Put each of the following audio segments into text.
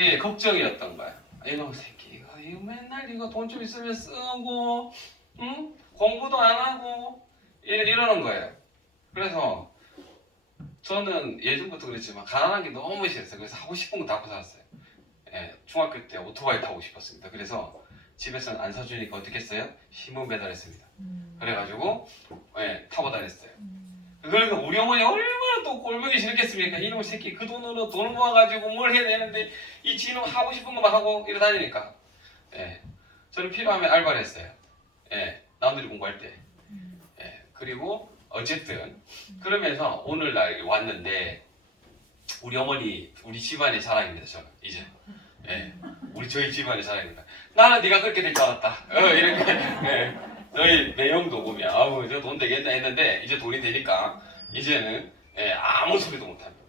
예, 걱정이었던 거야. 이놈 새끼 이거 맨날 이거 돈 좀 있으면 쓰고 응? 공부도 안 하고 이러는 거예요. 그래서 저는 예전부터 그랬지만 가난한 게 너무 싫었어요. 그래서 하고 싶은 거 다 하고 살았어요. 예, 중학교 때 오토바이 타고 싶었습니다. 그래서 집에서는 안 사주니까 어떻게 했어요? 신문 배달했습니다. 그래가지고 예, 타고 다녔어요. 그러니까 우리 어머니 얼마나 또 꼴보기 싫겠습니까? 이놈 새끼 그 돈으로 돈을 모아가지고 뭘 해야 되는데 이 지놈 하고 싶은 것만 하고 이러 다니니까. 예, 저는 필요하면 알바를 했어요. 예, 남들이 공부할 때. 예, 그리고 어쨌든 그러면서 오늘날 왔는데 우리 어머니 우리 집안의 자랑입니다. 저는 이제 예, 저희 집안의 자랑입니다. 나는 네가 그렇게 될 줄 알았다. 이렇게 예, 너희 내용도 보면 아우 저 돈 되겠나 했는데 이제 돈이 되니까 이제는 예, 아무 소리도 못합니다.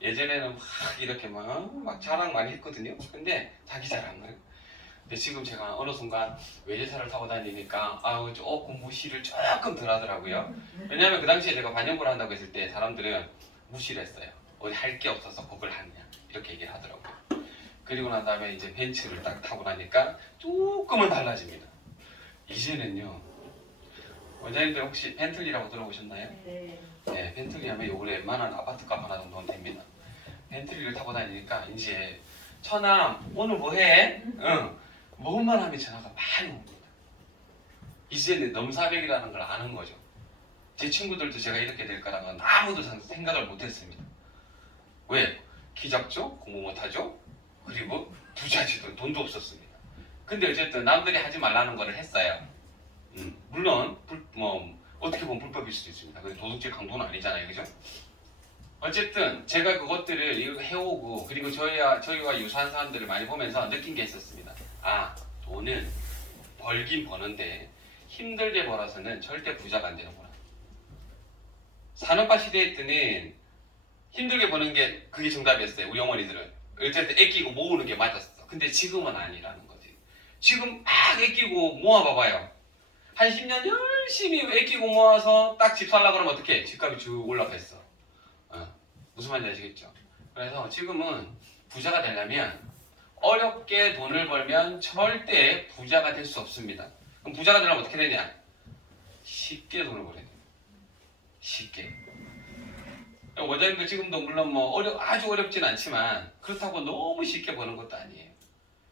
예전에는 막 이렇게 막 자랑 많이 했거든요. 근데 자기 자랑을. 근데 지금 제가 어느 순간 외제차를 타고 다니니까 아우 조금 무시를 조금 덜 하더라고요. 왜냐하면 그 당시에 제가 반영구를 한다고 했을 때 사람들은 무시를 했어요. 어디 할 게 없어서 그걸 하느냐 이렇게 얘기를 하더라고요. 그리고 난 다음에 이제 벤츠를 딱 타고 나니까 조금은 달라집니다. 이제는요. 원장님들 혹시 벤틀리라고 들어보셨나요? 네. 네, 벤틀리 하면 요번에 웬만한 아파트 값 하나 정도는 됩니다. 벤틀리를 타고 다니니까 이제 처남 오늘 뭐해? 응. 뭐만 하면 전화가 많이 옵니다. 이제는 넘사벽이라는 걸 아는 거죠. 제 친구들도 제가 이렇게 될 거라고는 아무도 생각을 못했습니다. 왜? 키 작죠? 공부 못하죠? 그리고 부자지도 돈도 없었습니다. 근데 어쨌든 남들이 하지 말라는 거를 했어요. 물론 어떻게 보면 불법일 수도 있습니다. 근데 도둑질 강도는 아니잖아요, 그죠? 어쨌든 제가 그것들을 해오고 그리고 저희와 유사한 사람들을 많이 보면서 느낀 게 있었습니다. 아, 돈은 벌긴 버는데 힘들게 벌어서는 절대 부자가 안 되는구나. 산업화 시대에 때는 힘들게 버는 게 그게 정답이었어요. 우리 어머니들은 어쨌든 아끼고 모으는 게 맞았어. 근데 지금은 아니라는 거지. 지금 막 아끼고 모아봐봐요. 한 10년 열심히 아끼고 모아서 딱 집 살려고 그러면 어떡해? 집값이 쭉 올라갔어. 무슨 말인지 아시겠죠? 그래서 지금은 부자가 되려면 어렵게 돈을 벌면 절대 부자가 될 수 없습니다. 그럼 부자가 되려면 어떻게 되냐? 쉽게 돈을 벌어야 돼요. 쉽게. 원장님도 지금도 물론 아주 어렵진 않지만 그렇다고 너무 쉽게 버는 것도 아니에요.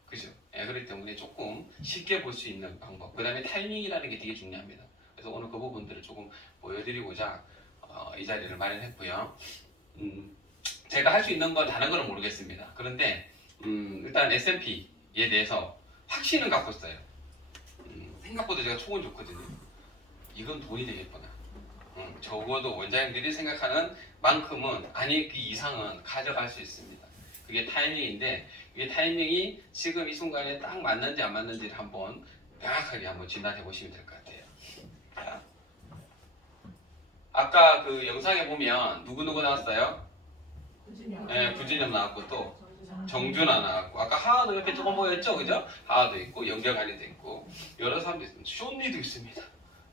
그죠? 예, 그렇기 때문에 조금 쉽게 볼 수 있는 방법. 그 다음에 타이밍이라는 게 되게 중요합니다. 그래서 오늘 그 부분들을 조금 보여드리고자 이 자리를 마련했고요. 제가 할 수 있는 건 다른 거는 모르겠습니다. 그런데 일단 S&P에 대해서 확신은 갖고 있어요. 생각보다 제가 촉은 좋거든요. 이건 돈이 되겠구나. 적어도 원장님들이 생각하는 만큼은 아니 그 이상은 가져갈 수 있습니다. 그게 타이밍인데 이게 타이밍이 지금 이 순간에 딱 맞는지 안 맞는지를 한번 명확하게 한번 진단해 보시면 될 것 같아요. 자, 아까 그 영상에 보면 누구 나왔어요? 네, 구진영 나왔고 또 정준하 나왔고 아까 하하도 옆에 조금 보였죠, 그죠? 하하도 있고 영경한이도 있고 여러 사람도 있습니다. 쇼니도 있습니다.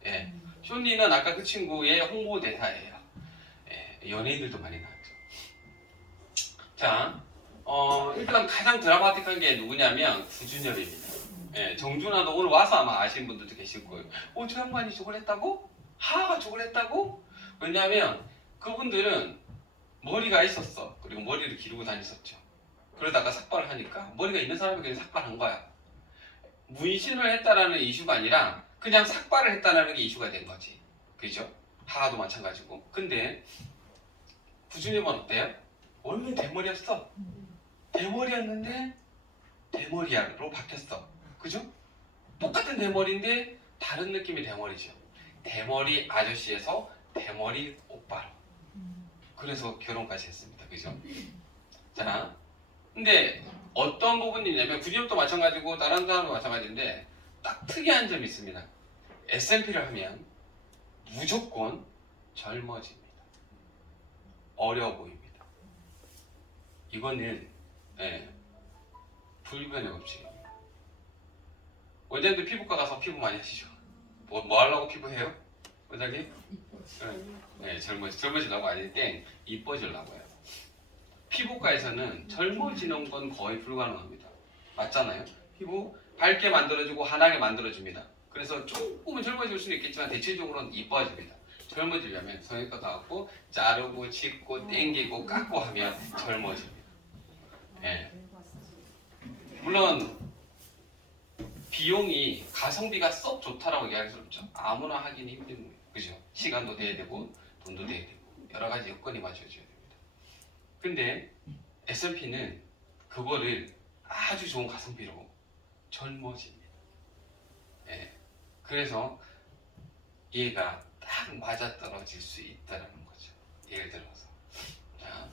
예, 쇼니는 아까 그 친구의 홍보 대사예요. 예, 연예인들도 많이 나왔죠. 자, 일단 가장 드라마틱한 게 누구냐면 구준엽입니다. 예, 정준하도 오늘 와서 아마 아시는 분들도 계실 거예요. 저 양반이 저걸 했다고? 하하가 저걸 했다고? 왜냐하면 그분들은 머리가 있었어. 그리고 머리를 기르고 다녔었죠. 그러다가 삭발을 하니까 머리가 있는 사람이 그냥 삭발한 거야. 문신을 했다라는 이슈가 아니라 그냥 삭발을 했다라는 게 이슈가 된 거지. 그죠? 하하도 마찬가지고. 근데 구준엽은 어때요? 원래 대머리였어. 대머리였는데 대머리로 바뀌었어. 그죠? 똑같은 대머리인데 다른 느낌의 대머리죠. 대머리 아저씨에서 대머리 오빠로. 그래서 결혼까지 했습니다. 그죠? 자, 근데 어떤 부분이냐면 구준엽도 마찬가지고 다른 사람도 마찬가지인데 딱 특이한 점이 있습니다. S&P를 하면 무조건 젊어집니다. 어려 보입니다. 이거는 불변의 법칙입니다. 원장님도 피부과 가서 피부 많이 하시죠? 뭐 하려고 피부해요? 원장님? 네, 젊어지려고 아닐 땐 이뻐지려고 해요. 피부과에서는 젊어지는 건 거의 불가능합니다. 맞잖아요. 피부 밝게 만들어주고 환하게 만들어줍니다. 그래서 조금은 젊어질 수는 있겠지만 대체적으로는 이뻐집니다. 젊어지려면 성형외과 가고 자르고 짚고 땡기고 깎고 하면 젊어집니다. 예. 물론 비용이 가성비가 썩 좋다라고 이야기할 수 없죠. 아무나 하기는 힘든 거예요. 그죠? 시간도 돼야 되고 돈도 돼야 되고 여러 가지 여건이 맞춰져야 됩니다. 근데 S&P는 그거를 아주 좋은 가성비로 젊어집니다. 예. 그래서 얘가 딱 맞아떨어질 수 있다는 거죠. 예를 들어서 자,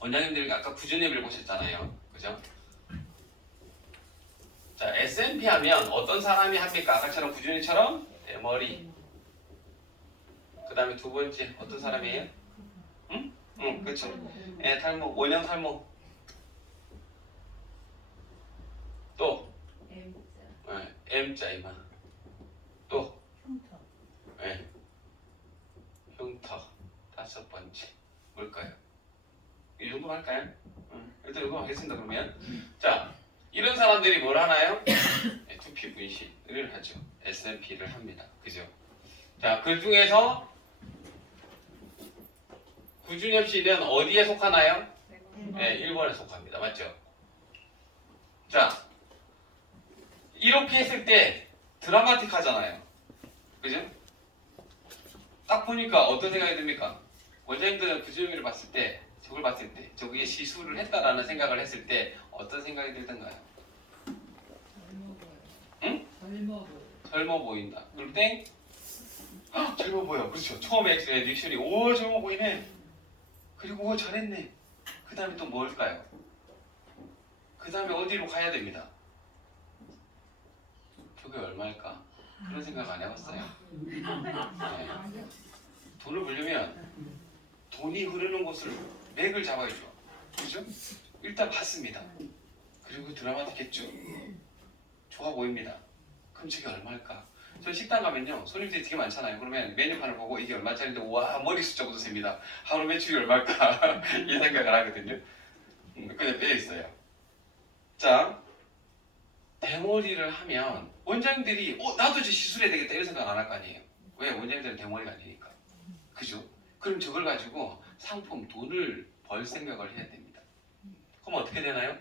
원장님들 아까 구준엽을 보셨잖아요. 그죠? 자, S&P 하면 어떤 사람이 합니까? 아까처럼 구준엽처럼 대머리. 그 다음에 두 번째 어떤 사람이에요? 응? 응, 그렇죠. 예, 탈모, 원형 탈모. 또 M자 이마. 또 예, 흉터. 다섯 번째 뭘까요? 이 정도 할까요? 일단 이거 하겠습니다. 그러면 자, 이런 사람들이 뭘 하나요? 네, 두피 분실을 하죠. S&P를 합니다. 그죠? 자, 그 중에서 구준엽 씨는 어디에 속하나요? 네, 1번에 속합니다. 맞죠? 자, 이렇게 했을 때 드라마틱하잖아요. 그죠? 딱 보니까 어떤 생각이 듭니까? 원장님들은 구준엽을 봤을 때, 저걸 봤을 때, 저기에 시술을 했다라는 생각을 했을 때 어떤 생각이 들던가요? 응? 젊어 보인다. 그럴 때 젊어 보여. 그렇죠. 처음에 리액션이 오 젊어 보이네. 그리고 오 잘했네. 그 다음에 또 뭘까요? 그 다음에 어디로 가야 됩니다. 저게 얼마일까? 그런 생각 안 해봤어요? 네. 돈을 벌려면 돈이 흐르는 곳을 맥을 잡아야죠. 그죠? 일단 봤습니다. 그리고 드라마틱했죠. 좋아 보입니다. 그럼 저게 얼마일까? 저 식당 가면요 손님들이 되게 많잖아요. 그러면 메뉴판을 보고 이게 얼마짜리인데 와 머리 숫자부터 셉니다. 하루 매출이 얼마일까 이 생각을 하거든요. 그냥 빼어 있어요. 자, 대머리를 하면 원장님들이 나도 저 시술해야 되겠다 이런 생각 안 할 거 아니에요. 왜? 원장님들은 대머리가 아니니까. 그죠? 그럼 저걸 가지고 상품 돈을 벌 생각을 해야 됩니다. 그럼 어떻게 되나요?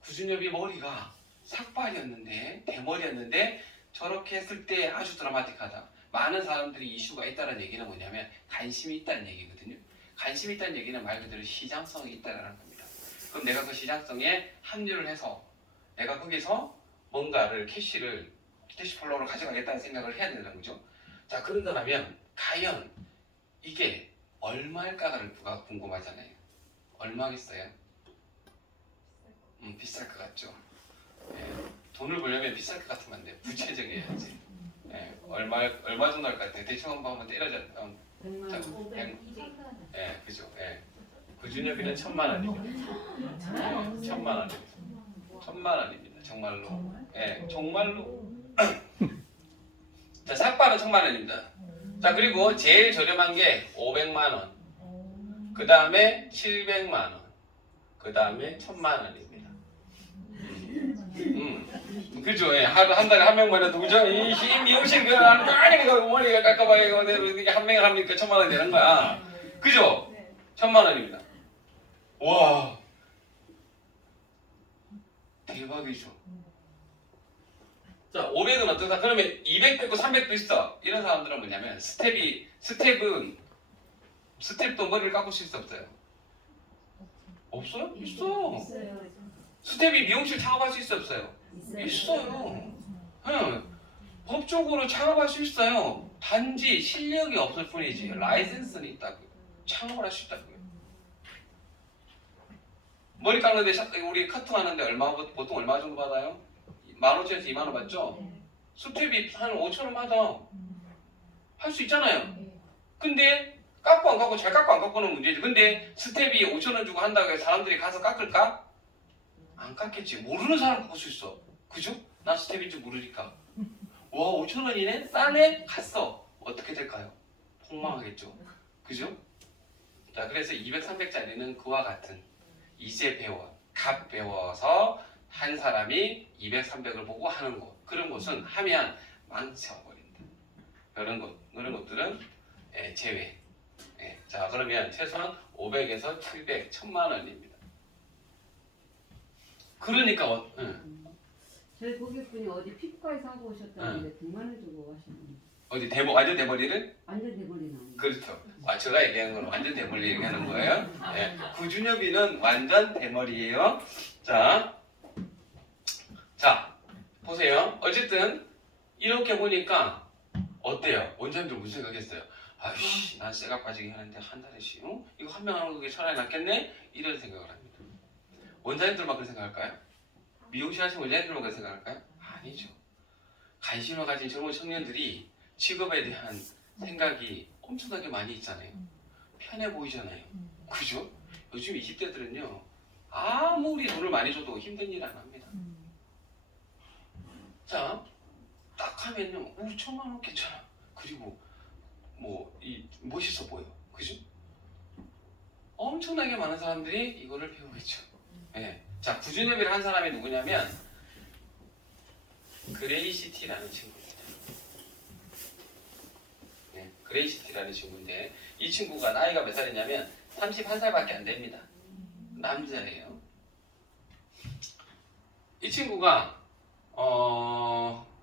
구준엽이 머리가 삭발이었는데 대머리였는데 저렇게 했을 때 아주 드라마틱하다. 많은 사람들이 이슈가 있다는 얘기는 뭐냐면 관심이 있다는 얘기거든요. 관심이 있다는 얘기는 말 그대로 시장성이 있다는 겁니다. 그럼 내가 그 시장성에 합류를 해서 내가 거기서 뭔가를 캐시플로우를 가져가겠다는 생각을 해야 된다는 거죠. 자, 그런다면 과연 이게 얼마일까가 궁금하잖아요. 얼마겠어요? 비쌀 것 같죠. 예, 돈을 벌려면 비쌀 것 같으면 안 돼요. 구체적이어야지. 예, 얼마 정도 할 것 같아요? 대충 한번 때려줘. 100만 원. 예, 그죠. 예. 구준엽이는 1,000만 원입니다. 예, 1,000만 원입니다. 1,000만 원입니다. 정말로. 예, 정말로. 자, 삭발은 1,000만 원입니다. 자, 그리고 제일 저렴한 게 500만 원. 그 다음에 700만 원. 그 다음에 1,000만 원입니다. 그죠? 예, 한 달에 한 명만 해도 그죠? 이 미용실 머리가 깎아봐야 이게 한 명을 합니까? 1,000만 원이 되는 거야. 그죠? 1,000만 원입니다. 와, 대박이죠. 자, 500은 어떠다? 그러면 200도 있고 300도 있어. 이런 사람들은 뭐냐면 스텝도 머리를 깎을 수 있어 없어요? 없어요? 있어요. 스텝이 미용실 창업할 수 있어 없어요? 있어요. 응. 법적으로 창업할 수 있어요. 단지 실력이 없을 뿐이지 라이센스는 있다고요. 창업을 할 수 있다고요. 머리 깎는데 우리 커트하는데 보통 얼마 정도 받아요? 15,000원에서 20,000원 받죠? 스텝이 한 5,000원 받아. 할 수 있잖아요. 근데 깎고 안 깎고 잘 깎고 안 깎고는 문제지. 근데 스텝이 5,000원 주고 한다고 해서 사람들이 가서 깎을까? 안 깎겠지. 모르는 사람 깎을 수 있어. 그죠? 나 스텝인 줄 모르니까. 와 5,000원이네? 싸네? 갔어. 어떻게 될까요? 폭망하겠죠. 그죠? 자, 그래서 200, 300짜리는 그와 같은 이제 배워, 갓 배워서 한 사람이 200, 300을 보고 하는 곳. 그런 곳은 하면 망쳐버린다. 그런 것들은 제외. 자, 그러면 최소한 500에서 700, 1000만 원입니다. 그러니까 저희 고객분이 어디 피부과에서 하고 오셨다는데 100만 원 주고 가셨는데 어디 완전 대머리를? 완전 대머리는 아니에요. 그렇죠. 제가 얘기한 건 완전 대머리 얘기하는 거예요. 구준엽이는 완전 대머리예요. 자, 보세요. 어쨌든 이렇게 보니까 어때요? 원장님들 무슨 생각했어요? 아이씨, 난 쇠가 빠지게 하는데 한 달에 이거 한 명 하는 게 차라리 낫겠네? 이런 생각을 합니다. 원장님들만 그런 생각할까요? 미용실 하시는 원장님들만 그런 생각할까요? 아니죠. 관심을 가진 젊은 청년들이 직업에 대한 생각이 엄청나게 많이 있잖아요. 편해 보이잖아요. 그죠? 요즘 20대들은요 아무리 돈을 많이 줘도 힘든 일 안 합니다. 자, 딱 하면요 5천만 원 괜찮아. 그리고 멋있어 보여. 그죠? 엄청나게 많은 사람들이 이거를 배우겠죠. 자, 구준엽이를 한 사람이 누구냐면 그레이시티라는 친구입니다. 그레이시티라는 친구인데 이 친구가 나이가 몇 살이냐면 31살밖에 안 됩니다. 남자예요. 이 친구가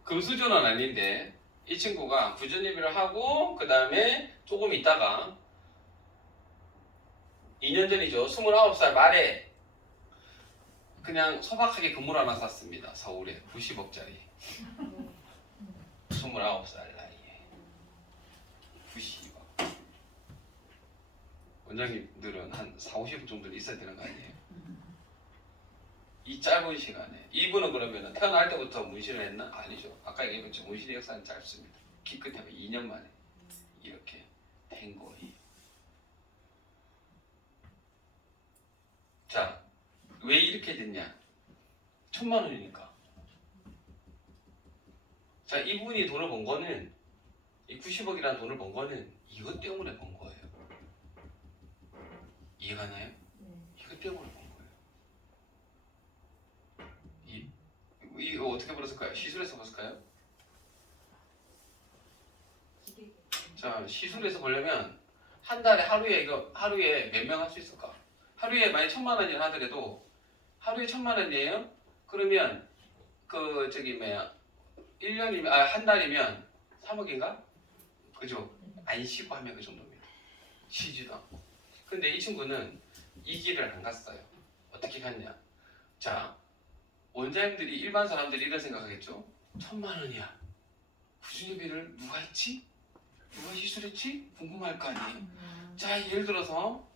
금수저는 아닌데 이 친구가 구준엽이를 하고 그 다음에 조금 있다가 2년 전이죠. 29살 말에 그냥 소박하게 건물 하나 샀습니다. 서울에 90억짜리 29살 나이에 90억. 원장님들은 한 4, 50억 정도는 있어야 되는 거 아니에요? 이 짧은 시간에 이분은 그러면 태어날 때부터 문신을 했나? 아니죠. 아까 얘기했죠. 문신의 역사는 짧습니다. 기껏해면 2년 만에 이렇게 된 거예요. 자, 왜 이렇게 됐냐? 1000만 원이니까. 자, 이분이 돈을 번 거는 이 90억이라는 돈을 번 거는 이것 때문에 번 거예요. 이해가 나요? 이것 때문에 번 거예요. 이거 어떻게 벌었을까요? 시술해서 벌었을까요? 자, 시술해서 벌려면 한 달에 하루에 몇 명 할 수 있을까? 하루에 만약 1000만 원이 하더라도 하루에 1000만 원이에요? 그러면 1년이면 한 달이면 3억인가? 그죠? 안 쉬고 하면 그 정도입니다. 쉬지도 않고. 근데 이 친구는 이 길을 안 갔어요. 어떻게 갔냐? 자, 원장님들이 일반 사람들이 이런 생각하겠죠? 1000만 원이야. 구준엽이를 누가 했지? 누가 시술했지? 궁금할 거 아니에요. 자, 예를 들어서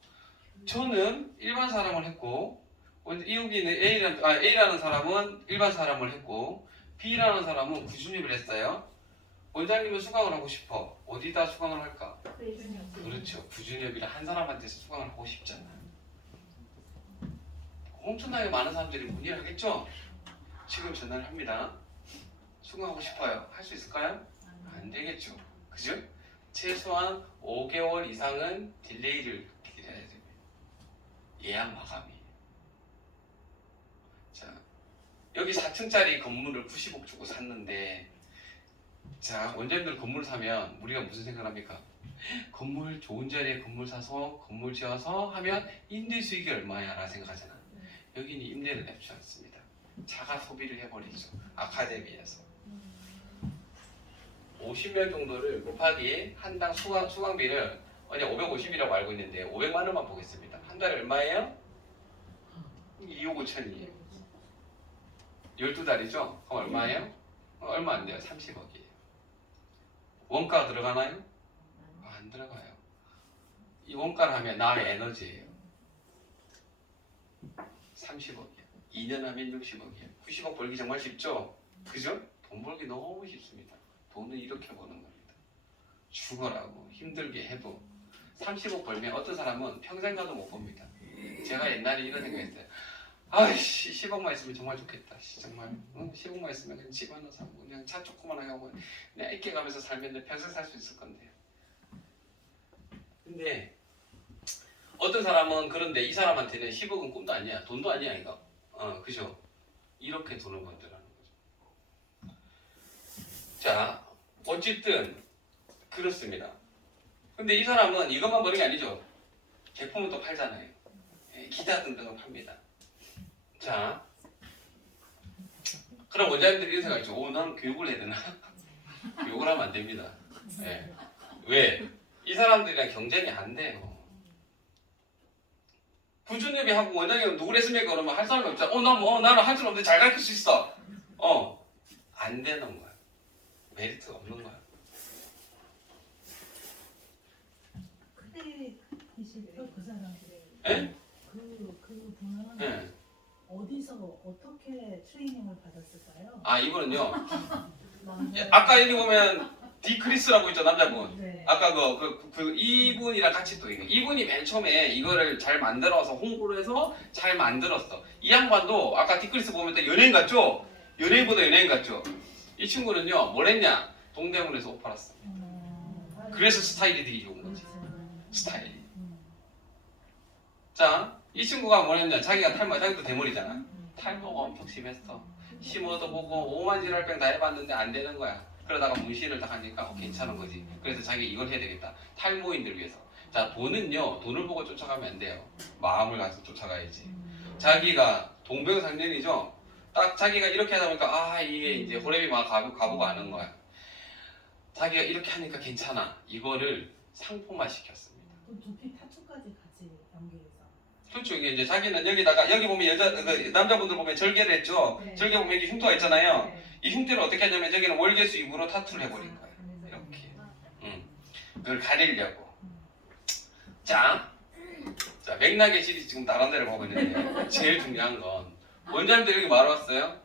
저는 일반 사람을 했고 여기는 A라는 사람은 일반 사람을 했고 B라는 사람은 구준엽을 했어요. 원장님은 수강을 하고 싶어. 어디다 수강을 할까? 그렇죠. 구준엽이를 한 사람한테서 수강을 하고 싶잖아요. 엄청나게 많은 사람들이 문의를 하겠죠? 지금 전화를 합니다. 수강하고 싶어요. 할 수 있을까요? 안 되겠죠. 그죠? 최소한 5개월 이상은 딜레이를 기다려야 됩니다. 예약 마감이. 자, 여기 4층짜리 건물을 90억 주고 샀는데, 자, 원장님들 건물 사면 우리가 무슨 생각을 합니까? 건물 좋은 자리에 건물 사서 건물 지어서 하면 임대 수익이 얼마야? 라고 생각하잖아. 여기는 임대를 냅지 않습니다. 자가 소비를 해버리죠. 아카데미에서 50명 정도를 곱하기 한당 수강비를 그냥 550이라고 알고 있는데 500만 원만 보겠습니다. 한 달에 얼마예요? 2억 5천이에요. 12달이죠? 그럼 얼마예요? 얼마 안 돼요. 30억이에요. 원가 들어가나요? 안 들어가요. 이 원가를 하면 나의 에너지예요. 30억이에요. 2년 하면 60억이에요. 90억 벌기 정말 쉽죠? 그죠? 돈 벌기 너무 쉽습니다. 돈은 이렇게 버는 겁니다. 죽어라고 힘들게 해도 30억 벌면 어떤 사람은 평생 가도 못 봅니다. 제가 옛날에 이런 생각했어요. 아이씨 10억만 있으면 정말 좋겠다. 정말 10억만 있으면 그냥 집 하나 사고 그냥 차 조그만하게 하고 그냥 있게 가면서 살면 평생 살 수 있을 건데요. 근데 어떤 사람은 그런데 이 사람한테는 10억은 꿈도 아니야. 돈도 아니야 이거. 그죠? 이렇게 돈을 번더라는 거죠. 자, 어쨌든 그렇습니다. 근데 이 사람은 이것만 버는 게 아니죠. 제품을 또 팔잖아요. 기타 등등을 팝니다. 자, 그럼 원장님들이 이런 생각이죠. 나는 교육을 해야 되나? 교육을 하면 안 됩니다. 예. 왜? 이 사람들이랑 경쟁이 안 돼요. 부준협이 하고 원장님 누구를 했습니까? 그러면 할 사람이 없잖아. 나는 할 줄 없는데 잘 가르칠 수 있어. 안 되는 거야. 메리트가 없는 거야. 그때 계시던 그 사람들의 예? 그 분은 예. 어디서 어떻게 트레이닝을 받았을까요? 이분은요. 아까 여기 보면 디크리스라고 있죠, 남자분. 네. 아까 이분이랑 같이 또 이분이 맨 처음에 이거를 잘 만들어서 홍보를 해서 잘 만들었어. 이 양반도 아까 디크리스 보면 또 연예인 같죠? 연예인보다 연예인 같죠? 이 친구는요, 뭘 했냐? 동대문에서 옷 팔았어. 그래서 스타일이 되게 좋은 거지. 스타일이. 자, 이 친구가 뭘 했냐? 자기가 자기도 대머리잖아. 탈모가 엄청 심했어. 심어도 보고 오만지랄 병 다 해봤는데 안 되는 거야. 그러다가 문신을 딱 하니까 괜찮은 거지. 그래서 자기 이걸 해야 되겠다. 탈모인들 위해서. 자, 돈을 보고 쫓아가면 안 돼요. 마음을 가서 쫓아가야지. 자기가 동병상련이죠. 딱 자기가 이렇게 하다 보니까 이게 이제 호랩이 막 가보고 아는 거야. 자기가 이렇게 하니까 괜찮아. 이거를 상품화 시켰습니다. 그럼 두피 타투까지 같이 연결해서. 그렇죠. 이게 자기는 여기다가 여기 보면 남자분들 보면 절개를 했죠. 네. 절개 보면 여기 흉터가 있잖아요. 네. 이 흉터를 어떻게 하냐면 저기는 월계수 입으로 타투를 해버린 거예요. 이렇게. 그걸 가리려고. 자, 맥락의 실이 지금 다른 데를 보고 있는데 제일 중요한 건 원장님들 여기 말로 왔어요.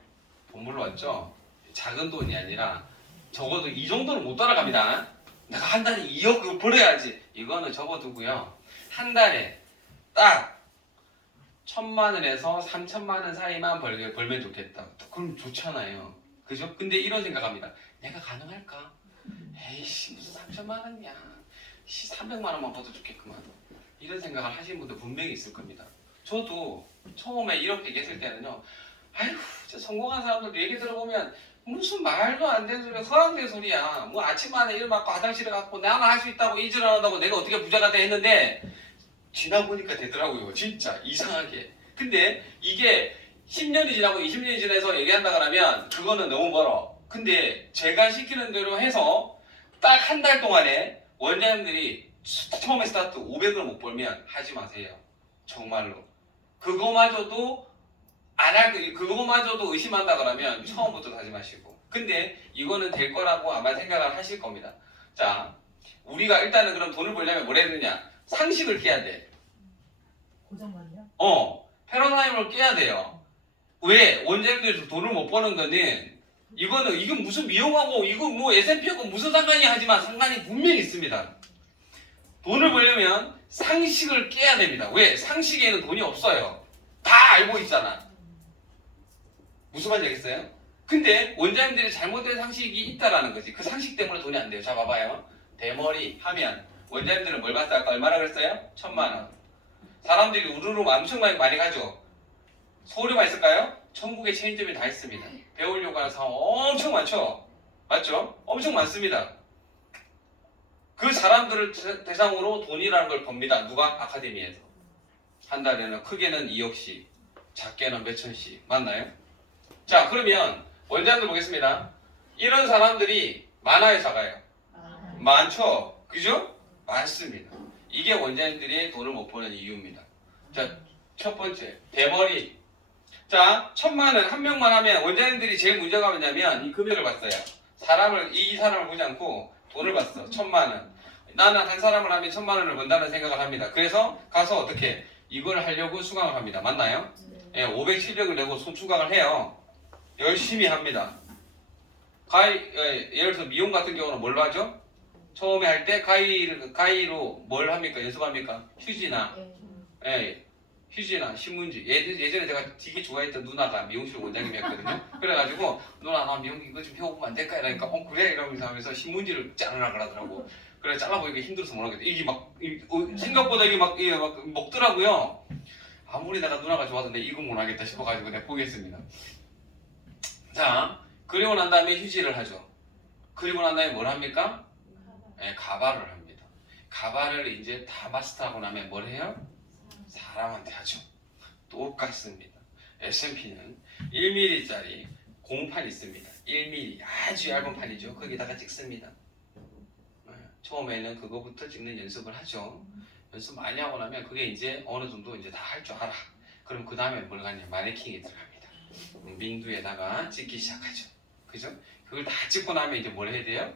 돈 벌러 왔죠. 작은 돈이 아니라 적어도 이 정도는 못 따라갑니다. 내가 한 달에 2억 벌어야지. 이거는 접어두고요. 한 달에 딱 1,000만 원에서 3,000만 원 사이만 벌면 좋겠다. 그럼 좋잖아요. 그죠? 근데 이런 생각합니다. 내가 가능할까? 에이씨 무슨 3,000만 원이야. 300만 원만 벌어도 좋겠구만. 이런 생각을 하시는 분들 분명히 있을 겁니다. 저도 처음에 이렇게 얘기했을 때는요. 아휴 진짜 성공한 사람들 얘기 들어보면 무슨 말도 안 되는 소리, 허황된 소리야. 뭐 아침만에 일 맞고 화장실에 갔고 나는 할 수 있다고 일을 안 한다고 내가 어떻게 부자가 돼 했는데 지나보니까 되더라고요. 진짜 이상하게. 근데 이게 10년이 지나고 20년이 지나서 얘기한다 그러면 그거는 너무 멀어. 근데 제가 시키는 대로 해서 딱 한 달 동안에 원장님들이 처음에 스타트 500을 못 벌면 하지 마세요. 정말로. 그거마저도 그거마저도 의심한다 그러면 처음부터 하지 마시고. 근데 이거는 될 거라고 아마 생각을 하실 겁니다. 자, 우리가 일단은 그럼 돈을 벌려면 뭘 해야 되느냐? 상식을 깨야 돼. 고정관념? 패러다임을 깨야 돼요. 왜? 원장님들이 돈을 못 버는 거는 이건 무슨 미용하고 이거 뭐 S&P하고 무슨 상관이 하지만 상관이 분명히 있습니다. 돈을 벌려면 상식을 깨야 됩니다. 왜? 상식에는 돈이 없어요. 다 알고 있잖아. 무슨 말인지 알겠어요? 근데 원장님들이 잘못된 상식이 있다라는 거지. 그 상식 때문에 돈이 안 돼요. 자 봐봐요. 대머리 하면 원장님들은 뭘 봤어요? 아까 얼마나 그랬어요? 1,000만 원. 사람들이 우르르 엄청 많이 가죠. 서울에만 있을까요? 전국에 체인점이 다 있습니다. 배우려고 하는 사람 엄청 많죠? 맞죠? 엄청 많습니다. 그 사람들을 대상으로 돈이라는 걸 법니다. 누가? 아카데미에서. 한 달에는 크게는 2억씩, 작게는 몇천씩. 맞나요? 자, 그러면 원장님들 보겠습니다. 이런 사람들이 많아요, 작아요? 많죠? 그죠? 많습니다. 이게 원장님들이 돈을 못 버는 이유입니다. 자, 첫 번째, 대머리. 자, 1,000만 원, 한 명만 하면 원장님들이 제일 문제가 뭐냐면 이 금액을 봤어요. 이 사람을 보지 않고 돈을 봤어. 1,000만 원. 나는 한 사람을 하면 1,000만 원을 번다는 생각을 합니다. 그래서 가서 어떻게 이걸 하려고 수강을 합니다. 맞나요? 예, 500, 700을 내고 수강을 해요. 열심히 합니다. 예를 들어서 미용 같은 경우는 뭘로 하죠? 처음에 할 때 가위로 뭘 합니까? 연습합니까? 휴지나 휴지나 신문지. 예전에 제가 되게 좋아했던 누나가 미용실 원장님이었거든요. 그래가지고 누나 나 미용 이거 좀 해보면 안 될까? 이러니까 그래 이러면서 하면서 신문지를 자르라 그러더라고. 그래 잘라보니까 힘들어서 못 하겠다. 이게 막 생각보다 이게 막 먹더라고요. 아무리 내가 누나가 좋아서 내 이거 못 하겠다 싶어가지고 내가 포기했습니다. 자, 그리고 난 다음에 휴지를 하죠. 그리고 난 다음에 뭘 합니까? 네, 가발을 합니다. 가발을 이제 다 마스터하고 나면 뭘 해요? 사람한테 하죠. 똑같습니다. S&P는 1mm짜리 공판 있습니다. 1mm 아주 얇은 판이죠. 거기다가 찍습니다. 처음에는 그거부터 찍는 연습을 하죠. 연습 많이 하고 나면 그게 이제 어느 정도 이제 다 할 줄 알아. 그럼 그 다음에 뭘 가냐? 마네킹에 들어갑니다. 민두에다가 찍기 시작하죠. 그죠? 그걸 다 찍고 나면 이제 뭘 해야 돼요?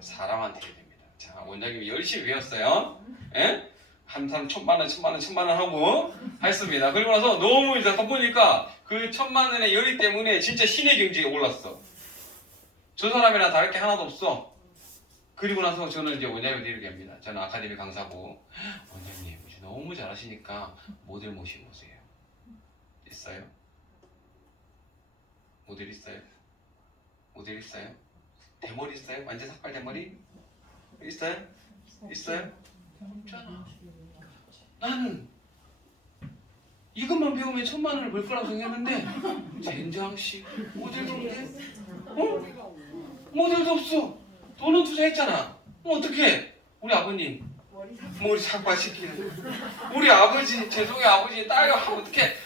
사람한테 해야 됩니다. 자, 원장님이 열심히 배웠어요. 예? 한 사람 1,000만 원 하고 했습니다. 그리고 나서 너무 이제 더 보니까 그 1,000만 원의 열의 때문에 진짜 신의 경지에 올랐어. 저 사람이랑 다를 게 하나도 없어. 그리고 나서 저는 이제 원장님한테 이렇게 합니다. 저는 아카데미 강사고 원장님 너무 잘하시니까 모델 모시고 오세요. 있어요? 모델 있어요? 모델 있어요? 대머리 있어요? 완전 삭발 대머리? 있어요? 있어요? 없잖아. 나는 이것만 배우면 1,000만 원을 벌 거라고 생각했는데 젠장씨 모델도 없네? 어? 모델도 없어. 돈은 투자했잖아. 어떡해? 우리 아버님 머리 삭발시키는 우리 아버지 죄송해요 아버지 딸이 하면 어떡해?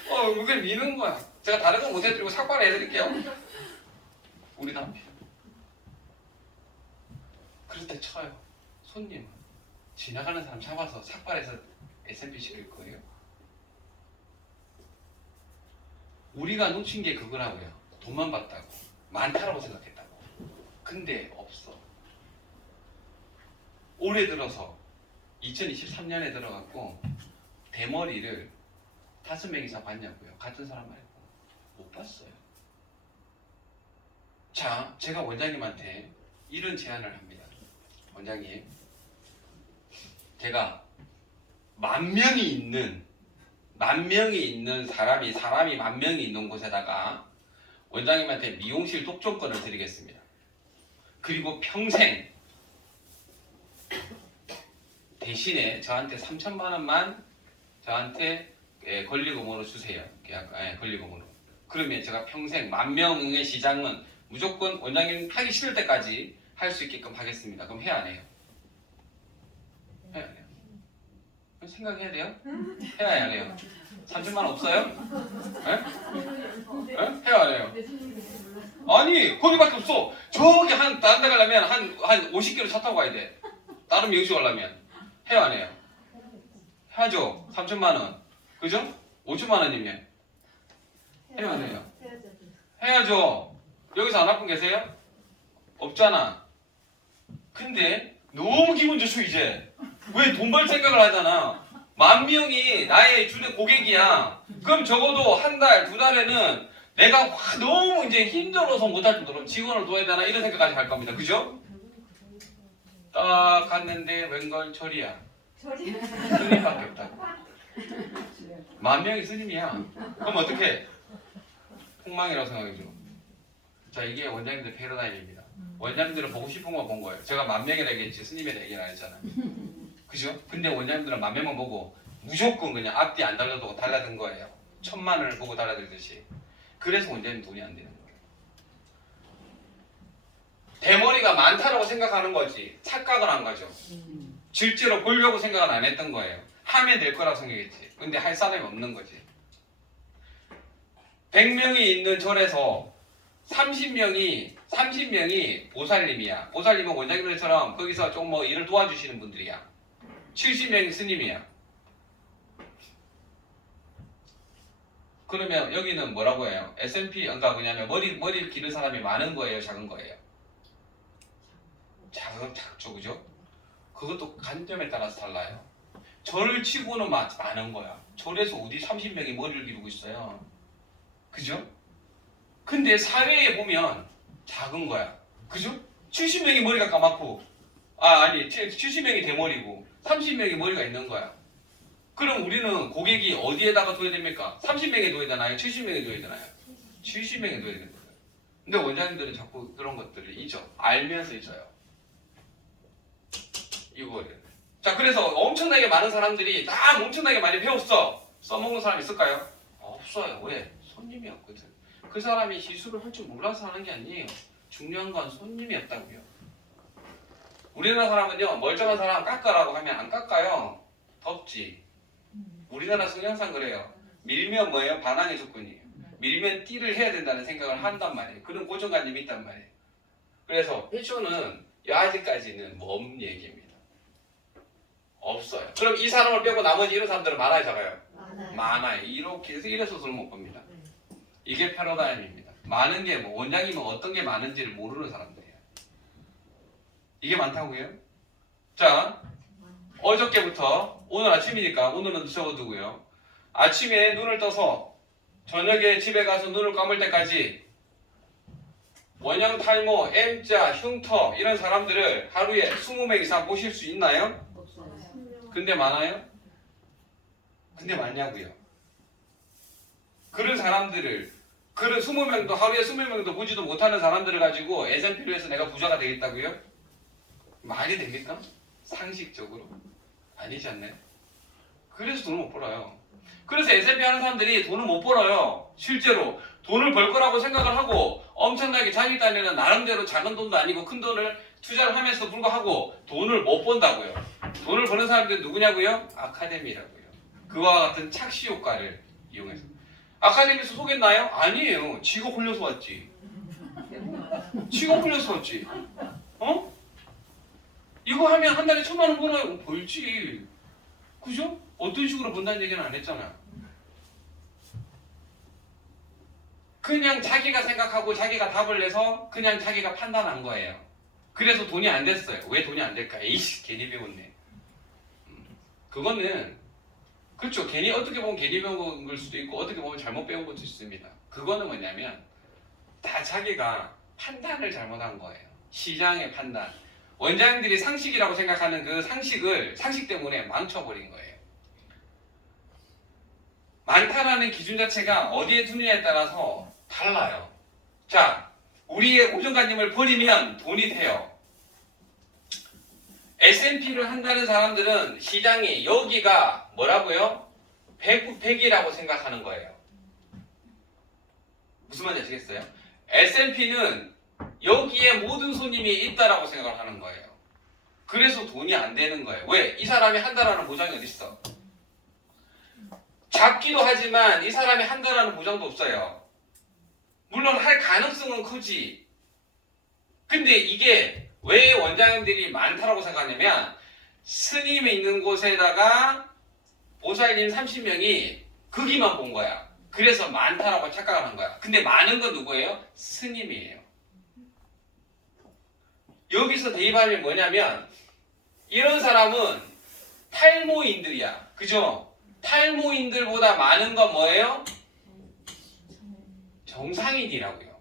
이걸 미는 거야. 제가 다른 건 못해드리고 삭발을 해드릴게요. 우리 남편 그럴 때 쳐요. 손님 지나가는 사람 잡아서 삭발해서 S&P 시킬 거예요. 우리가 놓친 게 그거라고요. 돈만 받다고 많다라고 생각했다고. 근데 없어. 올해 들어서 2023년에 들어갔고 대머리를 5명 이상 봤냐고요. 같은 사람 말고 못 봤어요. 자, 제가 원장님한테 이런 제안을 합니다. 원장님, 제가 10,000명이 있는 사람이 10,000명이 있는 곳에다가 원장님한테 미용실 독점권을 드리겠습니다. 그리고 평생 대신에 저한테 3,000만 원만 저한테 권리금으로 주세요. 권리금으로. 그러면 제가 평생 10,000명의 시장은 무조건 원장님 하기 싫을 때까지 할 수 있게끔 하겠습니다. 그럼 해야 안 해요? 해야 안 해요? 생각해야 돼요? 해야 안 해요? 30만 원 없어요? 해야 안 해요? 아니 거기밖에 없어. 저기 다른 데 가려면 한 50km 차 타고 가야 돼. 다른 미용실 가려면. 해야 안 해요? 해야죠. 3,000만 원. 그죠? 5,000만 원이면. 해야 안 해요? 해야죠. 여기서 안 아픈 계세요? 없잖아. 근데 너무 기분 좋죠 이제. 왜 돈 벌 생각을 하잖아. 10,000명이 나의 주된 고객이야. 그럼 적어도 한 달, 2달에는 내가 너무 이제 힘들어서 못할 정도로 직원을 둬야 되나 이런 생각까지 할 겁니다. 그죠? 딱 갔는데 웬걸 철이야. 스님밖에 없다고. 10,000명이 스님이야. 그럼 어떡해? 폭망이라고 생각해줘. 자, 이게 원장님들 패러다임입니다. 원장님들은 보고 싶은 거 본 거예요. 제가 10,000명이라 얘기했지 스님이라 얘기는 안 했잖아요. 그죠? 근데 원장님들은 10,000명만 보고 무조건 그냥 앞뒤 안 달라두고 달라든 거예요. 1,000만 원을 보고 달라들듯이. 그래서 원장님 돈이 안 되는 거예요. 대머리가 많다라고 생각하는 거지 착각을 한 거죠. 실제로 보려고 생각은 안 했던 거예요. 하면 될 거라고 생각했지. 근데 할 사람이 없는 거지. 100명이 있는 절에서 30명이 보살님이야. 보살님은 원장님들처럼 거기서 좀 뭐 일을 도와주시는 분들이야. 70명이 스님이야. 그러면 여기는 뭐라고 해요? S&P, 그러니까 뭐냐면 머리를 기른 사람이 많은 거예요? 작은 거예요? 작죠, 그죠? 그것도 관점에 따라서 달라요. 절을 치고는 많은 거야. 절에서 어디 30명이 머리를 기르고 있어요. 그죠? 근데 사회에 보면 작은 거야. 그죠? 70명이 머리가 까맣고 70명이 대머리고 30명이 머리가 있는 거야. 그럼 우리는 고객이 어디에다가 둬야 됩니까? 30명에 둬야 되나요? 70명에 둬야 되나요? 70명에 둬야 됩니다. 근데 원장님들은 자꾸 그런 것들을 잊어. 알면서 잊어요. 이거를. 자, 그래서 엄청나게 많은 사람들이 다 엄청나게 많이 배웠어. 써먹는 사람 있을까요? 없어요. 왜? 손님이 없거든. 그 사람이 기술을 할 줄 몰라서 하는 게 아니에요. 중요한 건 손님이 없다고요. 우리나라 사람은요, 멀쩡한 사람 깎아라고 하면 안 깎아요. 덥지. 우리나라 성향상 그래요. 밀면 뭐예요? 반항의 조건이에요. 밀면 띠를 해야 된다는 생각을 한단 말이에요. 그런 고정관념이 있단 말이에요. 그래서 패션은 아직까지는 먼 얘기입니다. 없어요. 그럼 이 사람을 빼고 나머지 이런 사람들은 많아요, 작아요? 많아요. 이렇게 해서 이래서 돈을 못 법니다. 이게 패러다임입니다. 많은 게 뭐 원장이면 어떤 게 많은지를 모르는 사람들이에요. 이게 많다고요? 자, 어저께부터 오늘 아침이니까 오늘은 적어두고요. 아침에 눈을 떠서 저녁에 집에 가서 눈을 감을 때까지 원형 탈모, M자, 흉터 이런 사람들을 하루에 20명 이상 보실 수 있나요? 없어요. 근데 많아요? 근데 많냐고요? 그런 사람들을 그런 20명도 하루에 20명도 보지도 못하는 사람들을 가지고 S&P로 해서 내가 부자가 되겠다고요? 말이 됩니까? 상식적으로 아니지 않나요? 그래서 돈을 못 벌어요. 그래서 S&P 하는 사람들이 돈을 못 벌어요. 실제로 돈을 벌 거라고 생각을 하고 엄청나게 자기 딴에는 나름대로 작은 돈도 아니고 큰 돈을 투자를 하면서 불구하고 돈을 못 번다고요. 돈을 버는 사람들이 누구냐고요? 아카데미라고요. 그와 같은 착시 효과를 이용해서. 아카데미에서 속였나요? 아니에요. 지가 홀려서 왔지. 지가 홀려서 왔지. 어? 이거 하면 한 달에 1,000만 원 벌어요. 벌지. 그죠? 어떤 식으로 번다는 얘기는 안 했잖아. 그냥 자기가 생각하고 자기가 답을 내서 그냥 자기가 판단한 거예요. 그래서 돈이 안 됐어요. 왜 돈이 안 될까? 에이씨, 괜히 배웠네. 그거는 그렇죠. 괜히 어떻게 보면 괜히 배운 걸 수도 있고 어떻게 보면 잘못 배운 것도 있습니다. 그거는 뭐냐면 다 자기가 판단을 잘못한 거예요. 시장의 판단. 원장님들이 상식이라고 생각하는 그 상식을 상식 때문에 망쳐버린 거예요. 많다라는 기준 자체가 어디에 두느냐에 따라서 달라요. 자, 우리의 고정관념을 버리면 돈이 돼요. S&P를 한다는 사람들은 시장이 여기가 뭐라고요? 100이라고 생각하는 거예요. 무슨 말인지 아시겠어요? S&P는 여기에 모든 손님이 있다라고 생각을 하는 거예요. 그래서 돈이 안 되는 거예요. 왜? 이 사람이 한다라는 보장이 어디 있어? 작기도 하지만 이 사람이 한다라는 보장도 없어요. 물론 할 가능성은 크지. 근데 이게 왜 원장님들이 많다라고 생각하냐면 스님이 있는 곳에다가 보살님 30명이 거기만 본 거야. 그래서 많다라고 착각을 한 거야. 근데 많은 건 누구예요? 스님이에요. 여기서 대입하면 뭐냐면 이런 사람은 탈모인들이야. 그죠? 탈모인들보다 많은 건 뭐예요? 정상인이라고요.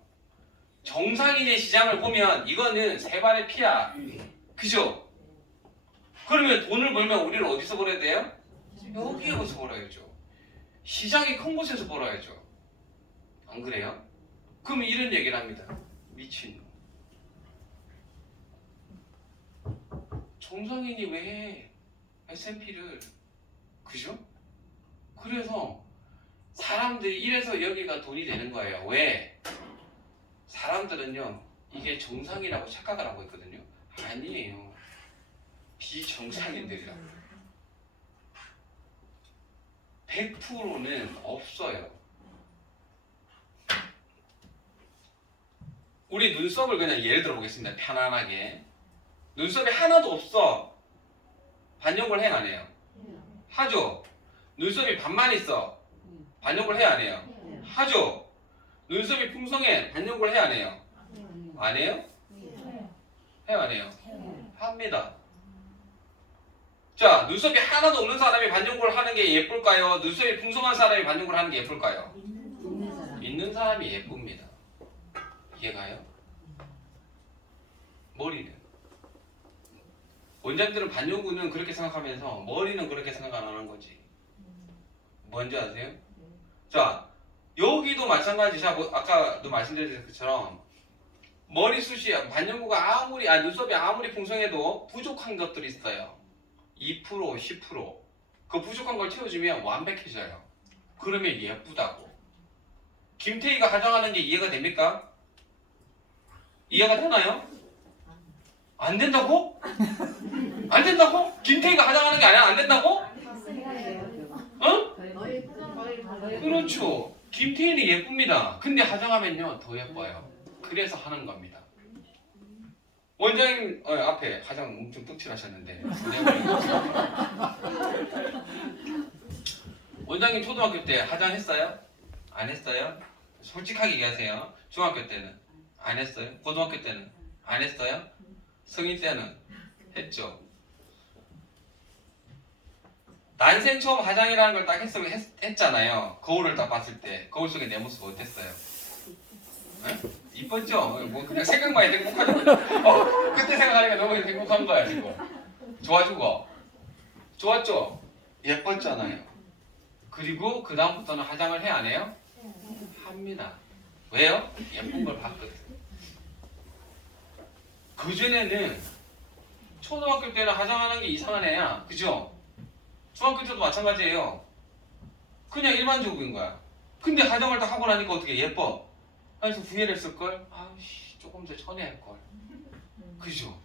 정상인의 시장을 보면 이거는 세 발의 피야. 그죠? 그러면 돈을 벌면 우리는 어디서 벌어야 돼요? 여기에서 벌어야죠. 시장이 큰 곳에서 벌어야죠. 안 그래요? 그럼 이런 얘기를 합니다. 미친놈. 정상인이 왜 해? S&P를. 그죠? 그래서 사람들이 이래서 여기가 돈이 되는 거예요. 왜? 사람들은요 이게 정상이라고 착각을 하고 있거든요. 아니에요. 비정상인들이라고. 100%는 없어요. 우리 눈썹을 그냥 예를 들어 보겠습니다. 편안하게. 눈썹이 하나도 없어. 반영을 해야 안 해요? 하죠. 눈썹이 반만 있어. 반영을 해야 안 해요? 하죠. 눈썹이 풍성해. 반영을 해야 안 해요? 안 해요? 해요 안 해요? 합니다. 자, 눈썹이 하나도 없는 사람이 반영을 하는 게 예쁠까요? 눈썹이 풍성한 사람이 반영을 하는 게 예쁠까요? 있는 사람이 예쁩니다. 이해가요? 머리는 원장들은 반영구는 그렇게 생각하면서 머리는 그렇게 생각 안 하는 거지. 뭔지 아세요? 자, 여기도 마찬가지. 자, 아까도 말씀드린 것처럼 머리숱이 반영구가 아무리 눈썹이 아무리 풍성해도 부족한 것들이 있어요. 2%, 10%. 그 부족한 걸 채워주면 완벽해져요. 그러면 예쁘다고. 김태희가 화장하는 게 이해가 됩니까? 이해가 되나요? 안 된다고? 안 된다고? 김태희가 화장하는 게 아니야? 안 된다고? 어? 그렇죠. 김태희는 예쁩니다. 근데 화장하면요 더 예뻐요. 그래서 하는 겁니다. 원장님 앞에 화장 엄청 떡칠하셨는데 원장님 초등학교 때 화장했어요? 안 했어요? 솔직하게 얘기하세요. 중학교 때는 안 했어요? 고등학교 때는 안 했어요? 성인 때는 했죠. 난생 처음 화장이라는 걸 딱 했잖아요. 거울을 딱 봤을 때 거울 속에 내 모습 어땠어요? 에? 이뻤죠? 뭐 그냥 생각만 해도 행복하죠. 그때 생각하니까 너무 행복한 거야 지금. 좋아지고 좋았죠? 예뻤잖아요. 그리고 그 다음부터는 화장을 해 안 해요? 합니다. 왜요? 예쁜 걸 봤거든. 그전에는 초등학교 때는 화장하는 게 이상한 애야. 그죠? 중학교 때도 마찬가지예요. 그냥 일반적인 거야. 근데 화장을 다 하고 나니까 어떻게 예뻐? 그래서 후회를 했을걸? 아씨 조금 더 천해할걸. 그죠?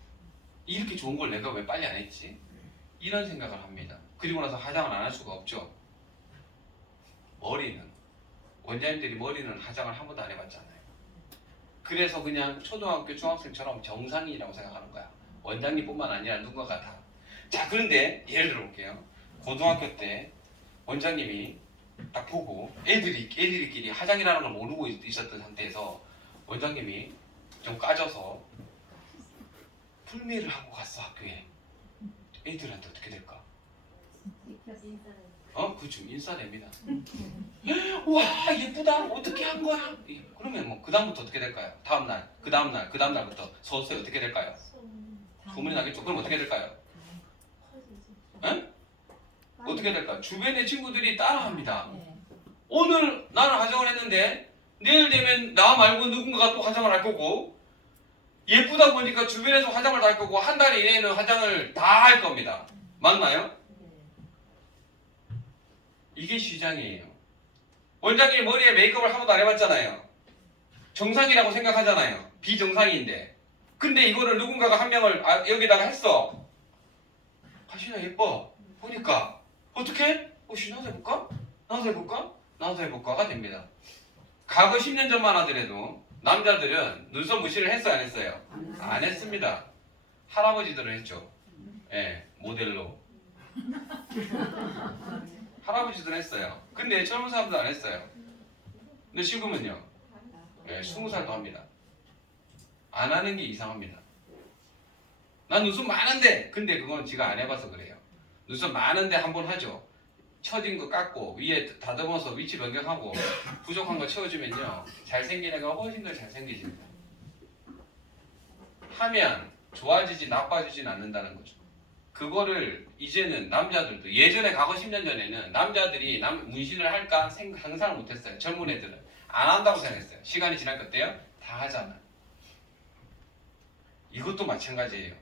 이렇게 좋은 걸 내가 왜 빨리 안 했지? 이런 생각을 합니다. 그리고 나서 화장을 안 할 수가 없죠. 머리는 원장님들이 머리는 화장을 한 번도 안 해봤잖아요. 그래서 그냥 초등학교 중학생처럼 정상인이라고 생각하는 거야. 원장님뿐만 아니라 누군가가 다. 자, 그런데 예를 들어 볼게요. 고등학교 때 원장님이 딱 보고 애들끼리 화장이라는 걸 모르고 있었던 상태에서 원장님이 좀 까져서 풀메이를 하고 갔어 학교에. 애들한테 어떻게 될까? 그쵸, 인싸됩니다. 와 예쁘다 어떻게 한 거야? 그러면 뭐 그 다음부터 어떻게 될까요? 다음날 그 다음날부터 서서히 어떻게 될까요? 소문이 나겠죠. 그럼 어떻게 될까요? 응? 어떻게 될까요? 주변의 친구들이 따라합니다. 오늘 나는 화장을 했는데 내일 되면 나 말고 누군가가 또 화장을 할 거고 예쁘다 보니까 주변에서 화장을 다 할 거고 한 달 이내에는 화장을 다 할 겁니다. 맞나요? 이게 시장이에요. 원장님이 머리에 메이크업을 한 번도 안 해봤잖아요. 정상이라고 생각하잖아요. 비정상인데. 근데 이거를 누군가가 한 명을 여기다가 했어. 가시나 예뻐. 보니까 어떻게? 나도 해볼까? 나도 해볼까? 나도 해볼까가 됩니다. 과거 10년 전만 하더라도 남자들은 눈썹 무시를 했어요 안 했어요? 안 했습니다. 할아버지들은 했죠. 예, 모델로. 할아버지들은 했어요. 근데 젊은 사람들 안 했어요. 근데 지금은요. 예, 20살도 합니다. 안 하는 게 이상합니다. 난 눈썹 많은데 근데 그건 지가 안 해봐서 그래요. 눈썹 많은데 한번 하죠. 처진 거 깎고 위에 다듬어서 위치 변경하고 부족한 거 채워주면요 잘생긴 애가 훨씬 더 잘생기집니다. 하면 좋아지지 나빠지진 않는다는 거죠. 그거를 이제는 남자들도 예전에 과거 10년 전에는 남자들이 문신을 할까 상상을 못했어요. 젊은 애들은 안 한다고 생각했어요. 시간이 지나니까 어때요? 다 하잖아. 이것도 마찬가지예요.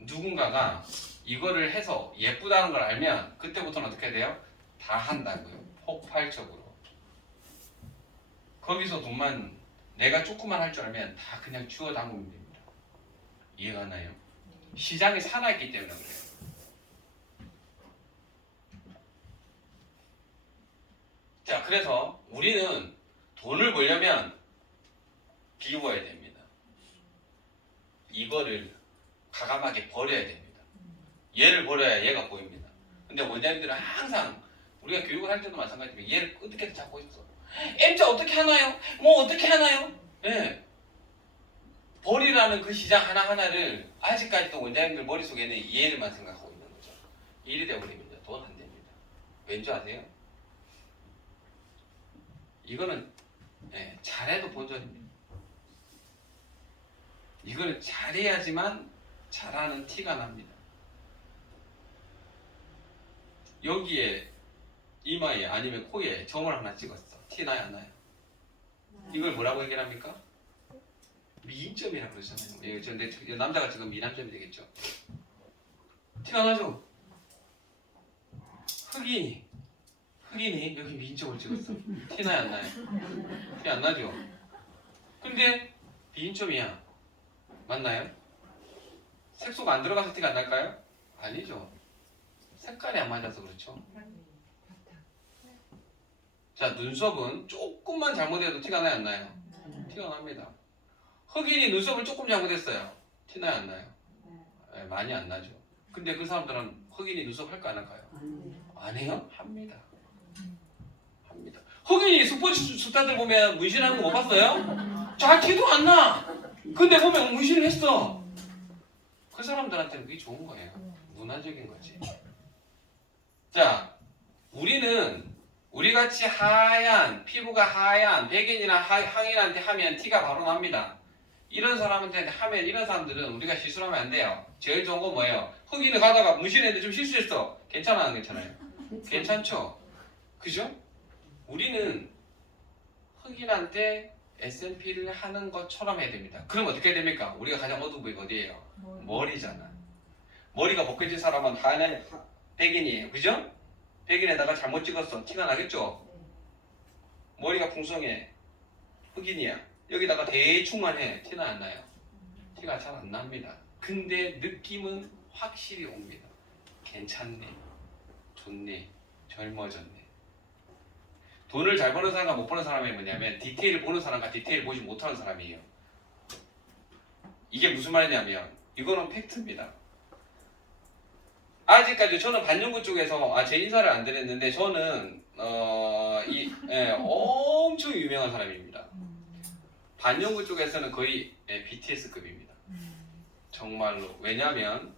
누군가가 이거를 해서 예쁘다는 걸 알면 그때부터는 어떻게 돼요? 다 한다고요. 폭발적으로. 거기서 돈만 내가 조금만 할 줄 알면 다 그냥 주워 담그면 됩니다. 이해가 가나요? 시장이 살아있기 때문에 그래요. 자, 그래서 우리는 돈을 벌려면 비워야 됩니다. 이거를 과감하게 버려야 됩니다. 얘를 버려야 얘가 보입니다. 근데 원장님들은 항상 우리가 교육을 할 때도 마찬가지지만 얘를 어떻게든 잡고 있어. M자 어떻게 하나요? 뭐 어떻게 하나요? 예. 버리라는 그 시장 하나하나를 아직까지도 원장님들 머릿속에는 얘를만 생각하고 있는 거죠. 일이 되어버립니다. 돈 안 됩니다. 왠지 아세요? 이거는 잘해도 본전입니다. 이거는 잘해야지만 잘하는 티가 납니다. 여기에 이마에 아니면 코에 점을 하나 찍었어. 티 나요 안 나요? 이걸 뭐라고 얘기합니까? 미인점이라고 그러잖아요. 근데 남자가 지금 미남점이 되겠죠. 티가 나죠? 흑인이 여기 미인점을 찍었어. 티 나요 안 나요? 티 안 나죠? 근데 미인점이야. 맞나요? 색소가 안 들어가서 티가 안 날까요? 아니죠. 색깔이 안 맞아서 그렇죠. 자, 눈썹은 조금만 잘못해도 티가 나요 안 나요? 티가 납니다. 흑인이 눈썹을 조금 잘못했어요. 티 나요 안 나요? 네, 많이 안 나죠. 근데 그 사람들은 흑인이 눈썹 할까 안 할까요? 안 해요? 합니다. 합니다. 흑인이 스포츠 스타들 보면 문신하는 거 못 봤어요? 자, 티도 안 나. 근데 보면 문신을 했어. 그 사람들한테는 그게 좋은 거예요. 문화적인 거지. 자, 우리 같이 하얀, 피부가 하얀 백인이나 황인한테 하면 티가 바로 납니다. 이런 사람한테 하면 이런 사람들은 우리가 실수하면 안 돼요. 제일 좋은 건 뭐예요? 흑인을 가다가 문신했는데 좀 실수했어. 괜찮아 안 괜찮아요? 괜찮죠? 그죠? 우리는 흑인한테 S&P를 하는 것처럼 해야 됩니다. 그럼 어떻게 해야 됩니까? 우리가 가장 어두운 부위가 어디예요? 머리잖아. 머리가 벗겨진 사람은 하얀 백인이에요. 그죠? 백인에다가 잘못 찍었어. 티가 나겠죠? 머리가 풍성해. 흑인이야. 여기다가 대충만 해. 티는 안 나요. 티가 잘 안 납니다. 근데 느낌은 확실히 옵니다. 괜찮네. 좋네. 젊어졌네. 돈을 잘 버는 사람과 못 버는 사람이 뭐냐면 디테일을 보는 사람과 디테일을 보지 못하는 사람이에요. 이게 무슨 말이냐면 이거는 팩트입니다. 아직까지 저는 반영구 쪽에서 제 인사를 안 드렸는데 저는 엄청 유명한 사람입니다. 반영구 쪽에서는 거의 BTS급입니다. 정말로. 왜냐하면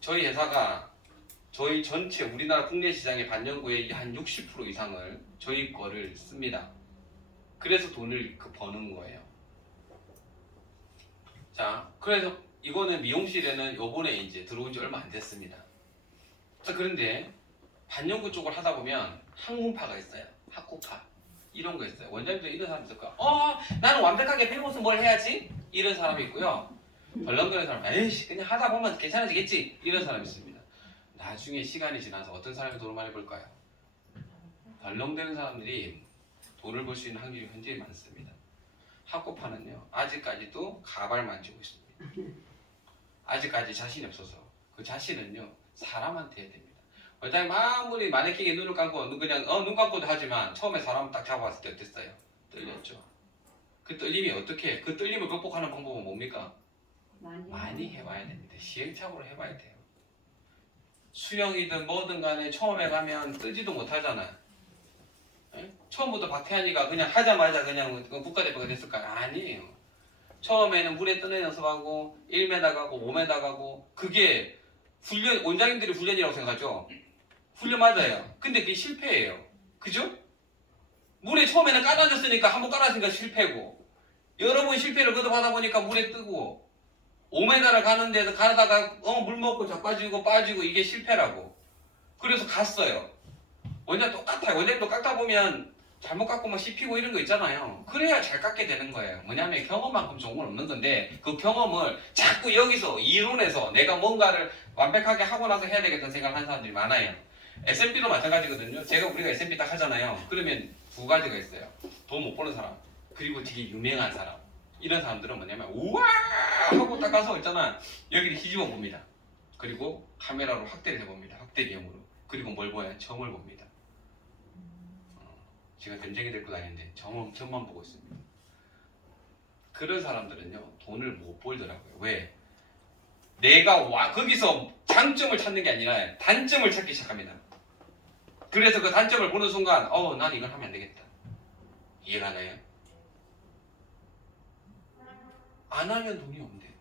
저희 회사가 저희 전체 우리나라 국내 시장의 반영구의 한 60% 이상을 저희 거를 씁니다. 그래서 돈을 버는 거예요. 자, 그래서 이거는 미용실에는 요번에 이제 들어온 지 얼마 안 됐습니다. 자, 그런데 반영구 쪽을 하다 보면 학문파가 있어요. 학구파. 이런 거 있어요. 원장님도 이런 사람 있을 거야. 나는 완벽하게 배워서 뭘 해야지? 이런 사람이 있고요. 덜렁거리는 사람, 에이씨, 그냥 하다 보면 괜찮아지겠지? 이런 사람이 있습니다. 나중에 시간이 지나서 어떤 사람이 돈을 많이 벌까요? 덜렁대는 사람들이 돈을 벌 수 있는 확률이 굉장히 많습니다. 학구파는요, 아직까지도 가발만 쥐고 있습니다. 아직까지 자신이 없어서 그 자신은요, 사람한테 해야 됩니다. 원장님 아무리 마네킹에 눈을 감고 그냥 눈 감고도 하지만 처음에 사람 딱 잡아봤을 때 어땠어요? 떨렸죠. 그 떨림이 어떻게? 그 떨림을 극복하는 방법은 뭡니까? 많이 해봐야 됩니다. 시행착오로 해봐야 돼요. 수영이든 뭐든 간에 처음에 가면 뜨지도 못하잖아요. 에? 처음부터 박태환이가 그냥 하자마자 그냥 국가대표가 됐을까요? 아니에요. 처음에는 물에 뜨는 연습하고 1m 가고 5m 가고 그게 훈련, 원장님들이 훈련이라고 생각하죠? 훈련 맞아요. 근데 그게 실패예요. 그죠? 물에 처음에는 깔아졌으니까 한번 깔았으니까 실패고 여러 번 실패를 거듭하다 보니까 물에 뜨고 5m를 가는데도 가다가 물 먹고 자빠지고 빠지고 이게 실패라고. 그래서 갔어요. 원장 똑같아요. 원장님도 깎다 보면 잘못 깎고 막 씹히고 이런 거 있잖아요. 그래야 잘 깎게 되는 거예요. 뭐냐면 경험만큼 좋은 건 없는 건데 그 경험을 자꾸 여기서 이론에서 내가 뭔가를 완벽하게 하고 나서 해야 되겠다는 생각을 하는 사람들이 많아요. S&P도 마찬가지거든요. 우리가 S&P 딱 하잖아요. 그러면 두 가지가 있어요. 돈 못 버는 사람 그리고 되게 유명한 사람. 이런 사람들은 뭐냐면 우와 하고 딱 가서 있잖아. 여기를 뒤집어 봅니다. 그리고 카메라로 확대를 해봅니다. 확대기형으로. 그리고 뭘 보여요? 점을 봅니다. 제가 댐쟁이 될 건 아닌데 점만 보고 있습니다. 그런 사람들은요 돈을 못 벌더라고요. 왜? 내가 거기서 장점을 찾는 게 아니라 단점을 찾기 시작합니다. 그래서 그 단점을 보는 순간 난 이걸 하면 안 되겠다. 이해가 가나요? 안 하면 돈이 없는데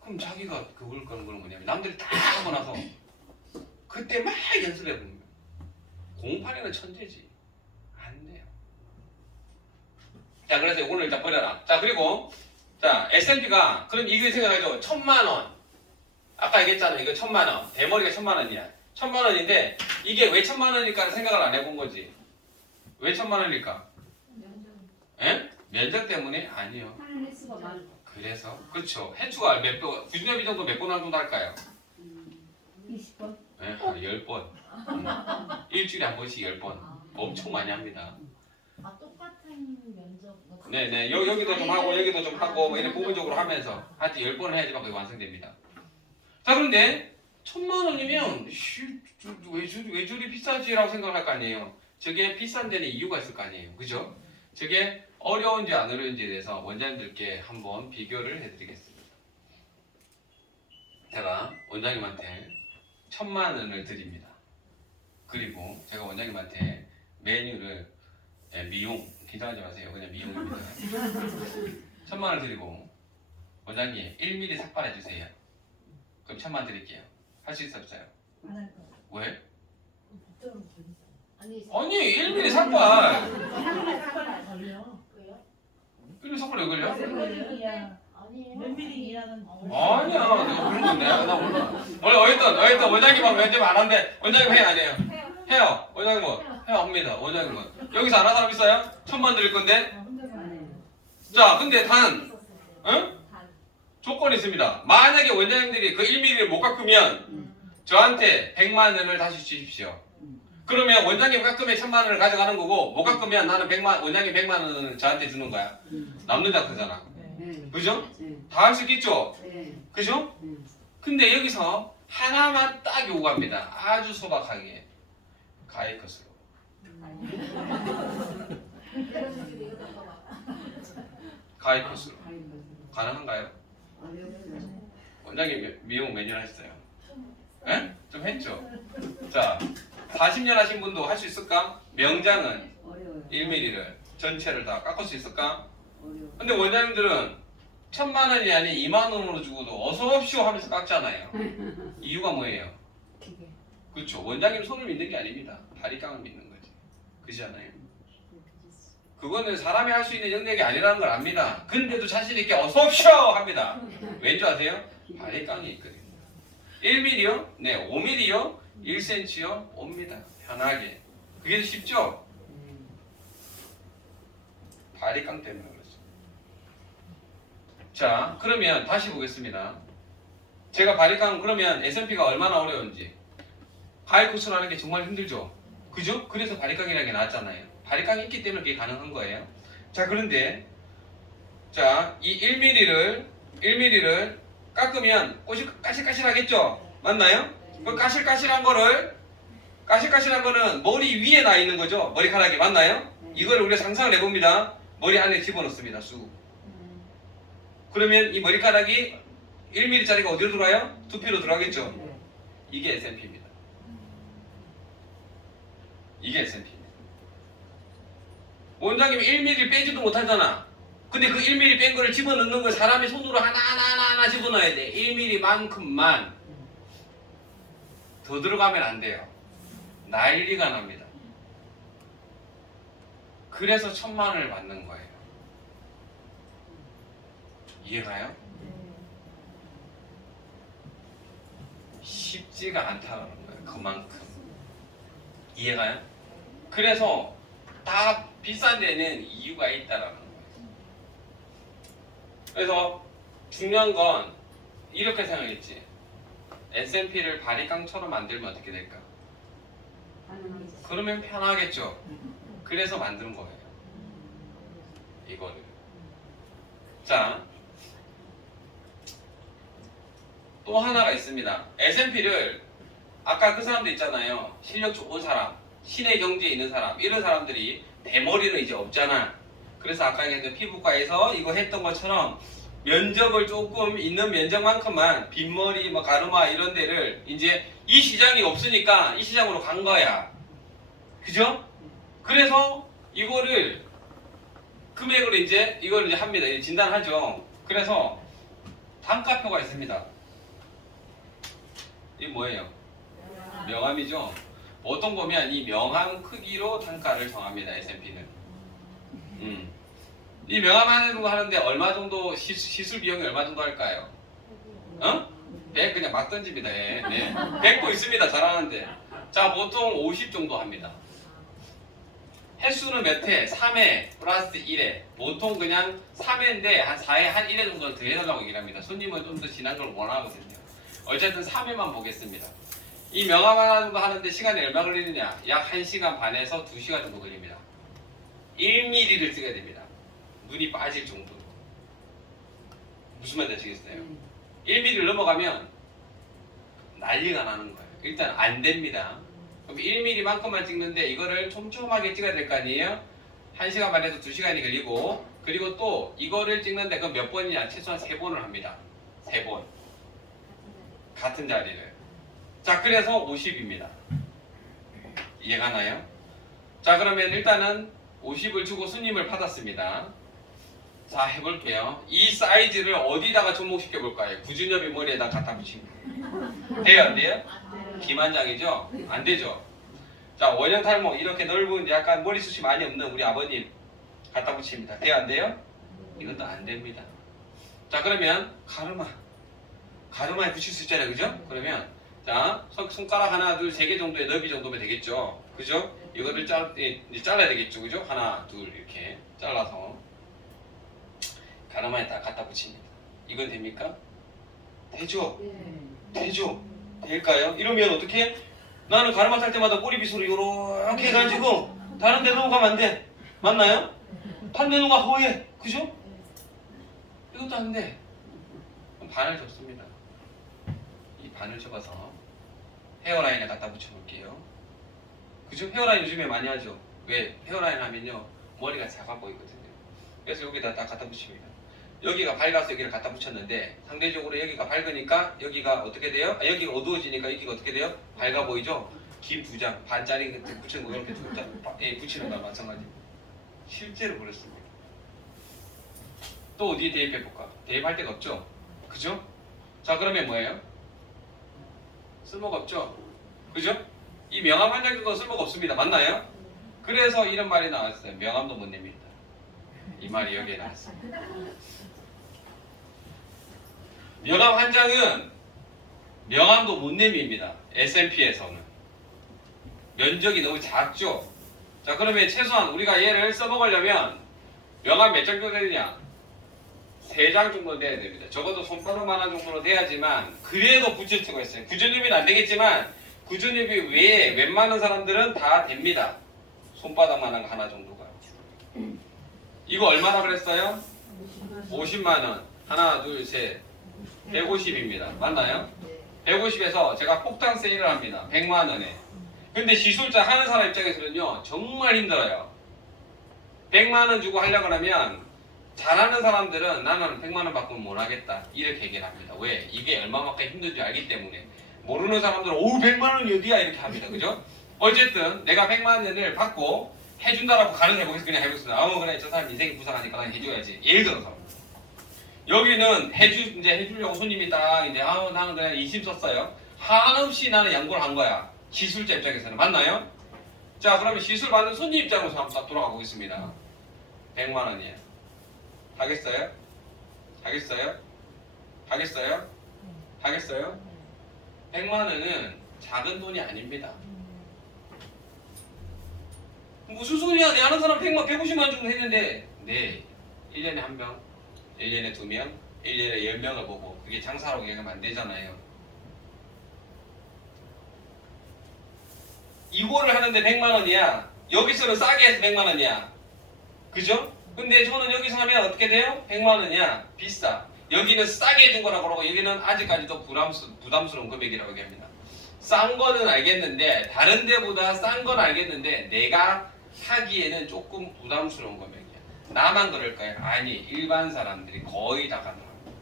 그럼 자기가 그걸 거는 건 뭐냐면 남들이 다 하고 나서 그때 막 연습해 보는 거예요. 08에는 천재지. 안 돼요. 자, 그래서 이거는 일단 버려라. 자, 그리고 자, S&P가 그럼 이게 생각하죠. 1000만 원. 아까 얘기했잖아요. 이거 1000만 원. 대머리가 1000만 원이야. 천만 원인데 이게 왜 천만 원일까 생각을 안 해본 거지. 왜 천만 원일까? 에? 면적 때문에? 아니요. 하는 횟수가 많. 그래서 그렇죠. 해추가 몇 번, 구준엽이 정도 몇 번 정도 할까요? 20번. 네, 10번. 일주일에 한 번씩 10번. 엄청 많이 합니다. 아 똑같은 면적. 네네. 여기도 좀 하고 여기도 좀 하고 뭐 이렇게 부분적으로 하면서 하여튼 10번을 해야지만 그게 완성됩니다. 자 그런데 1000만 원이면 왜 저리 비싸지라고 생각할 거 아니에요. 저게 비싼 데는 이유가 있을 거 아니에요. 그죠? 저게 어려운지 안 어려운지에 대해서 원장님들께 한번 비교를 해드리겠습니다. 제가 원장님한테 1000만 원을 드립니다. 그리고 제가 원장님한테 메뉴를 미용, 긴장하지 마세요. 그냥 미용입니다. 1000만 원을 드리고 원장님 1mm 삭발해 주세요. 그럼 1000만 원 드릴게요. 할 수 있어 없어요? 안 할 거예요. 왜? 복잡으로 걸리잖아. 아니 아니 1mm 삭발! 삭발 걸려. 왜요? 1mm 삭발 왜 걸려? 몇 미리 이하, 아니에요. 몇 미리 이하는 아니야, 내가 그런 건 내가 나 몰라. 원래 어쨌든 원장님하고 면접 안 한대. 원장님 해 안 해요? 해요. 원장님 뭐 해요 합니다. 원장님 뭐 여기서 안 하는 사람 있어요? 1000만 드릴 건데. 혼자서 안 해요. 자, 근데 단 있었어요. 응? 조건이 있습니다. 만약에 원장님들이 그 1mm를 못 깎으면 저한테 100만 원을 다시 주십시오. 그러면 원장님 깎으면 1000만 원을 가져가는 거고 못 깎으면 나는 100만 원장님 100만 원을 저한테 주는 거야. 남는 자크잖아. 네. 그죠? 네. 다 할 수 있겠죠? 네. 그죠? 네. 근데 여기서 하나만 딱 요구합니다. 아주 소박하게. 가액 컷으로. 가액 컷으로. 가능한가요? 어려워요. 원장님 미용 몇 년 하셨어요? 에? 좀 했죠? 자, 40년 하신 분도 할 수 있을까? 명장은 어려워요. 1mm를 전체를 다 깎을 수 있을까? 어려워. 근데 원장님들은 1000만 원이 아닌 2만 원으로 주고도 어서 옵쇼 하면서 깎잖아요. 이유가 뭐예요? 기계. 그렇죠. 원장님 손을 믿는 게 아닙니다. 바리깡을 믿는 거지. 그렇잖아요. 그거는 사람이 할 수 있는 영역이 아니라는 걸 압니다. 근데도 자신 있게 어서 옵쇼 합니다. 왠지 아세요? 바리깡이 있거든요. 1mm요? 네, 5mm요? 1cm요? 옵니다. 편하게. 그게 쉽죠? 바리깡 때문에 그렇죠. 자, 그러면 다시 보겠습니다. 제가 바리깡 그러면 S&P가 얼마나 어려운지. 가액 코스를 하는 게 정말 힘들죠. 그죠? 그래서 바리깡이라는 게 나왔잖아요. 바리깡이 있기 때문에 그게 가능한 거예요. 자, 그런데 자, 이 1mm를 깎으면 꽃이 까실까실하겠죠? 맞나요? 그 까실까실한 거는 머리 위에 나 있는 거죠. 머리카락이 맞나요? 이걸 우리가 상상을 해봅니다. 머리 안에 집어넣습니다. 쑥. 그러면 이 머리카락이 1mm짜리가 어디로 들어가요? 두피로 들어가겠죠? 이게 S&P입니다. 이게 S&P입니다. 원장님이 1mm 빼지도 못하잖아. 근데 그 1mm 뺀 거를 집어넣는 걸 사람이 손으로 하나 집어넣어야 돼. 1mm만큼만 더 들어가면 안 돼요. 난리가 납니다. 그래서 1000만 원을 받는 거예요. 이해가요? 쉽지가 않다는 거예요. 그만큼. 이해가요? 그래서 다 비싼 데는 이유가 있다라는 거예요. 그래서 중요한 건 이렇게 생각했지. S&P를 바리깡처럼 만들면 어떻게 될까? 그러면 편하겠죠. 그래서 만든 거예요. 이거를. 자, 또 하나가 있습니다. S&P를 아까 그 사람들 있잖아요. 실력 좋은 사람, 신의 경지에 있는 사람, 이런 사람들이 대머리는 이제 없잖아. 그래서 아까 얘기했던 피부과에서 이거 했던 것처럼 면적을 조금 있는 면적만큼만 빈머리, 뭐 가르마 이런 데를 이제 이 시장이 없으니까 이 시장으로 간 거야. 그죠? 그래서 이거를 금액으로 이거를 이제 합니다. 이제 진단하죠. 그래서 단가표가 있습니다. 이게 뭐예요? 명함이죠. 보통 보면 이 명함 크기로 단가를 정합니다. S&P는. 이 명함 하는데 얼마 정도 시술 비용이 얼마 정도 할까요? 어? 100 그냥 막 던집니다. 예. 네. 100도 있습니다. 잘하는데. 자, 보통 50 정도 합니다. 횟수는 몇 회? 3회 플러스 1회. 보통 그냥 3회인데 한 4회, 한 1회 정도는 더 해달라고 얘기를 합니다. 손님은 좀 더 진한 걸 원하거든요. 어쨌든 3회만 보겠습니다. 이 명함 하나 정도 하는데 시간이 얼마 걸리느냐? 약 1시간 반에서 2시간 정도 걸립니다. 1mm를 찍어야 됩니다. 눈이 빠질 정도로. 무슨 말인지 아시겠어요? 1mm를 넘어가면 난리가 나는 거예요. 일단 안 됩니다. 그럼 1mm만큼만 찍는데 이거를 촘촘하게 찍어야 될 거 아니에요? 1시간 반에서 2시간이 걸리고, 그리고 또 이거를 찍는데 그럼 몇 번이냐? 최소한 3번을 합니다. 3번. 같은 자리를. 자, 그래서 50입니다. 이해가나요? 자, 그러면 일단은 50을 주고 손님을 받았습니다. 자, 해볼게요. 이 사이즈를 어디다가 접목시켜 볼까요? 구준엽이 머리에다 갖다 붙입니다. 돼요, 안 돼요? 기만장이죠? 안 되죠? 자, 원형 탈모 이렇게 넓은 약간 머리숱이 많이 없는 우리 아버님 갖다 붙입니다. 돼요, 안 돼요? 이것도 안 됩니다. 자, 그러면 가르마에 붙일 수 있잖아요, 그죠? 그러면 자, 손가락 하나, 둘, 3개 정도의 너비 정도면 되겠죠? 그죠? 이거를 잘라야 되겠죠, 그죠? 하나, 둘 이렇게 잘라서 가르마에 다 갖다 붙입니다. 이건 됩니까? 되죠? 되죠? 될까요? 이러면 어떻게? 나는 가르마 탈 때마다 꼬리빗으로 이렇게 해가지고 다른 데 넘어가면 안 돼. 맞나요? 반대로가 허해. 그죠? 이것도 안 돼. 그럼 반을 접습니다. 이 반을 접어서 헤어라인에 갖다 붙여볼게요. 그죠? 헤어라인 요즘에 많이 하죠. 왜? 헤어라인 하면요 머리가 작아 보이거든요. 그래서 여기다 딱 갖다 붙입니다. 여기가 밝아서 여기를 갖다 붙였는데 상대적으로 여기가 밝으니까 여기가 어떻게 돼요? 여기가 어두워지니까 여기가 어떻게 돼요? 밝아 보이죠? 김 2장 반짜리 붙이는 거 이렇게 붙이는 거랑 마찬가지입니다. 실제로 그렇습니다. 또 어디에 대입해 볼까? 대입할 데가 없죠? 그죠? 자, 그러면 뭐예요? 쓸모가 없죠? 그죠? 이 명함 한 장도 쓸모가 없습니다. 맞나요? 그래서 이런 말이 나왔어요. 명함도 못 냅니다. 이 말이 여기에 나왔어요. 명함 한 장은 명함도 못 내밉니다. S&P에서는 면적이 너무 작죠. 자, 그러면 최소한 우리가 얘를 써먹으려면 명함 몇 장 정도 되느냐? 3장 정도 돼야 됩니다. 적어도 손바닥만한 정도로 돼야지만 그래도 붙일 수가 있어요. 구준엽이는 안 되겠지만 구준엽이 외에 웬만한 사람들은 다 됩니다. 손바닥만한 거 하나 정도가. 이거 얼마나 그랬어요? 50만 원. 하나, 둘, 셋. 150입니다. 맞나요? 150에서 제가 폭탄 세일을 합니다. 100만 원에. 근데 시술자 하는 사람 입장에서는요 정말 힘들어요. 100만 원 주고 하려고 하면 잘하는 사람들은 나는 100만 원 받고는 못 하겠다 이렇게 얘기를 합니다. 왜? 이게 얼마만큼 힘든지 알기 때문에. 모르는 사람들은 오 100만 원이 어디야 이렇게 합니다. 그죠? 어쨌든 내가 100만 원을 받고 해준다라고 가는 해보겠습니다. 그냥 해보겠습니다. 그래 저 사람 인생이 불쌍하니까 그냥 해줘야지. 예를 들어서 여기는 이제 해주려고 손님이 딱 이제 나는 그냥 이심 썼어요. 한없이 나는 양보를 한 거야. 시술자 입장에서는. 맞나요? 자, 그러면 시술 받는 손님 입장으로 한번 딱 돌아가 보겠습니다. 100만 원이에요. 하겠어요? 하겠어요? 하겠어요? 하겠어요? 100만 원은 작은 돈이 아닙니다. 무슨 소리야? 내 아는 사람 150만 원 정도 했는데 네, 1년에 1명, 1년에 2명, 1년에 10명을 보고 그게 장사라고 얘기하면 안 되잖아요. 이거를 하는데 100만 원이야. 여기서는 싸게 해서 100만 원이야. 그죠? 근데 저는 여기서 하면 어떻게 돼요? 100만 원이야. 비싸. 여기는 싸게 해준 거라고 그러고 여기는 아직까지도 부담스러운 금액이라고 얘기합니다. 싼 거는 알겠는데 다른 데보다 싼 건 알겠는데 내가 하기에는 조금 부담스러운 금액이야. 나만 그럴 거야? 아니, 일반 사람들이 거의 다 가능합니다.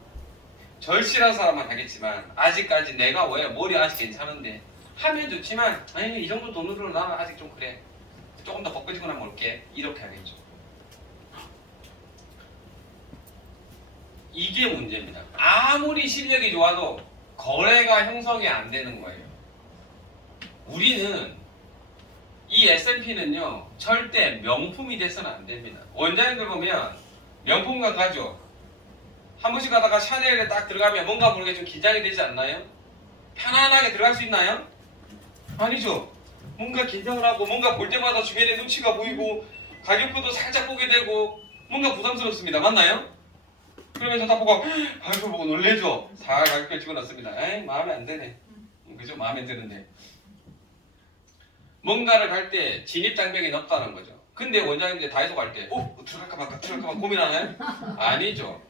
절실한 사람은 하겠지만 아직까지 내가 왜 머리 아직 괜찮은데 하면 좋지만 아니 이 정도 돈으로 나는 아직 좀 그래. 조금 더 벗겨지고 나면 올게. 이렇게 하겠죠. 이게 문제입니다. 아무리 실력이 좋아도 거래가 형성이 안 되는 거예요. 우리는 이 S&P는요 절대 명품이 돼서는 안 됩니다. 원장님들 보면 명품가 가죠. 한 번씩 가다가 샤넬에 딱 들어가면 뭔가 모르게 좀 긴장이 되지 않나요? 편안하게 들어갈 수 있나요? 아니죠. 뭔가 긴장을 하고 뭔가 볼 때마다 주변에 눈치가 보이고 가격표도 살짝 보게 되고 뭔가 부담스럽습니다. 맞나요? 그러면서 다 보고 가격표 보고 놀래죠. 잘 가격표 찍어놨습니다. 에이 마음에 안 드네. 그죠? 마음에 드는데 뭔가를 갈 때 진입 장벽이 높다는 거죠. 근데 원장님들 다이소 갈 때 들어갈까 말까 들어갈까 말까 고민하나요? 아니죠.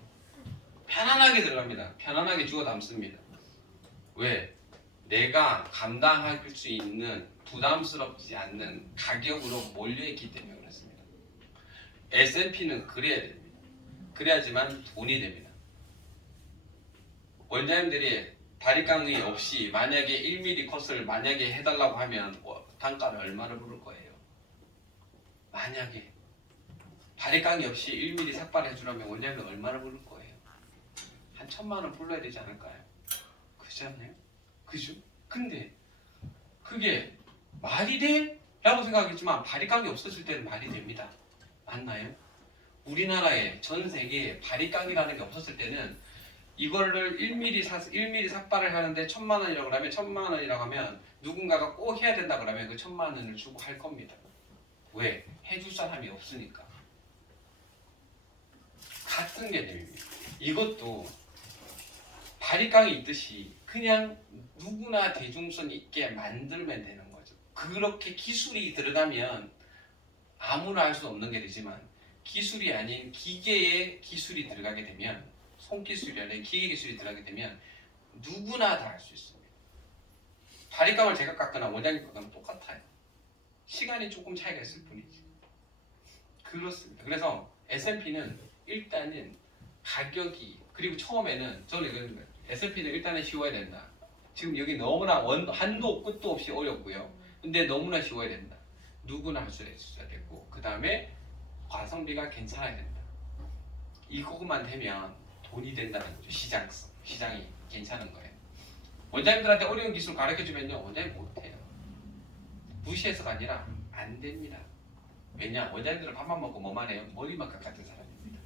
편안하게 들어갑니다. 편안하게 주워 담습니다. 왜? 내가 감당할 수 있는 부담스럽지 않는 가격으로 몰려있기 때문에 그렇습니다. S&P는 그래야 됩니다. 그래야지만 돈이 됩니다. 원장님들이 바리깡이 없이 만약에 1mm 컷을 만약에 해달라고 하면 단가를 얼마를 부를 거예요? 만약에 바리깡이 없이 1mm 삭발을 해주려면 원장님은 얼마를 부를 거예요? 한 1,000만 원 불러야 되지 않을까요? 그렇지 않나요? 그죠? 근데 그게 말이 돼? 라고 생각하겠지만 바리깡이 없어질 때는 말이 됩니다. 맞나요? 우리나라에 전 세계에 바리깡이라는 게 없었을 때는 이거를 1mm 삭발을 하는데 1,000만 원이라고 하면 1,000만 원이라고 하면 누군가가 꼭 해야 된다 그러면 그 1,000만 원을 주고 할 겁니다. 왜? 해줄 사람이 없으니까. 같은 개념입니다. 이것도 바리깡이 있듯이 그냥 누구나 대중성 있게 만들면 되는 거죠. 그렇게 기술이 들어가면 아무나 할 수 없는 게 되지만 기술이 아닌 기계의 기술이 들어가게 되면 손기술이 아닌 기계 기술이 들어가게 되면 누구나 다 할 수 있습니다. 바리깡을 제가 깎거나 원장님 깎거나 똑같아요. 시간이 조금 차이가 있을 뿐이지. 그렇습니다. 그래서 S&P는 일단은 가격이 그리고 처음에는 저는 이런 S&P는 일단은 쉬워야 된다. 지금 여기 너무나 한도 끝도 없이 어렵고요. 근데 너무나 쉬워야 된다. 누구나 할 수 있어야 되고 그 다음에 과성비가 괜찮아야 된다. 이거만 되면 돈이 된다는 거죠. 시장이 괜찮은 거예요. 원장님들한테 어려운 기술 가르쳐주면요 원장님 못해요. 무시해서가 아니라 안 됩니다. 왜냐? 원장님들은 밥만 먹고 뭐만 해요? 머리만 같은 사람입니다.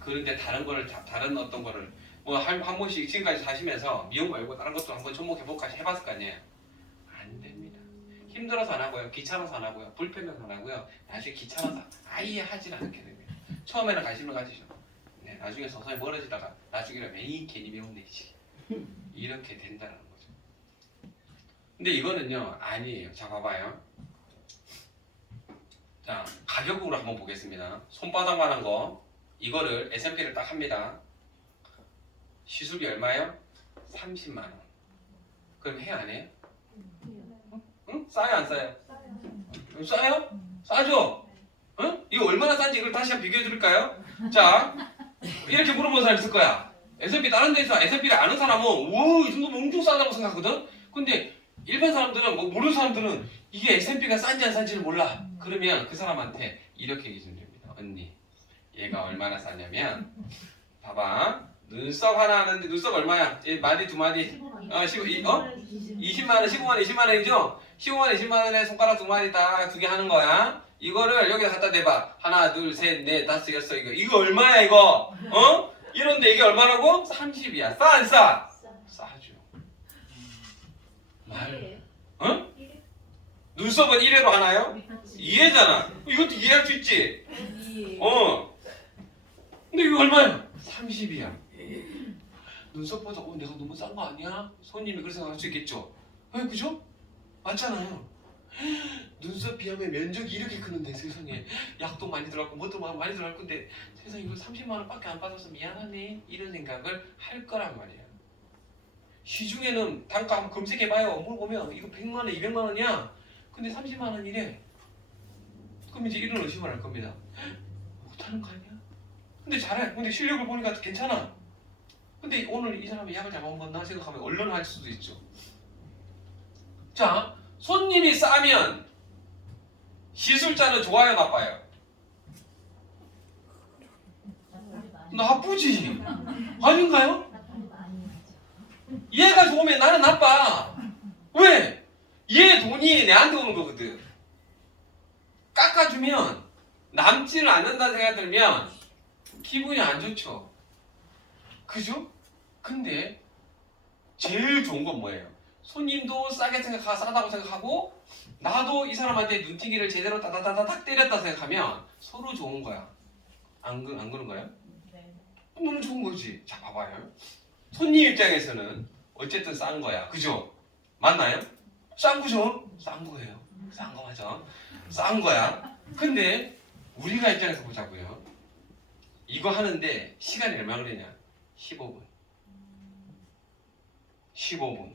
그런데 다른 어떤 거를 뭐 한 번씩 지금까지 사시면서 미용 말고 다른 것도 한번 접목해볼까 해봤을 거 아니에요? 안 됩니다. 힘들어서 안 하고요. 귀찮아서 안 하고요. 불편해서 안 하고요. 나중에 귀찮아서 아예 하질 않게 됩니다. 처음에는 관심을 가지죠. 네, 나중에 서서히 멀어지다가 나중에는 매일 괜히 배웠네 이렇게 된다는 거죠. 근데 이거는요 아니에요. 자 봐봐요. 자 가격으로 한번 보겠습니다. 손바닥만한 거 이거를 S&P를 딱 합니다. 시술비 얼마예요? 30만 원. 그럼 해 안 해요? 응? 싸요 안 싸요? 싸요? 싸죠? 응? 이거 얼마나 싼지 이걸 다시 한번 비교해 드릴까요? 자 이렇게 물어보는 사람 있을 거야. S&P 다른 데서 S&P를 아는 사람은 우와 이 정도면 엄청 싸다고 생각하거든? 근데 일반 사람들은 모르는 사람들은 이게 S&P가 싼지 안 싼지를 몰라. 그러면 그 사람한테 이렇게 얘기해주면 됩니다. 언니 얘가 얼마나 싸냐면 봐봐 눈썹 하나 하는데 눈썹 얼마야? 마디 두 마디 20만 원 15만 원 20만 원이죠? 15만 원 20만 원에 손가락 두 마디 딱 두 개 하는 거야. 이거를 여기다 갖다 대봐. 하나 둘 셋 넷 다섯 여섯 이거 얼마야 이거? 어? 이런데 이게 얼마라고? 30이야. 싸 안 싸? 싸죠. 말. 어? 눈썹은 1회로 하나요? 2회잖아. 이것도 이해할 수 있지? 근데 이거 얼마야? 30이야. 눈썹보다 내가 너무 싼 거 아니야? 손님이 그렇게 생각할 수 있겠죠? 그죠? 맞잖아요. 눈썹 비하면 면적이 이렇게 크는데 세상에 약도 많이 들어갔고 뭣도 많이 들어갈 건데 세상에 이거 30만 원밖에 안 받아서 미안하네 이런 생각을 할 거란 말이에요. 시중에는 단가 한번 검색해봐요. 물어보면 이거 100만 원 200만 원이야. 근데 30만 원이래. 그럼 이제 이런 의심을 할 겁니다. 못하는 거 아니야? 근데 잘해. 근데 실력을 보니까 괜찮아. 근데 오늘 이 사람이 약을 잘못 먹었나 생각하면 얼른 할 수도 있죠. 자, 손님이 싸면 시술자는 좋아요, 나빠요? 나쁘지. 아닌가요? 얘가 좋으면 나는 나빠. 왜? 얘 돈이 내한테 오는 거거든. 깎아주면 남지를 않는다 생각 들면 기분이 안 좋죠. 그죠? 근데 제일 좋은 건 뭐예요? 손님도 싸게 생각하고 싸다고 생각하고 나도 이 사람한테 눈팅기를 제대로 따다다닥 때렸다 생각하면 서로 좋은 거야. 안 그런가요? 네. 너무 좋은 거지. 자, 봐봐요. 손님 입장에서는 어쨌든 싼 거야. 그죠? 맞나요? 싼 거죠? 싼 거예요. 싼 거 맞아. 싼 거야. 근데 우리가 입장에서 보자고요. 이거 하는데 시간이 얼마 걸리냐? 15분. 15분.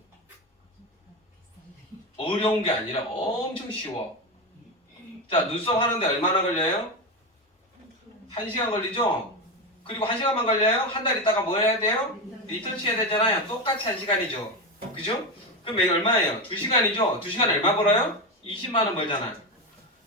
어려운 게 아니라 엄청 쉬워. 자, 눈썹 하는데 얼마나 걸려요? 1시간 걸리죠? 그리고 1시간만 걸려요? 한 달 있다가 뭐 해야 돼요? 리터치 해야 되잖아요. 똑같이 1시간이죠. 그죠? 그럼 매일 얼마예요? 2시간이죠? 2시간 얼마 벌어요? 20만 원 벌잖아.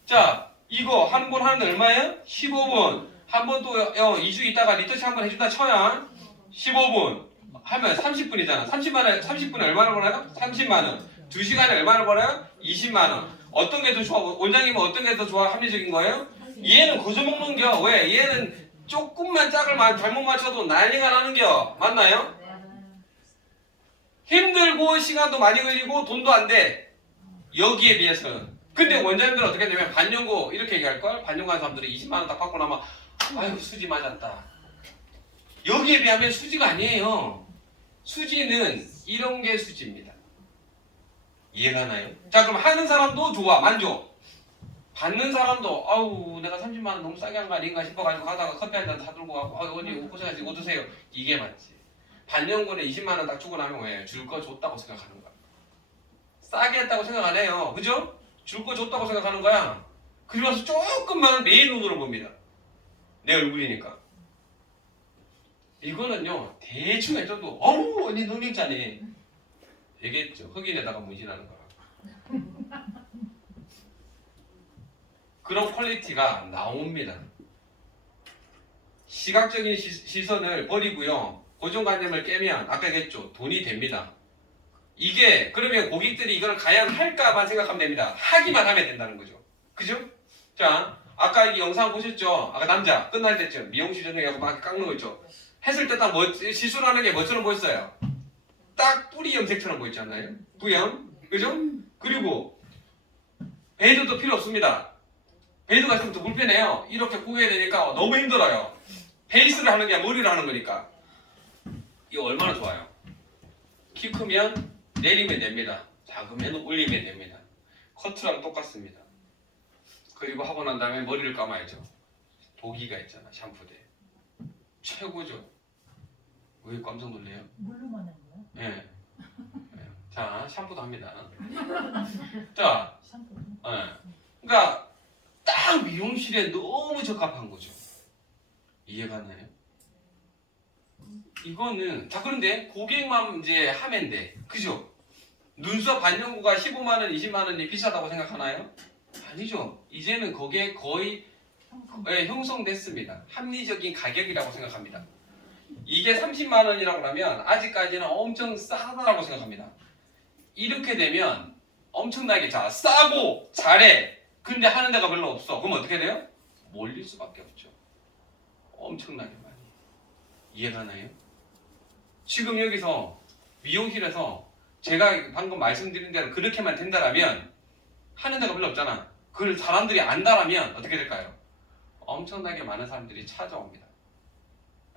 자, 이거 한 번 하는데 얼마예요? 15분. 한 번 또 2주 있다가 리터치 한 번 해준다 쳐야 15분 하면 30분이잖아. 30분에 얼마나 벌어요? 30만 원. 2시간에 얼마나 벌어요? 20만 원. 어떤 게 더 좋아? 원장님은 어떤 게 더 좋아? 합리적인 거예요? 얘는 거저먹는겨. 왜? 얘는 조금만 짝을 잘못 맞춰도 난리가 나는겨. 맞나요? 힘들고 시간도 많이 걸리고 돈도 안 돼. 여기에 비해서는. 근데 원장님들은 어떻게 되냐면 반년고 이렇게 얘기할걸? 반년고 한 사람들이 20만 원 딱 받고 나면 아이고 수지 맞았다. 여기에 비하면 수지가 아니에요. 수지는 이런 게 수지입니다. 이해가 가나요? 자, 그럼 하는 사람도 좋아. 만족. 받는 사람도 아우 내가 30만 원 너무 싸게 한 거 아닌가 싶어가지고 가다가 커피 한 잔 다 들고 가고 어디 고생하시고 뭐 드세요. 이게 맞지. 반년권에 20만 원 딱 주고 나면 왜? 줄 거 줬다고 생각하는 거야. 싸게 했다고 생각 안 해요. 그죠? 줄 거 줬다고 생각하는 거야. 그러면서 조금만 내 눈으로 봅니다. 내 얼굴이니까. 이거는요 대충 해줘도 어우 언니 능력자네 얘기했죠. 흑인에다가 문신하는 거라. 그런 퀄리티가 나옵니다. 시각적인 시선을 버리고요. 고정관념을 깨면 아까 얘기했죠. 돈이 됩니다. 이게 그러면 고객들이 이걸 과연 할까만 생각하면 됩니다. 하기만 하면 된다는 거죠. 그죠? 자, 아까 이 영상 보셨죠? 아까 남자 끝날 때쯤 미용실 전용해서 막 깎는 거 있죠? 했을 때 딱 시술을 하는 게 뭐처럼 보였어요? 딱 뿌리 염색처럼 보였잖아요. 부염, 그죠? 그리고 베이드도 필요 없습니다. 베이드가 있으면 더 불편해요. 이렇게 구겨야 되니까 너무 힘들어요. 베이스를 하는 게 머리를 하는 거니까. 이거 얼마나 좋아요. 키 크면 내리면 됩니다. 작으면 올리면 됩니다. 커트랑 똑같습니다. 그리고 하고 난 다음에 머리를 감아야죠. 도기가 있잖아. 샴푸대. 최고죠. 왜 깜짝 놀래요? 물로만 한 거야? 예. 예. 자, 샴푸도 합니다. 자, 샴푸. 예. 그러니까 딱 미용실에 너무 적합한 거죠. 이해가나요? 이거는 자 그런데 고객만 이제 하면 돼. 그죠? 눈썹 반영구가 15만 원, 20만 원이 비싸다고 생각하나요? 아니죠. 이제는 거기에 거의 형성됐습니다. 합리적인 가격이라고 생각합니다. 이게 30만 원이라고 하면 아직까지는 엄청 싸다라고 생각합니다. 이렇게 되면 엄청나게 자 싸고 잘해. 근데 하는 데가 별로 없어. 그럼 어떻게 돼요? 몰릴 수밖에 없죠. 엄청나게 많이. 이해가나요? 지금 여기서 미용실에서 제가 방금 말씀드린 대로 그렇게만 된다라면 하는 데가 별로 없잖아. 그걸 사람들이 안다라면 어떻게 될까요? 엄청나게 많은 사람들이 찾아옵니다.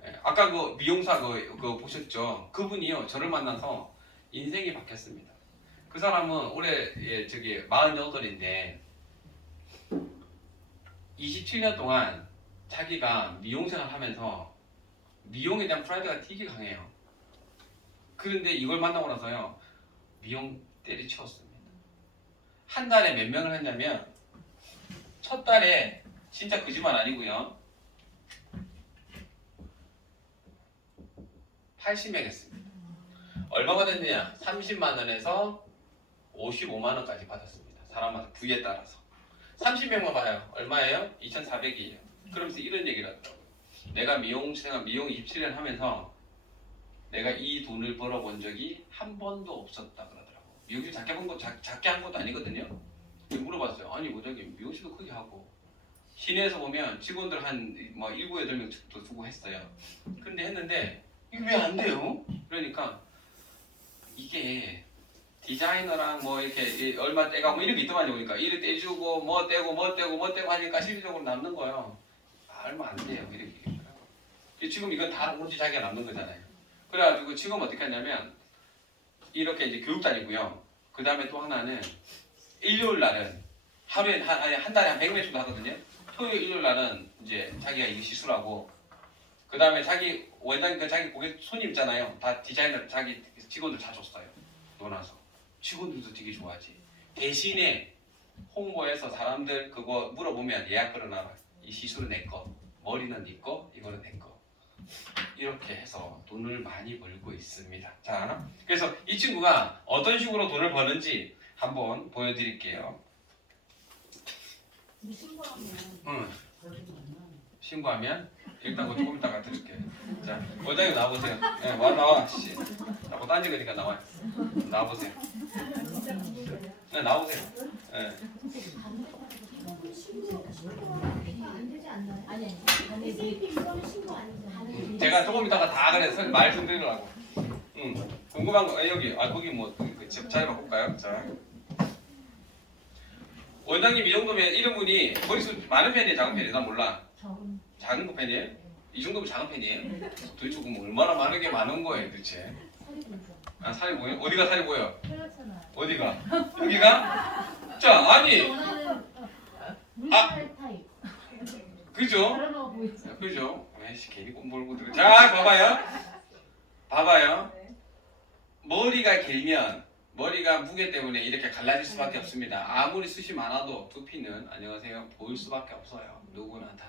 예, 아까 그 미용사 그거 보셨죠? 그분이요 저를 만나서 인생이 바뀌었습니다. 그 사람은 올해 48인데 27년 동안 자기가 미용생활 하면서 미용에 대한 프라이드가 되게 강해요. 그런데 이걸 만나고 나서요 미용 때리치웠습니다. 한 달에 몇 명을 했냐면 첫 달에 진짜 거짓말 아니고요 80명 했습니다. 얼마 받았느냐? 30만 원에서 55만 원까지 받았습니다. 사람마다 부위에 따라서 30명만 봐요. 얼마예요? 2,400이에요. 그러면서 이런 얘기를 하더라고요. 내가 미용 27년 하면서 내가 이 돈을 벌어본 적이 한 번도 없었다 그러더라고. 미용실 작게 한 것도 아니거든요. 물어봤어요. 아니 원장님 미용실도 크게 하고 시내에서 보면 직원들 한 7, 8명 도 두고 했어요. 근데 했는데 이게 왜 안 돼요? 그러니까 이게 디자이너랑 뭐 이렇게 얼마 떼가 뭐 이런 게 있더만요. 그러니까 이를 떼주고 뭐 떼고 뭐 떼고 뭐 떼고 하니까 실질적으로 남는 거예요. 얼마 안 돼요. 이렇게. 지금 이건 다 오로지 자기가 남는 거잖아요. 그래가지고 지금 어떻게 하냐면 이렇게 이제 교육 다니고요. 그 다음에 또 하나는 일요일 날은 하루에 한 달에 한 100명 정도 하거든요. 토요일 일요일 날은 이제 자기가 이거 시술하고 그 다음에 자기 원장님 자기 고객 손님 있잖아요. 다 디자이너 자기 직원들 다 줬어요. 놀아서 직원들도 되게 좋아하지. 대신에 홍보해서 사람들 그거 물어보면 예약 걸어놔라. 이 시술은 내 거, 머리는 네 거, 이거는 내 거. 이렇게 해서 돈을 많이 벌고 있습니다. 자, 그래서 이 친구가 어떤 식으로 돈을 버는지 한번 보여드릴게요. 근데 신고하면 응. 벌금 얼마나? 신고하면 일단 그거 조금 이따가 드릴게요. 자, 원장님 나와보세요. 네, 나와. 씨. 자꾸 딴 얘기니까 나와요. 나와보세요. 네, 나오세요. 네. 안 되지 않나요? 아니 SAP 이거는 신고 아니죠. 제가 조금 이따가 다 그래서 말씀드리려고. 궁금한 거 여기 거기 뭐 자리 바꿀까요? 자, 원장님 이 정도면 이런 분이 머리숱 많은 편이에요, 작은 편이에요? 난 몰라. 적은 작은 거 편이에요? 이 정도면 작은 편이에요? 도대체 그럼 얼마나 많은 게 많은 거예요, 도대체? 살이 보이죠. 아, 살이 보여? 어디가 살이 보여? 그렇잖아. 어디가? 여기가? 자, 아니, 원하는 물살 타입. 그죠? 바람하고 보이죠. 그죠? 에이씨, 괜히 꼼볼고 들어. 자, 봐봐요. 봐봐요. 머리가 길면 머리가 무게 때문에 이렇게 갈라질 수밖에 없습니다. 아무리 숱이 많아도 두피는 안녕하세요 보일 수밖에 없어요. 누구나 다.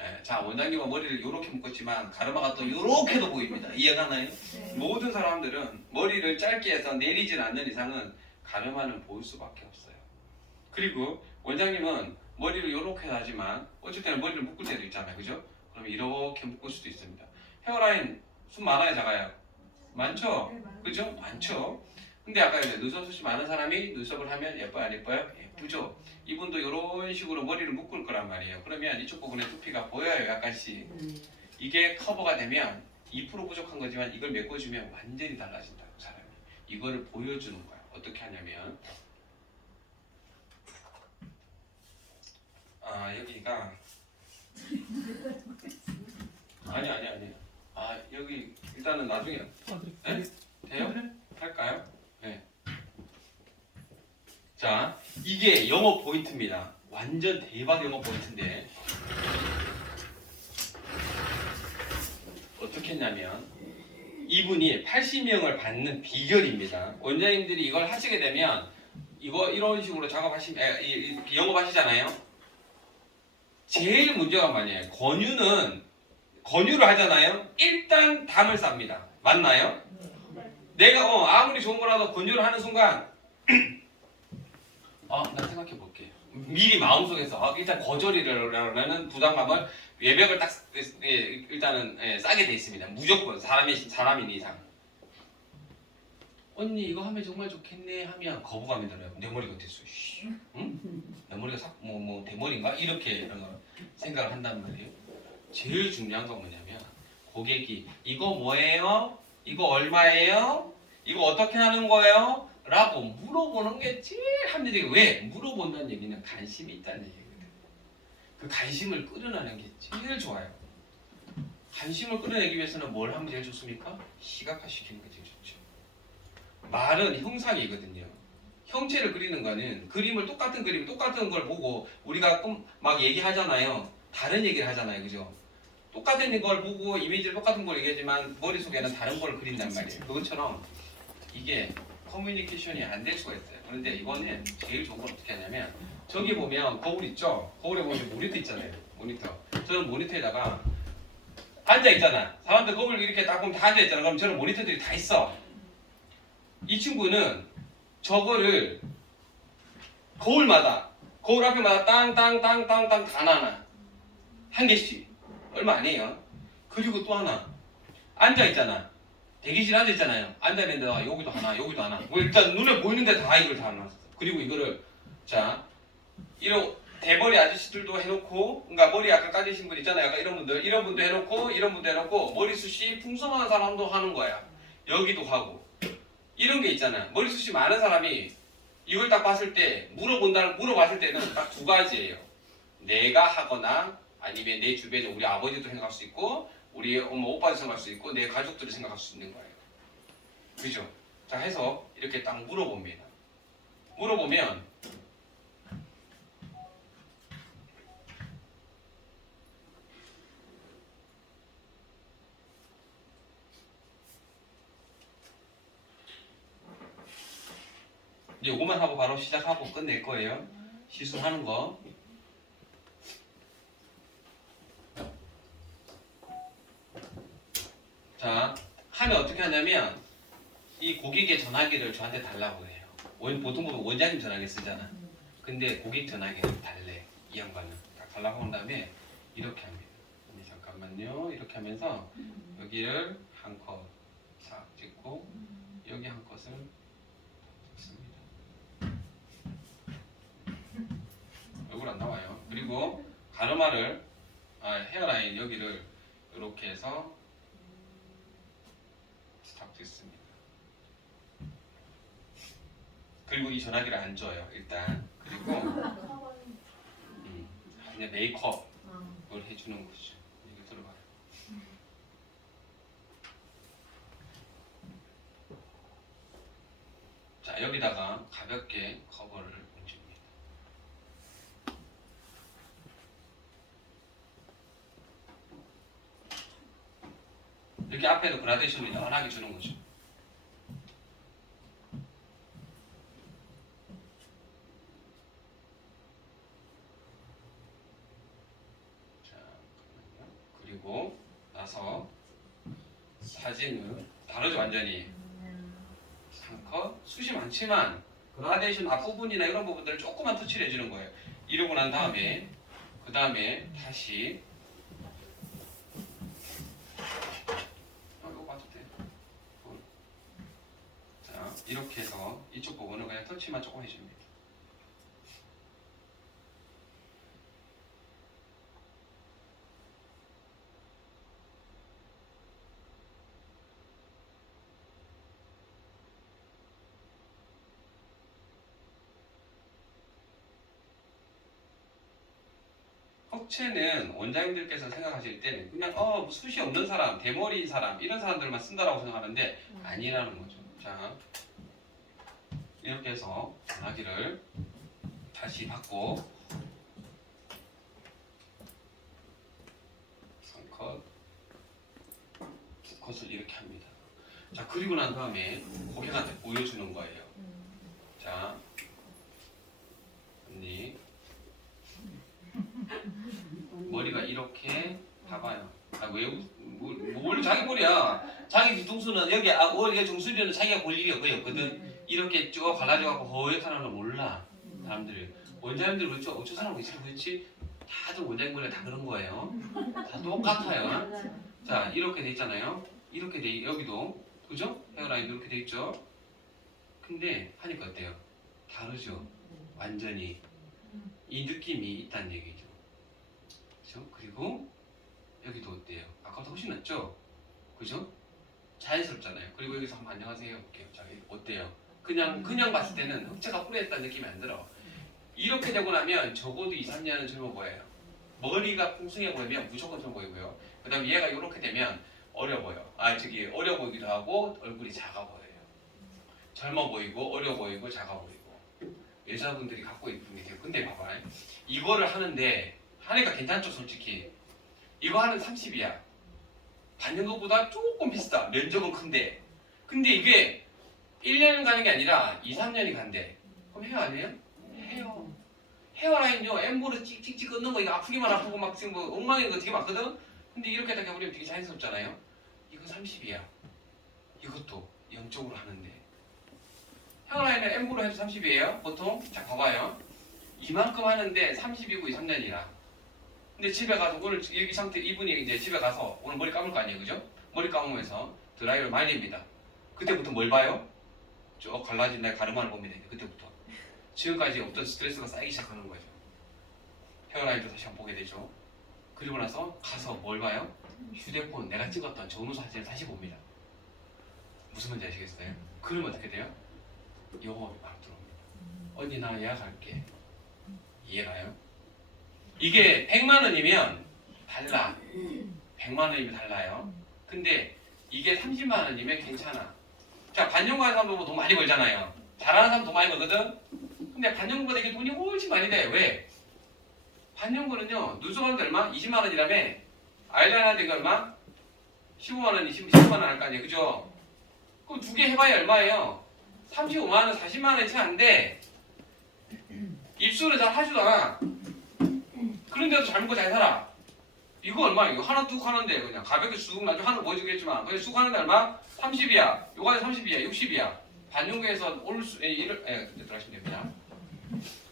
예, 자, 원장님은 머리를 이렇게 묶었지만 가르마가 또 이렇게도 보입니다. 이해가나요? 모든 사람들은 머리를 짧게 해서 내리질 않는 이상은 가르마는 보일 수밖에 없어요. 그리고 원장님은 머리를 이렇게 하지만 어쩔 때는 머리를 묶을 때도 있잖아요. 그죠? 그럼 이렇게 묶을 수도 있습니다. 헤어라인 숱 많아요, 작아요? 많죠? 그죠? 많죠? 근데 아까 이제 눈썹숱이 많은 사람이 눈썹을 하면 예뻐요, 안 예뻐요? 예쁘죠? 이분도 이런 식으로 머리를 묶을 거란 말이에요. 그러면 이쪽 부분에 두피가 보여요, 약간씩. 이게 커버가 되면 2% 부족한 거지만 이걸 메꿔주면 완전히 달라진다고, 사람이. 이거를 보여주는 거야. 어떻게 하냐면 여기가 아니 여기 일단은 나중에 네? 돼요? 할까요? 네. 자, 이게 영업 포인트입니다. 완전 대박 영업 포인트인데 어떻게 했냐면 이분이 80명을 받는 비결입니다. 원장님들이 이걸 하시게 되면 이거 이런 식으로 작업하시면 영업하시잖아요. 제일 문제가 뭐냐면 권유를 하잖아요. 일단 담을 쌉니다. 맞나요? 내가 아무리 좋은 거라도 권유를 하는 순간 나 생각해 볼게. 미리 마음속에서 일단 거절이라는 부담감을 외벽을 딱 일단은 싸게 돼 있습니다. 무조건 사람인 이상. 언니 이거 하면 정말 좋겠네 하면 거부감이 들어요. 내 머리가 어땠어? 응? 내 머리가 뭐 대머리인가? 이렇게 생각을 한단 말이에요. 제일 중요한 건 뭐냐면 고객이 이거 뭐예요? 이거 얼마예요? 이거 어떻게 하는 거예요? 라고 물어보는 게 제일 합리적이에요. 왜? 물어본다는 얘기는 관심이 있다는 얘기거든. 그 관심을 끌어내는 게 제일 좋아요. 관심을 끌어내기 위해서는 뭘 하면 제일 좋습니까? 시각화시키는 게 제일 좋죠. 말은 형상이거든요. 형체를 그리는 거는 똑같은 그림, 똑같은 걸 보고 우리가 막 얘기하잖아요. 다른 얘기를 하잖아요. 그죠? 똑같은 걸 보고 이미지를 똑같은 걸 얘기하지만 머릿속에는 다른 걸 그린단 말이에요. 그것처럼 이게 커뮤니케이션이 안 될 수가 있어요. 그런데 이거는 제일 좋은 건 어떻게 하냐면 저기 보면 거울 있죠? 거울에 보면 모니터 있잖아요. 모니터. 저는 모니터에다가 앉아 있잖아. 사람들 거울 이렇게 딱 보면 다 앉아 있잖아. 그럼 저는 모니터들이 다 있어. 이 친구는 저거를 거울 앞에마다 땅땅땅땅땅 다 놔놔. 한 개씩. 얼마 아니에요. 그리고 또 하나 앉아 있잖아. 대기실 앉아 있잖아요. 앉아 있는 데다가 여기도 하나, 여기도 하나. 뭐 일단 눈에 보이는데 다 이걸 다 놨어. 그리고 이거를 자 대머리 아저씨들도 해놓고, 그러니까 머리 아까 까지신 분 있잖아요. 약간 이런 분도 해놓고, 이런 분도 해놓고, 머리숱이 풍성한 사람도 하는 거야. 여기도 하고. 이런 게 있잖아. 머리숱이 많은 사람이 이걸 딱 봤을 때, 물어봤을 때는 딱 두 가지예요. 내가 하거나, 아니면 내 주변에 우리 아버지도 생각할 수 있고, 우리 엄마, 오빠도 생각할 수 있고, 내 가족들이 생각할 수 있는 거예요. 그죠? 자, 해서 이렇게 딱 물어봅니다. 물어보면, 이제 요거만 하고 바로 시작하고 끝낼 거예요. 시술하는 거. 자, 하면 어떻게 하냐면 이 고객의 전화기를 저한테 달라고 해요. 보통 보면 원장님 전화기 쓰잖아. 근데 고객 전화기는 달래. 이 양반은 딱 달라고 한 다음에 이렇게 합니다. 잠깐만요. 이렇게 하면서 여기를 한 컷 싹 찍고 여기 한 컷을 찍습니다. 얼굴 안 나와요. 그리고 가르마를 헤어라인 여기를 이렇게 해서 스탑 찍습니다. 그리고 이 전화기를 안 줘요. 일단 그리고 그냥 메이크업을 해주는 거죠. 여기 들어가요. 자, 여기다가 가볍게 커버를 얹습니다. 이렇게 앞에도 그라데이션을 연하게 주는 거죠. 자, 그리고 나서 사진을 다르죠, 완전히. 컷, 숱이 많지만 그라데이션 앞부분이나 이런 부분들을 조금만 터치를 해주는 거예요. 이러고 난 다음에 그 다음에 다시 이거 봐도 돼. 자, 이렇게 해서 이쪽 부분을 그냥 터치만 조금 해줍니다. 흑채는 원장님들께서 생각하실 때는 그냥 숱이 없는 사람, 대머리인 사람 이런 사람들만 쓴다라고 생각하는데 아니라는 거죠. 자, 이렇게 해서 전화기를 다시 받고 3컷, 2컷을 이렇게 합니다. 자, 그리고 난 다음에 고객한테 보여주는 거예요. 자, 언니 머리가 이렇게 봐봐요. 원래 자기 머리야. 자기 뒤통수는 여기 여기 정수리는 자기가 볼 일이 없거든. 이렇게 쭉 갈라져갖고 허옇게 하는 걸 몰라. 사람들이. 원장님들 그렇죠? 어쩌 사람 그렇지? 다들 원장님 머리가 다 그런 거예요. 다 똑같아요. 자, 이렇게 돼 있잖아요. 이렇게 돼 여기도 그죠? 헤어라인 이렇게 돼 있죠. 근데 하니까 어때요? 다르죠. 완전히 이 느낌이 있다는 얘기죠. 그죠? 그리고 여기도 어때요? 아까보다 훨씬 낫죠? 그죠? 자연스럽잖아요. 그리고 여기서 한번 안녕하세요 해볼게요. 자, 어때요? 그냥 봤을 때는 흑채가 뿌려졌다는 느낌이 안 들어. 이렇게 되고 나면 적어도 2, 3년은 젊어 보여요. 머리가 풍성해 보이면 무조건 젊어 보이고요. 그 다음에 얘가 이렇게 되면 어려 보여. 어려 보이기도 하고 얼굴이 작아 보여요. 젊어 보이고 어려 보이고 작아 보이고. 여자분들이 갖고 있는 게 근데 봐봐. 이거를 하니까 괜찮죠, 솔직히. 이거 하는 30이야. 받는 것보다 조금 비싸. 면적은 큰데. 근데 이게 1년 가는 게 아니라 2, 3년이 간대. 그럼 헤어 아니에요? 헤어. 헤어라인요, 엠보로 찍찍찍 끊는 거 이거 아프기만 아프고 막 지금 뭐 엉망인 거 되게 많거든? 근데 이렇게 딱 해버리면 되게 자연스럽잖아요? 이거 30이야. 이것도 0쪽으로 하는데. 헤어라인은 엠보로 해도 30이에요, 보통. 자, 봐봐요. 이만큼 하는데 30이고 2, 3년이라. 근데 집에 가서 오늘 이 상태 이분이 이제 집에 가서 오늘 머리 감을 거 아니에요, 그죠? 머리 감으면서 드라이어를 말립니다. 그때부터 뭘 봐요? 쭉 갈라진 날 가르마를 봅니다. 그때부터 지금까지 없던 스트레스가 쌓이기 시작하는 거죠. 헤어라인도 다시 한번 보게 되죠. 그리고 나서 가서 뭘 봐요? 휴대폰 내가 찍었던 전후 사진을 다시 봅니다. 무슨 말인지 아시겠어요? 그러면 어떻게 돼요? 영업이 막 들어옵니다. 언니 나 예약할게. 이해가요? 이게 100만 원이면 달라. 100만 원이면 달라요. 근데 이게 30만 원이면 괜찮아. 자, 반영하는 사람도 돈 많이 벌잖아요. 잘하는 사람 돈 많이 벌거든? 근데 반영보다 이게 돈이 훨씬 많이 돼. 왜? 반영구는요, 누수하는데 얼마? 20만 원이라며? 아이라인 하는데 얼마? 15만 원, 15만 원 할 거 아니에요. 그죠? 그럼 두 개 해봐야 얼마예요? 35만 원, 40만 원이 채 안 돼. 입수를 잘 하지도 않아. 그런데도 잘 먹고 잘 살아. 이거 얼마? 이거 하나 뚝 하는데 그냥 가볍게 쑥 나중에 하나 보여주겠지만 그냥 쑥 하는데 얼마? 30이야. 요거에 30이야. 60이야. 반영구에서 올 수, 들어가시면 됩니다.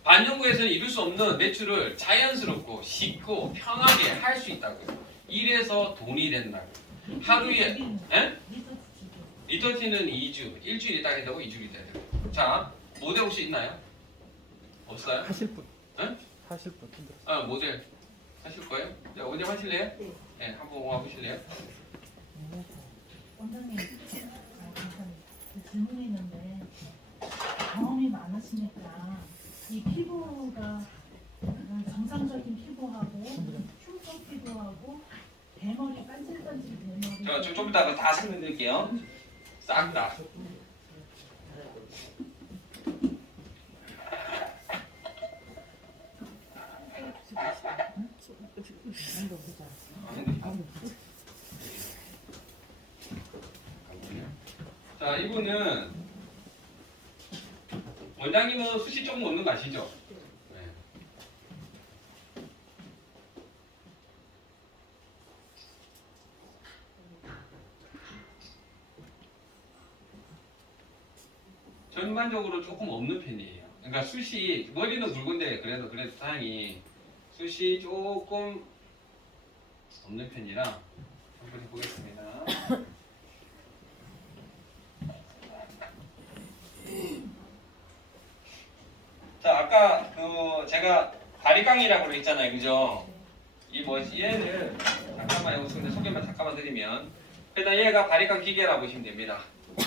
반영구에서는 이룰 수 없는 매출을 자연스럽고 쉽고 편하게 할 수 있다고요. 이래서 돈이 된다고. 하루에 에? 리터치는 2주, 일주일이 딱 된다고 2주일이 돼야 돼요. 자, 모델 혹시 있나요? 없어요? 하실 분. 응? 하실 분. 모델 하실 거예요? 네, 모델 하실래요? 네, 한번 와보실래요? 원장님, 감사합니다. 질문이 있는데 경험이 많으시니까 이 피부가 정상적인 피부하고 흉터 피부하고 대머리 반질반질 대머리 제가 좀 이따가 다 설명드릴게요. 싹 다. 자, 이분은 원장님은 수시 조금 없는 거 아시죠? 네. 전반적으로 조금 없는 편이에요. 그러니까 숱이 머리는 굵은데 그래도 다행히 숱이 조금 없는 편이라 한번 해보겠습니다. 자, 아까 그 제가 다리깡이라고 그랬잖아요, 그죠? 이 뭐지? 얘는 잠깐만 여기서 소개만 잠깐만 드리면 일단 얘가 다리깡 기계라고 보시면 됩니다.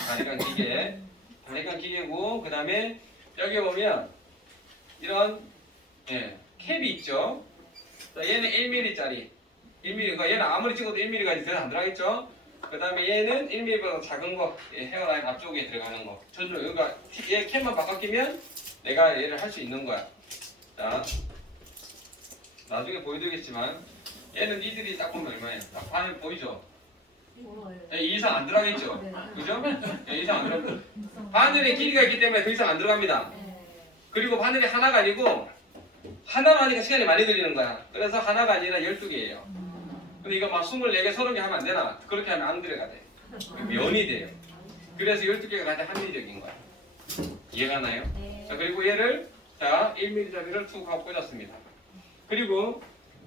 다리깡 기계. 다리깡 기계고 그 다음에 여기 보면 이런 캡이 있죠. 자, 얘는 1mm짜리 1mm, 그러니까 얘는 아무리 찍어도 1mm까지 안 들어가겠죠. 그 다음에 얘는 1mm보다 작은 거 헤어라인 앞쪽에 들어가는 거 전부 여기가 얘 캡만 바꿔끼면 내가 얘를 할 수 있는 거야. 자, 나중에 보여드리겠지만 얘는 니들이 딱 보면 얼마예요? 딱 바늘 보이죠? 이 이상 안 들어가겠죠? 그죠? 이 이상 안 들어가죠. 바늘에 길이가 있기 때문에 더 이상 안 들어갑니다. 그리고 바늘이 하나가 아니고 하나만 하니까 시간이 많이 걸리는 거야. 그래서 하나가 아니라 12개예요. 근데 이거 막 24개, 30개 하면 안 되나? 그렇게 하면 안 들어가야 돼. 면이 돼요. 그래서 12개가 가장 합리적인 거야. 이해가 나요? 자, 그리고 얘를 자 1mm짜리를 툭 하고 꽂았습니다. 그리고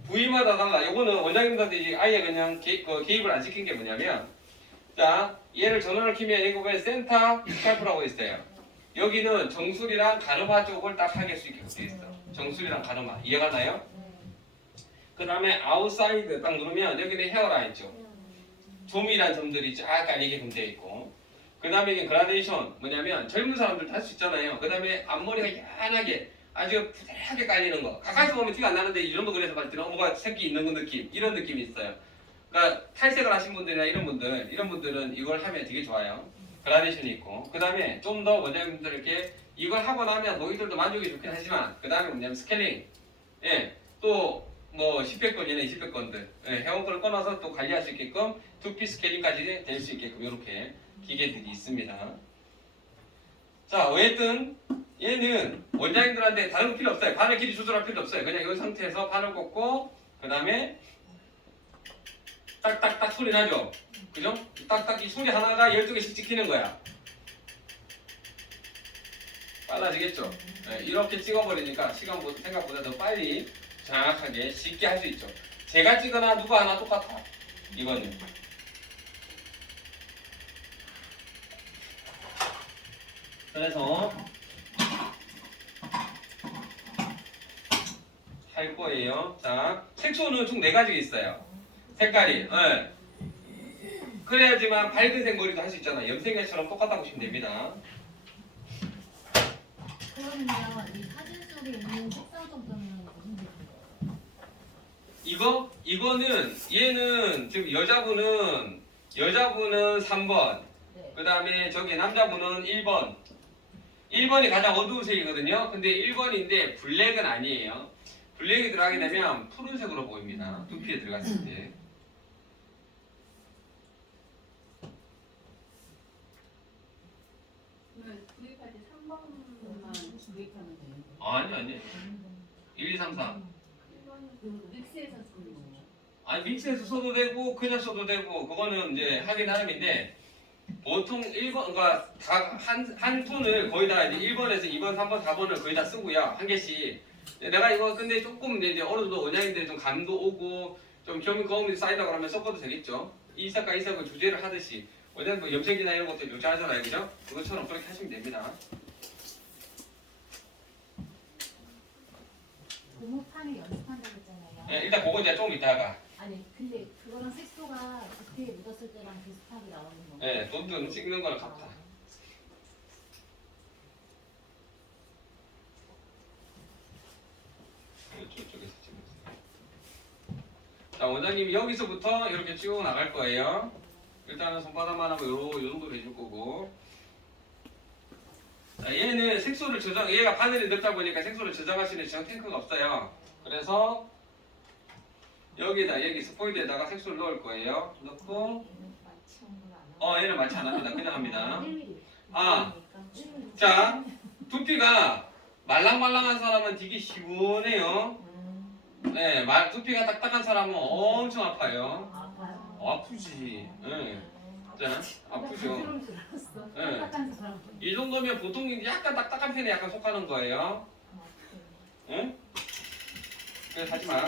부위마다 달라. 요거는 원장님들한테 이제 아예 그냥 개입을 안 시킨 게 뭐냐면 자 얘를 전원을 키면 여기 보면 센터 스칼프라고 있어요. 여기는 정수리랑 가르마 쪽을 딱 하게 수 있게 돼 있어. 정수리랑 가르마. 이해가 나요? 그 다음에 아웃사이드 딱 누르면 여기는 헤어라인 쪽. 조밀한 점들이 쫙 깔리게끔 되어 있고 그 다음에 이게 그라데이션 뭐냐면 젊은 사람들도 할 수 있잖아요. 그 다음에 앞머리가 야하게 아주 부드럽게 깔리는 거. 가까이서 보면 티가 안 나는데 이 정도 그래서 봤을 때는 뭐가 색이 있는 그 느낌 이런 느낌이 있어요. 그러니까 탈색을 하신 분들이나 이런 분들은 이걸 하면 되게 좋아요. 그라데이션이 있고 그 다음에 좀 더 원장님들께 이걸 하고 나면 너희들도 만족이 좋긴 하지만 그 다음에 뭐냐면 스케일링 또 뭐 10회 건 얘네 20회 건들 회원권을 꺼놔서 또 관리할 수 있게끔 두피 스케일링까지 될 수 있게끔 이렇게 기계들이 있습니다. 자 어쨌든 얘는 원장님들한테 다른 거 필요 없어요. 바늘 길이 조절할 필요 없어요. 그냥 이 상태에서 바늘 꽂고 그 다음에 딱딱딱 소리 나죠? 그죠? 딱딱 이 소리 하나가 12개씩 찍히는 거야. 빨라지겠죠? 이렇게 찍어버리니까 시간보다 생각보다 더 빨리 정확하게 쉽게 할 수 있죠. 제가 찍거나 누가 하나 똑같아. 이거는. 그래서 할 거예요. 자, 색소는 총 4가지 있어요. 색깔이. 예. 그래야지만 밝은색 머리도 할 수 있잖아. 염색약처럼 똑같다고 보시면 됩니다. 그러면요, 이 사진 속에 있는 색상 정도는 무슨 색인가요? 이거는 얘는 지금 여자분은 3번. 네. 그 다음에 저기 남자분은 1번. 1번이 가장 어두운 색이거든요. 근데 1번인데 블랙은 아니에요. 블랙이 들어가게 되면 푸른색으로 보입니다. 두피에 들어갔을 때. 구입할 때 3번만 구입하면 되는 거예요? 아니. 1, 2, 3, 4. 1번은 믹스해서 쓰는 거예요? 아니 믹스해서 써도 되고 그냥 써도 되고 그거는 이제 하긴 하는데 보통 1번 그러니까 한 톤을 거의 다 이제 1번에서 2번, 3번, 4번을 거의 다 쓰고요. 한 개씩. 내가 이거 근데 조금 이제 어느 정도 원양인데 좀 감도 오고 좀 거음이 쌓이다 그러면 섞어도 되겠죠. 이 색과 이 색을 주제를 하듯이 원래는 뭐 염색이나 이런 것도 요구하잖아요, 그죠? 그것처럼 그렇게 하시면 됩니다. 고무판을 연습한다고 했잖아요. 예, 일단 그거 이제 좀 이따가. 아니, 근데 그거랑 색소가 두피에 묻었을 때랑 비슷하게 나오는 거. 예, 돈 찍는 거는 같아. 저쪽에서 찍었어요. 자, 원장님이 여기서부터 이렇게 찍어 나갈 거예요. 일단은 손바닥만 하고 요 정도로 해줄 거고. 자, 얘는 색소를 얘가 바늘이 넓다 보니까 색소를 저장할 수 있는 저장 탱크가 없어요. 그래서 여기 스포이드에다가 색소를 넣을 거예요. 넣고, 얘는 마취 안 합니다. 그냥 합니다. 아, 자, 두피가 말랑말랑한 사람은 되게 시원해요. 네, 두피가 딱딱한 사람은 엄청 아파요. 아파요. 아프지. 네. 자, 아프죠. 부끄러운 줄 알았어. 네. 딱딱한 사람. 이 정도면 보통 약간 딱딱한 편에 약간 속하는 거예요. 응? 그래서 하지 마.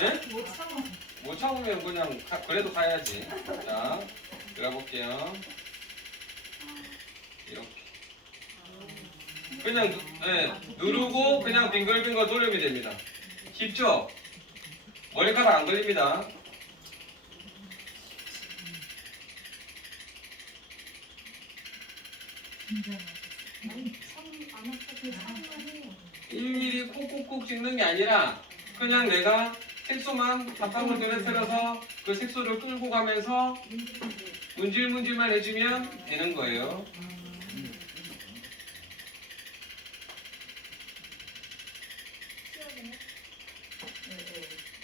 예? 못 참아. 못 참으면 그냥 그래도 가야지. 자, 들어가 볼게요. 이렇게. 그냥 누르고 그냥 빙글빙글 돌리면 됩니다. 쉽죠? 머리카락 안 걸립니다. 아니, 안 아프게 참으면 해요. 일일이 콕콕콕 찍는 게 아니라 그냥 내가 색소만 밥방울 떨어뜨려서 그 색소를 끌고 가면서 문질문질만 해주면 되는 거예요.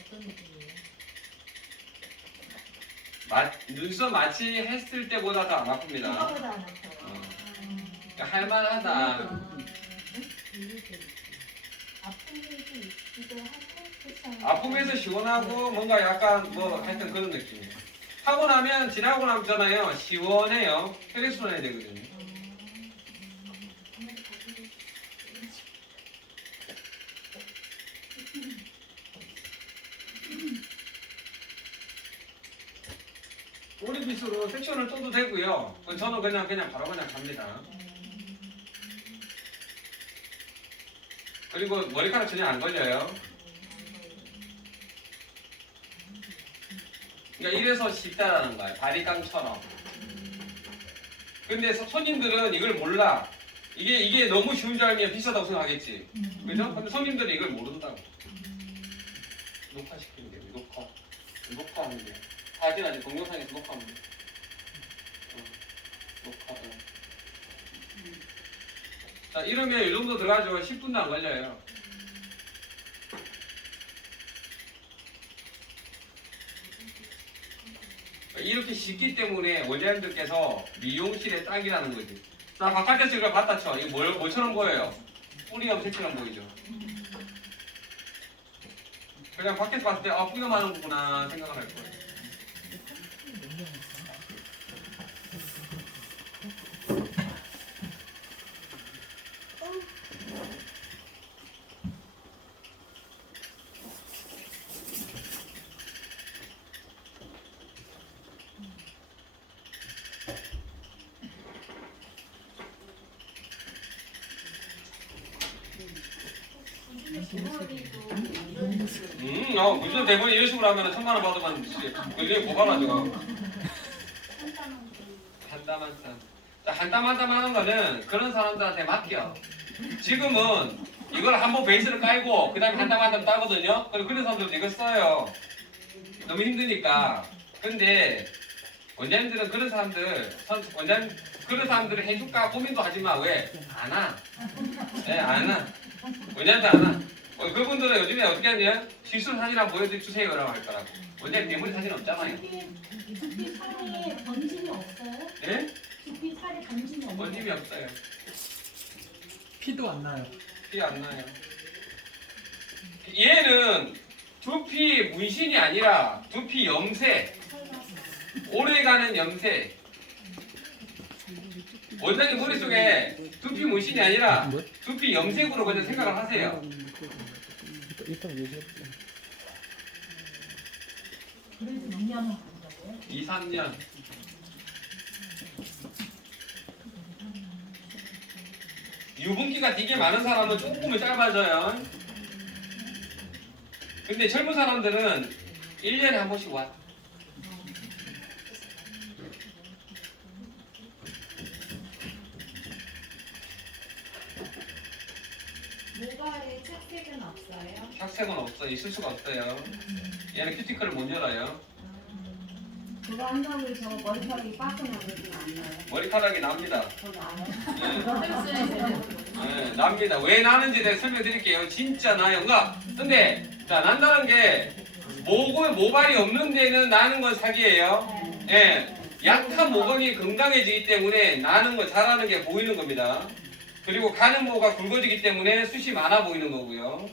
어떤 느낌이에요? 눈썹 마취했을 때보다 더 안 아픕니다. 생각보다 안 아파요. 그러니까 할만하다. 아픔이 좀 있기도 하고 그렇지 않아요? 아프면서 시원하고 뭔가 약간 뭐 하여튼 그런 느낌이에요. 하고 나면 지나고 나잖아요. 시원해요. 혈액순환이 되거든요. 꼬리빗으로 섹션을 떠도 되고요. 저는 그냥 바로 갑니다. 그리고 머리카락 전혀 안 걸려요. 그러니까 이래서 쉽다라는 거예요. 바리깡처럼. 근데 손님들은 이걸 몰라. 이게 너무 쉬운 줄 알면 비싸다고 생각하겠지. 그죠? 근데 손님들은 이걸 모른다고. 녹화시키는 게 녹화하는 게. 사진 아니 동영상에서 녹화하면 돼. 녹화. 자, 이러면 이 정도 들어가죠. 10분도 안 걸려요. 이렇게 쉽기 때문에 원장님들께서 미용실에 딱이라는 거지. 자, 바깥에서 이걸 봤다 쳐. 이거 뭐처럼 보여요? 뿌리 염색처럼 보이죠? 그냥 밖에서 봤을 때, 뿌리가 많은 거구나 생각을 할 거예요. 무슨 대본이 이런 식으로 하면 1,000만 원 받으면 굉장히 고발하죠. 한땀 한땀 하는 거는 그런 사람들한테 맡겨. 지금은 이걸 한번 베이스를 깔고 그 다음에 한땀 따거든요. 그런 사람들도 이걸 써요. 너무 힘드니까. 근데 원장님들은 그런 사람들을 해줄까 고민도 하지만 왜? 안 와. 네, 안 와. 원장님들 안 와. 그분들은 요즘에 어떻게 하냐? 실술 사진 한번 보여주세요 라고 할 거라고. 원장님 대머리 사진 없잖아요. 두피 살에 번짐이 없어요? 예? 두피 살에 번짐이 없어요? 번짐이 없어요. 피도 안 나요. 피 안 나요. 얘는 두피 문신이 아니라 두피 염색. 오래가는 염색. 원장님 머릿속에 두피 문신이 아니라 두피 염색으로 그냥 생각을 하세요. 이따 얘기해. 그래도 2년은 간다고요? 2, 3년. 유분기가 되게 많은 사람은 조금은 짧아져요. 근데 젊은 사람들은 1년에 한 번씩 와. 모발에 착색은 없어요? 착색은 없어. 있을 수가 없어요. 얘는 큐티클을 못 열어요. 그거 한다고 해서 머리카락이 빠져나오진 않나요? 머리카락이 납니다. 저 나요? 네, 납니다. 왜 나는지 내가 설명드릴게요. 진짜 나요. 그러니까 근데 자, 난다는 게 모발이 없는 데는 나는 건 사기예요. 예, 약한 모공이 건강해지기 때문에 나는 거 잘하는 게 보이는 겁니다. 그리고 가는 모가 굵어지기 때문에 숱이 많아 보이는 거고요.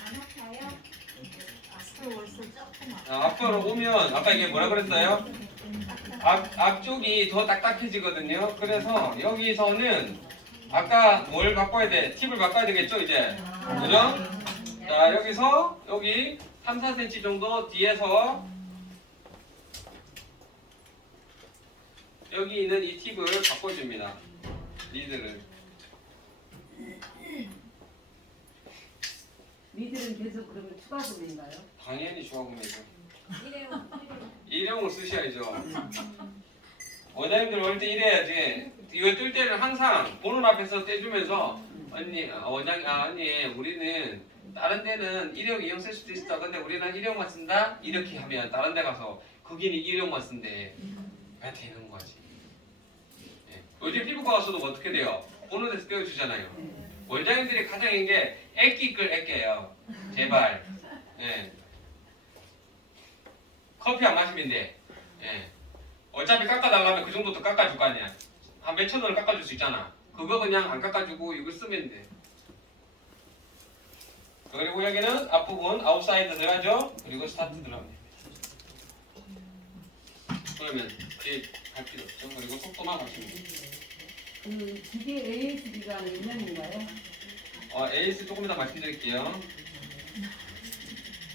안 아파요? 앞으로 올수록 조금 아파. 앞으로 오면 아까 이게 뭐라 그랬어요? 앞쪽이 더 딱딱해지거든요. 그래서 여기서는 아까 뭘 바꿔야 돼? 팁을 바꿔야 되겠죠 이제. 그죠? 자 여기서 여기 3, 4cm 정도 뒤에서 여기 있는 이 팁을 바꿔줍니다. 리드를. 니들은 계속 그러면 추가 금인가요? 당연히 중화금이죠. 일회용. 일회용을 쓰셔야죠. 원장님들 올 때 이래야지. 이거 뜰 때는 항상 보는 앞에서 떼주면서 언니, 언니 우리는 다른 데는 일회용 이용 쓸 수도 있어. 근데 우리는 일회용만 쓴다? 이렇게 하면 다른 데 가서 거기는 일회용만 쓴대. 왜 되는 거지? 예. 요즘 피부과 가서도 어떻게 돼요? 보는 데서 떼어주잖아요. 원장님들이 가장 인 게 애끼 끌 애껴요. 제발. 예. 커피 안 마시면 돼. 예. 어차피 깎아달라면 그 정도 더 깎아줄 거 아니야. 한 몇천 원을 깎아줄 수 있잖아. 그거 그냥 안 깎아주고 이걸 쓰면 돼. 그리고 여기는 앞부분 아웃사이드 들어가죠. 그리고 스타트 들어가면 됩니다. 그러면 갈 필요 없죠. 그리고 속도만 마시면 돼. 그 기계 ASB가 몇 년인가요? AS 조금 이따 말씀드릴게요.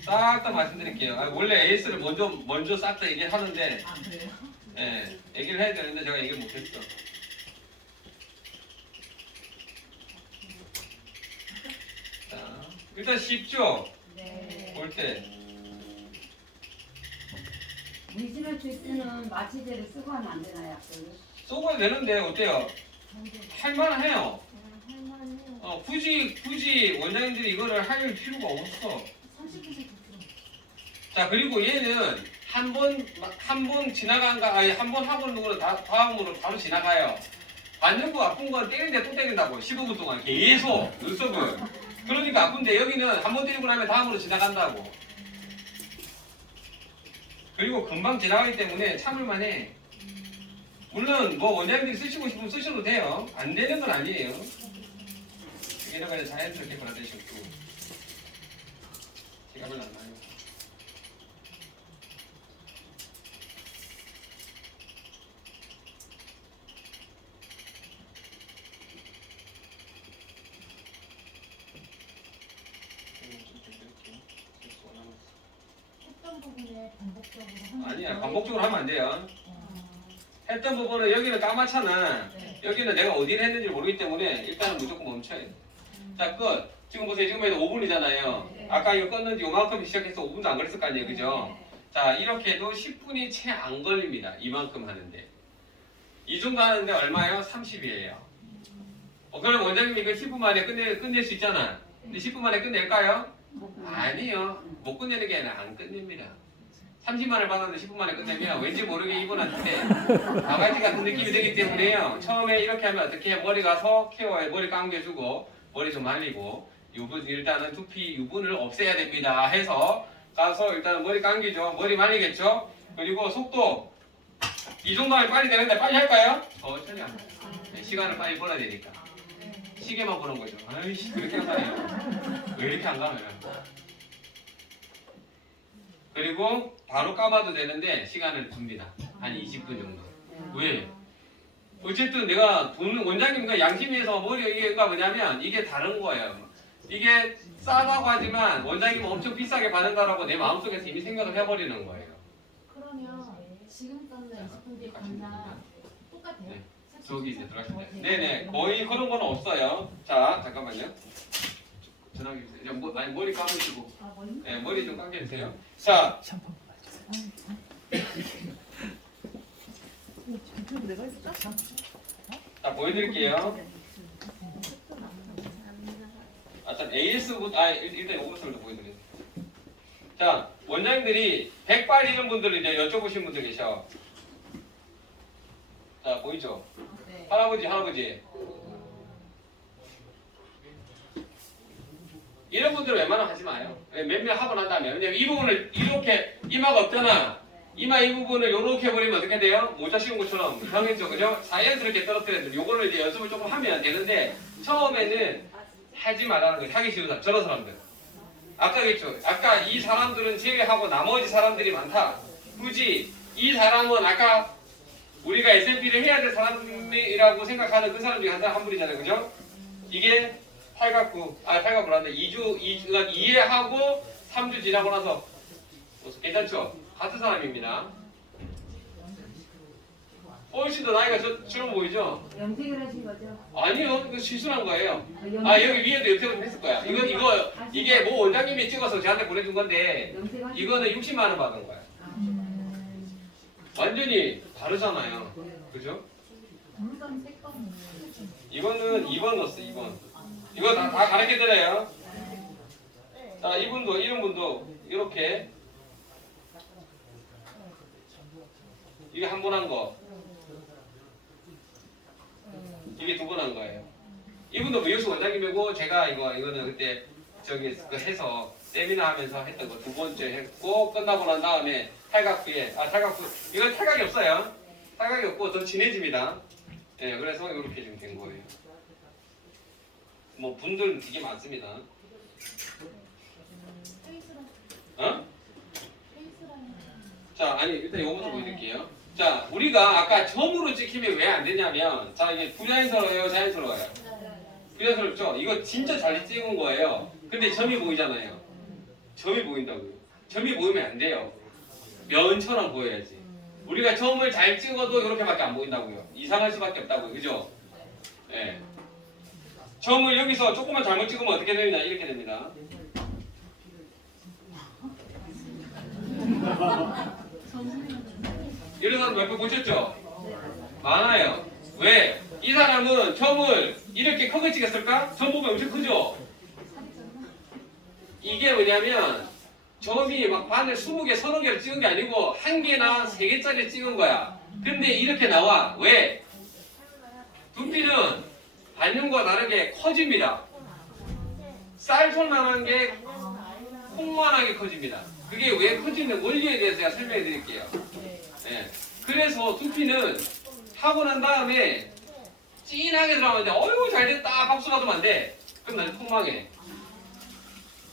싹 다 말씀드릴게요. 원래 AS를 먼저 싹 다 얘기하는데, 아 그래요? 예, 얘기를 해야 되는데 제가 얘기를 못했어. 자, 일단 쉽죠? 네. 볼 때. 문신을 줄 때는 마취제를 쓰고 하면 안 되나요, 약을? 써봐야 되는데 어때요? 할만해요. 할만해요. 굳이 원장님들이 이거를 할 필요가 없어. 30% 들어. 자, 그리고 얘는 한 번 지나간가, 아니 한 번 하고 있는 거는 다음으로 바로 지나가요. 받는 거 아픈 건 때리는데 또 때린다고 15분 동안 계속 눈썹을. 그러니까 아픈데 여기는 한 번 때리고 나면 다음으로 지나간다고. 그리고 금방 지나가기 때문에 참을만 해. 물론 뭐 원장님들이 쓰시고 싶으면 쓰셔도 돼요. 안 되는 건 아니에요. 여기는 그냥 자연스럽게 받아들이셨고 제가 별로 안 나요. 했던 부분에 반복적으로 하는 아니야, 거. 반복적으로 하면 안 돼요. 했던 부분은 여기는 까맣잖아. 네. 여기는 내가 어디를 했는지 모르기 때문에 일단은 무조건 멈춰야 돼. 자, 끝. 지금 보세요. 지금 해도 5분이잖아요. 아까 이거 껐는지 요만큼 시작해서 5분도 안 걸렸을 거 아니에요. 그죠? 자, 이렇게 해도 10분이 채 안 걸립니다. 이만큼 하는데. 이 정도 하는데 얼마예요? 30이에요. 그럼 원장님 이거 10분 만에 끝낼 수 있잖아. 근데 10분 만에 끝낼까요? 아니요. 못 끝내는 게 아니라 안 끝냅니다. 30만을 받았는데 10분 만에 끝내면 왠지 모르게 이분한테 바가지 같은 느낌이 되기 때문에요. 처음에 이렇게 하면 어떻게 해? 머리 가서 케어해. 머리 감겨주고 머리 좀 말리고 일단은 두피 유분을 없애야 됩니다. 해서 가서 일단은 머리 감기죠. 머리 말리겠죠. 그리고 속도 이 정도 하면 빨리 되는데 빨리 할까요? 천천히 합니다. 시간을 빨리 벌어야 되니까. 시계만 보는 거죠. 아이씨 그렇게 한다네요. 왜 이렇게 안 가면? 그리고 바로 감아도 되는데 시간을 줍니다. 한 20분 정도. 왜? 어쨌든 내가 돈 원장님과 양심에서 머리가 뭐냐면 이게 다른 거예요. 이게 싸다고 하지만 원장님은 엄청 비싸게 받는다라고 내 마음속에서 이미 생각을 해버리는 거예요. 그러면 지금 떴나 20분 뒤에 갔나 똑같아요? 네. 저기 이제 들어가시면 돼요. 네네 거의 그런 건 없어요. 자 잠깐만요. 전화기 주세요. 아니 머리 감으시고 아, 머리? 네, 머리 좀 감겨주세요. 자 샴푸 자 보여드릴게요. 참 AS부터 일단 요거부터 보여드릴게요. 자 원장님들이 백발 이런 분들 이제 여쭤보신 분들 계셔. 자 보이죠? 네. 할아버지 이런 분들은 웬만하면 하지 마요. 몇몇 하고 난 다음에 왜냐면 이 부분을 이렇게 이마가 없잖아. 이마 이 부분을 요렇게 버리면 어떻게 돼요? 모자 씌운 것처럼 당연죠, 그죠? 자연스럽게 떨어뜨려야 돼. 요거를 이제 연습을 조금 하면 되는데 처음에는 하지 말라는 거예요. 하기 싫은 사람, 저런 사람들. 아까 그랬죠. 아까 이 사람들은 제외하고 나머지 사람들이 많다. 굳이 이 사람은 아까 우리가 SMP를 해야 될 사람이라고 생각하는 그 사람 중에 한 분이잖아요, 그죠? 이게 팔각구란데 2주가 이해하고 3주 지나고 나서 괜찮죠? 같은 사람입니다. 훨씬 더 나이가 저런 보이죠? 염색을 하신 거죠? 아니요, 이거 실수한 거예요. 염색, 여기 위에도 염색을 좀 했을 거야. 이게 뭐 원장님이 찍어서 저한테 보내준 건데 염색하신 이거는 60만 원 받은 거야. 완전히 다르잖아요. 그죠? 물감 색감이 이거는 2번 넣었어, 2번. 이거 다 가르쳐 드려요. 자, 이분도, 이런 분도 이렇게 이게 한 번 한 거. 이게 두 번 한 거예요. 이분도 미용실 원장님이고 제가 이거는 그때 해서 세미나 하면서 했던 거 두 번째 했고 끝나고 난 다음에 탈각구 이건 탈각이 없어요. 탈각이 없고 더 진해집니다. 네, 그래서 이렇게 지금 된 거예요. 뭐 분들 되게 많습니다. 어? 자, 아니 일단 이거부터 보여드릴게요. 자, 우리가 아까 점으로 찍히면 왜 안 되냐면, 자 이게 부자연스러워요, 자연스러워요. 부자연스럽죠? 이거 진짜 잘 찍은 거예요. 근데 점이 보이잖아요. 점이 보인다고요. 점이 보이면 안 돼요. 면처럼 보여야지. 우리가 점을 잘 찍어도 이렇게밖에 안 보인다고요. 이상할 수밖에 없다고요, 그죠? 네. 점을 여기서 조금만 잘못 찍으면 어떻게 되느냐 이렇게 됩니다. 이런 사람 몇 번 보셨죠? 많아요. 왜? 이 사람은 점을 이렇게 크게 찍었을까? 점 보면 엄청 크죠? 이게 뭐냐면 점이 막 바늘 20개, 30개를 찍은 게 아니고 1개나 3개짜리 찍은 거야. 근데 이렇게 나와. 왜? 두피는 반년과 다르게 커집니다. 쌀손만한 게 콩만하게 커집니다. 그게 왜 커지는 원리에 대해서 제가 설명해 드릴게요. 네. 그래서 두피는 하고 난 다음에 진하게 들어가는데 어휴 잘됐다 박수 받으면 안 돼. 그럼 나는 폭망해.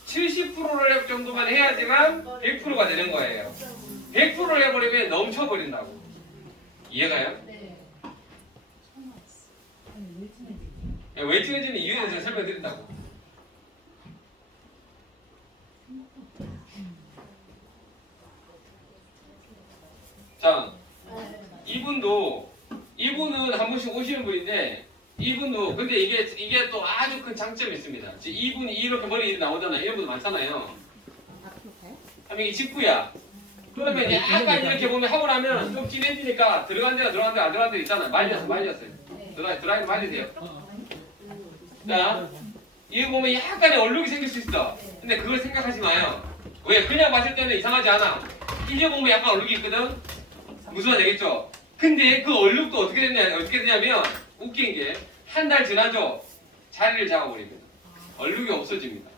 70%를 정도만 해야지만 100%가 되는 거예요. 100%를 해버리면 넘쳐버린다고. 이해가요? 네. 왜 찌어지는 이유에 대해서 설명드린다고. 자, 이분도 이게 또 아주 큰 장점이 있습니다. 지금 이분이 이렇게 머리 나오잖아요. 이런 분 많잖아요. 그럼 이게 직구야. 그러면 약간 이렇게 보면 하고 나면 좀 진해지니까 들어간 데가 들어간 데가 안 들어간 데 있잖아요. 말렸어요. 드라이브 말리세요. 자, 이거 보면 약간의 얼룩이 생길 수 있어. 근데 그걸 생각하지 마요. 왜? 그냥 봤을 때는 이상하지 않아. 이게 보면 약간 얼룩이 있거든. 무슨 말 되겠죠? 근데 그 얼룩도 어떻게 되냐면 웃긴 게 한 달 지나죠. 자리를 잡아버립니다. 얼룩이 없어집니다.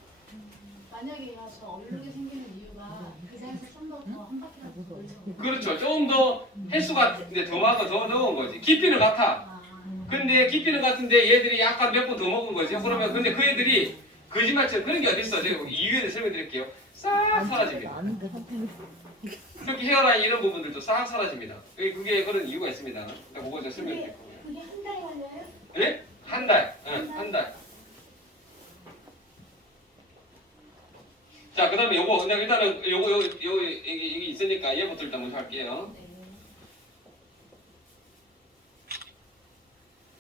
만약에 저 얼룩이 생기는 이유가 그 자리에서 좀 더 한 바퀴라도 돌려. 그렇죠. 좀 더 횟수가 이제 더 많고 더 넣은 거지. 깊이는 같아. 근데 깊이는 같은데 얘들이 약간 몇 번 더 먹은 거지. 그러면 근데 그 애들이 거짓말처럼 그런 게 어딨어. 제가 이유를 설명드릴게요. 싹 사라집니다. 특히 헤어라인 이런 부분들도 싹 사라집니다. 그게 그런 이유가 있습니다. 그거 제가 설명드릴 거예요. 그게 한 달에 걸려요? 네? 한 달. 응, 한 달. 자, 그 다음에 요거, 그냥 일단은 이게 있으니까 얘부터 일단 먼저 할게요.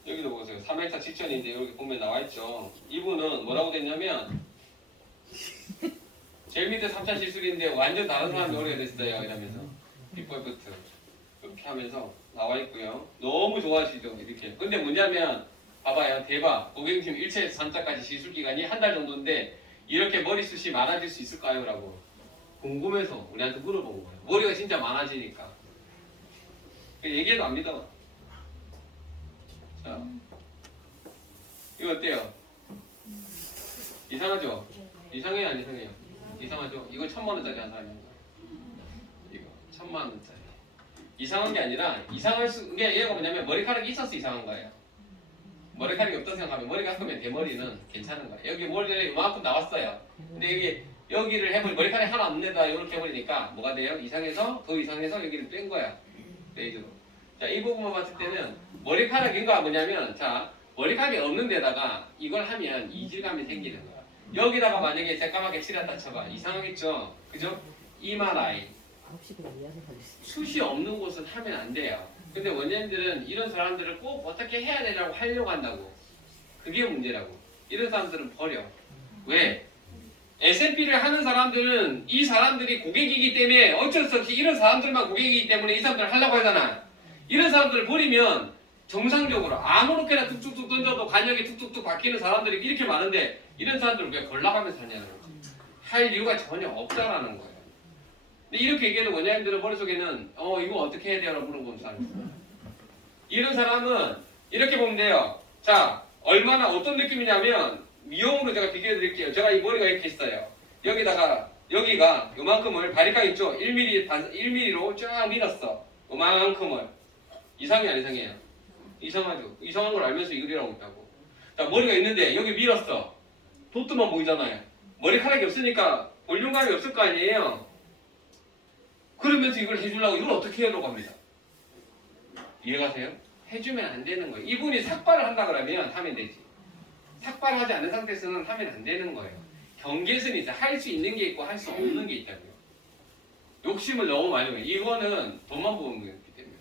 여기도 보세요. 3회차 직전인데 여기 보면 나와있죠. 이분은 뭐라고 됐냐면, 제일 밑에 3차 시술인데 완전 다른 사람이 오래가 됐어요. 이러면서. 비포 애프터. 이렇게 하면서 나와있고요. 너무 좋아하시죠. 이렇게. 근데 뭐냐면, 봐봐요. 대박. 고객님 1차에서 3차까지 시술 기간이 한 달 정도인데 이렇게 머리숱이 많아질 수 있을까요? 라고 궁금해서 우리한테 물어본 거예요. 머리가 진짜 많아지니까. 얘기해도 안 믿어. 자, 이거 어때요? 이상하죠? 이상해요? 안 이상해요? 이상하죠? 이거 1,000만원짜리 한 사람입니다. 이거 1,000만원짜리. 이상한 게 아니라 이상할 수, 이게 얘가 뭐냐면 머리카락이 있어서 이상한 거예요. 머리카락이 없다 생각하면 머리가 아프면 대머리는 괜찮은 거예요. 여기 머리를 이만큼 나왔어요. 근데 여기를 해버리 머리카락이 하나 없는 데다 이렇게 해버리니까 뭐가 돼요? 이상해서 더 이상해서 여기를 뺀 거야. 레이저로. 자, 이 부분만 봤을 때는 머리카락인가 뭐냐면 자 머리카락이 없는 데다가 이걸 하면 이질감이 생기는 거야. 여기다가 만약에 새까맣게 칠했다 쳐봐. 이상하겠죠? 그죠? 이마 라인. 숱이 없는 곳은 하면 안 돼요. 근데 원장님들은 이런 사람들을 꼭 어떻게 해야 되냐고 하려고 한다고. 그게 문제라고. 이런 사람들은 버려. 왜? S&P를 하는 사람들은 이 사람들이 고객이기 때문에 어쩔 수 없이 이런 사람들만 고객이기 때문에 이 사람들을 하려고 하잖아. 이런 사람들을 버리면 정상적으로 아무렇게나 툭툭툭 던져도 간역이 툭툭툭 바뀌는 사람들이 이렇게 많은데 이런 사람들을 왜 걸러가면서 하냐는 거지. 할 이유가 전혀 없다라는 거예요. 근데 이렇게 얘기해도 원장님들은 머릿속에는 이거 어떻게 해야 돼요? 라고 물어보는 사람이 있어요. 이런 사람은 이렇게 보면 돼요. 자, 얼마나 어떤 느낌이냐면 미용으로 제가 비교해 드릴게요. 제가 이 머리가 이렇게 있어요. 여기다가 여기가 요만큼을 바리깡 있죠? 1mm로 쫙 밀었어. 요만큼을. 이상해 안 이상해요? 이상하죠? 이상한 걸 알면서 이거라고 있다고. 자, 머리가 있는데 여기 밀었어. 도트만 보이잖아요. 머리카락이 없으니까 볼륨감이 없을 거 아니에요? 그러면서 이걸 해주려고 이걸 어떻게 해야 하려고 합니다. 이해가세요? 해주면 안 되는 거예요. 이분이 삭발을 한다 그러면 하면 되지. 삭발하지 않은 상태에서는 하면 안 되는 거예요. 경계선이 있어요. 할 수 있는 게 있고 할 수 없는 게 있다고요. 욕심을 너무 많이 해요. 이거는 돈만 보는 거기 때문에.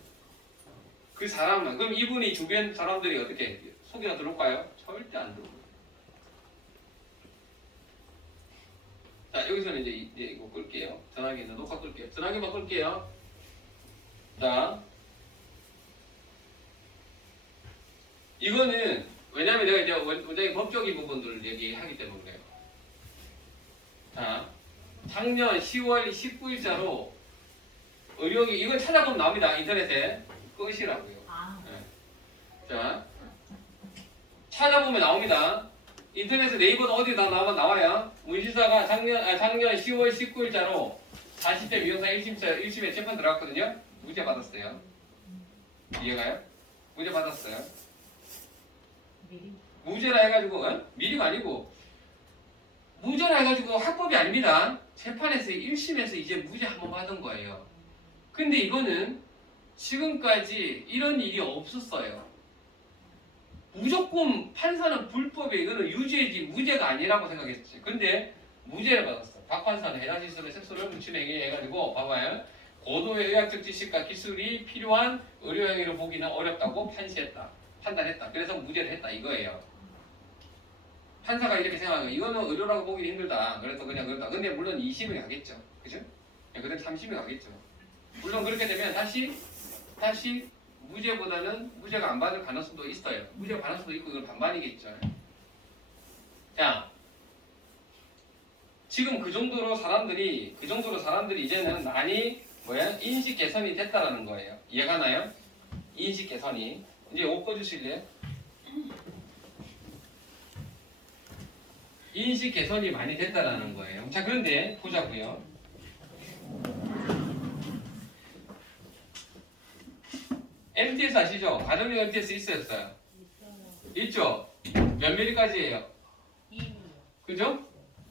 그 사람만. 그럼 이분이 주변 사람들이 어떻게 소개가 들어올까요? 절대 안 들어올까요. 자, 여기서는 이제 이거 끌게요. 전화기는 녹화 끌게요. 전화기만 끌게요. 자, 이거는 왜냐면 내가 이제 원장님 법적인 부분들을 얘기하기 때문에 그래요. 자, 작년 10월 19일자로 의료기 이건 찾아보면 나옵니다. 인터넷에 끄시라고요. 네. 자, 찾아보면 나옵니다. 인터넷에 네이버는 어디 다 나와요. 문시사가 작년 10월 19일자로 40대 미용사 1심에 재판 들어갔거든요. 무죄 받았어요. 이해가요? 무죄 받았어요. 무죄라 해가지고 미리가 아니고 무죄라 해가지고 합법이 아닙니다. 재판에서 1심에서 이제 무죄 한번 받은 거예요. 근데 이거는 지금까지 이런 일이 없었어요. 무조건 판사는 불법에 이거는 유죄지 무죄가 아니라고 생각했어요. 근데 무죄를 받았어. 박 판사는 해당 시설의 색소를 묻히행위 해가지고 봐봐요. 고도의 의학적 지식과 기술이 필요한 의료 행위로 보기는 어렵다고 판단했다. 그래서 무죄를 했다 이거예요. 판사가 이렇게 생각하면 이거는 의료라고 보기 힘들다. 그래서 그냥 그렇다. 근데 물론 2심에 가겠죠. 그죠? 그다음 3심에 가겠죠. 물론 그렇게 되면 다시 무죄보다는 무죄가 안 받을 가능성도 있어요. 무죄 가능성도 있고 이건 반반이겠죠. 자, 지금 그 정도로 사람들이 이제는 많이 인식 개선이 됐다라는 거예요. 이해가나요? 인식 개선이. 이제 옷 꺼주실래요? 인식 개선이 많이 됐다라는 거예요. 자, 그런데 보자고요. MTS 아시죠? 가정용 MTS 있었어요. 있죠? 몇 mm까지예요? 2mm. 그죠?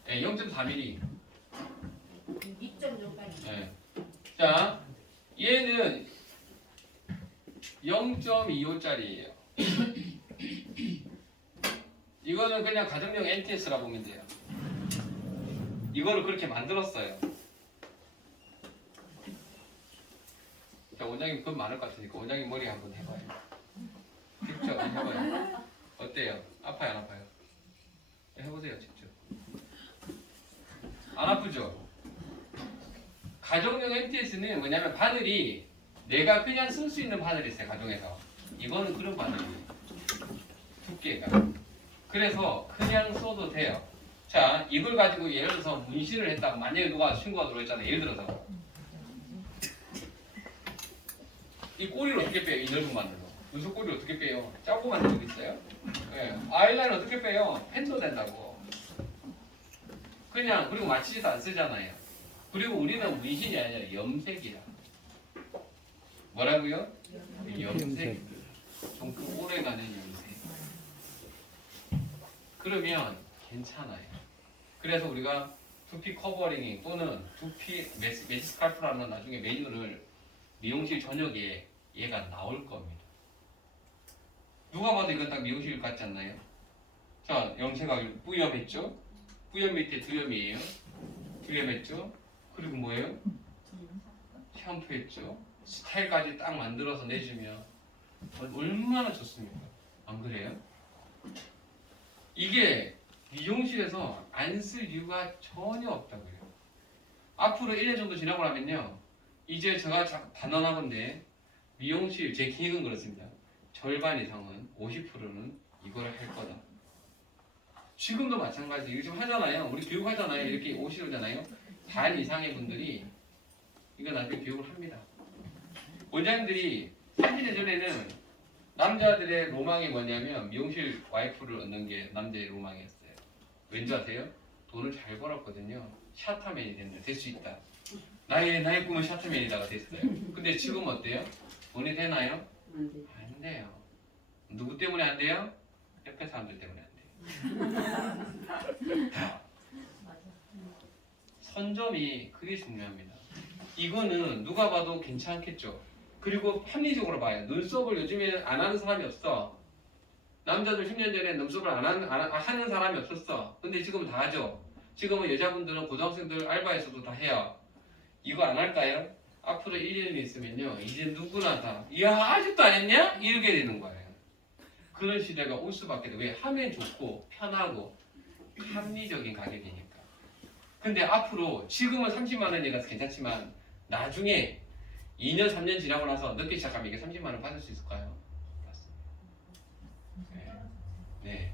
네, 0.4mm. 2.0까지. 네. 자, 얘는 0.25짜리예요. 이거는 그냥 가정용 MTS라 보면 돼요. 이거를 그렇게 만들었어요. 자, 원장님 금 많을 것 같으니까 원장님 머리 한번 해봐요. 직접 해봐요. 어때요? 아파요, 안 아파요? 해보세요, 직접. 안 아프죠? 가정용 MTS는 뭐냐면 바늘이 내가 그냥 쓸 수 있는 바늘이 있어요, 가정에서. 이거는 그런 바늘이에요. 두께가. 그래서 그냥 써도 돼요. 자, 이걸 가지고 예를 들어서 문신을 했다고 만약에 누가 신고가 들어있잖아요. 예를 들어서 이 꼬리를 어떻게 빼요? 이 넓은 바늘로. 눈썹 꼬리를 어떻게 빼요? 짧고 만들 수 있어요? 네. 아이라인을 어떻게 빼요? 펜도 된다고. 그냥 그리고 마취제도 안 쓰잖아요. 그리고 우리는 문신이 아니라 염색이야. 뭐라고요? 염색. 좀 오래가는 염색. 그러면 괜찮아요. 그래서 우리가 두피 커버링 또는 두피 매직 스칼프라는 나중에 메뉴를 미용실 저녁에 얘가 나올 겁니다. 누가 봐도 이건 딱 미용실 같지 않나요? 자, 염색하기 뿌염했죠? 뿌염 밑에 두염이에요. 두염했죠? 그리고 뭐예요? 샴푸했죠? 스타일까지 딱 만들어서 내주면 얼마나 좋습니까? 안 그래요? 이게 미용실에서 안 쓸 이유가 전혀 없다고요. 앞으로 1년 정도 지나고 나면요. 이제 제가 단언하건데 미용실 제 계획은 그렇습니다. 절반 이상은 50%는 이걸 할 거다. 지금도 마찬가지. 이거 지금 하잖아요. 우리 교육하잖아요. 이렇게 오시잖아요. 반 이상의 분들이 이거 나중에 교육을 합니다. 원장님들이 30년 전에는 남자들의 로망이 뭐냐면 미용실 와이프를 얻는 게 남자의 로망이었어요. 왠지 아세요? 돈을 잘 벌었거든요. 샤타맨이 될 수 있다. 나의 꿈은 샤타맨이다가 됐어요. 근데 지금 어때요? 돈이 되나요? 안 돼. 안 돼요. 누구 때문에 안 돼요? 옆에 사람들 때문에 안 돼요. 선점이 그게 중요합니다. 이거는 누가 봐도 괜찮겠죠. 그리고 합리적으로 봐요. 눈썹을 요즘에 안 하는 사람이 없어. 남자들 10년 전에 눈썹을 하는 사람이 없었어. 근데 지금은 다 하죠. 지금은 여자분들은 고등학생들 알바에서도 다 해요. 이거 안 할까요? 앞으로 1년이 있으면요. 이제 누구나 다 야 아직도 안 했냐? 이렇게 되는 거예요. 그런 시대가 올 수밖에 돼. 왜? 하면 좋고 편하고 합리적인 가격이니까. 근데 앞으로 지금은 30만 원이라서 괜찮지만 나중에 2년 3년 지나고 나서 늦게 시작하면 이게 30만 원 받을 수 있을까요? 네.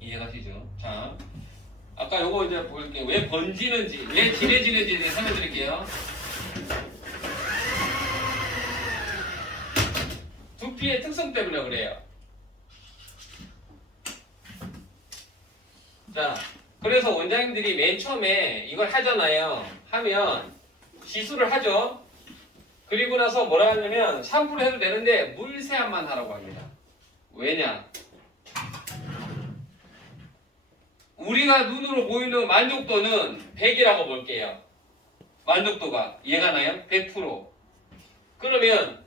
이해가시죠? 자, 아까 요거 이제 볼게요. 왜 번지는지, 왜 진해지는지에 대해 설명드릴게요. 두피의 특성 때문에 그래요. 자, 그래서 원장님들이 맨 처음에 이걸 하잖아요. 하면 시술을 하죠. 그리고 나서 뭐라 하냐면 샴푸를 해도 되는데 물세안만 하라고 합니다. 왜냐? 우리가 눈으로 보이는 만족도는 100이라고 볼게요. 만족도가 이해가 나요? 100%. 그러면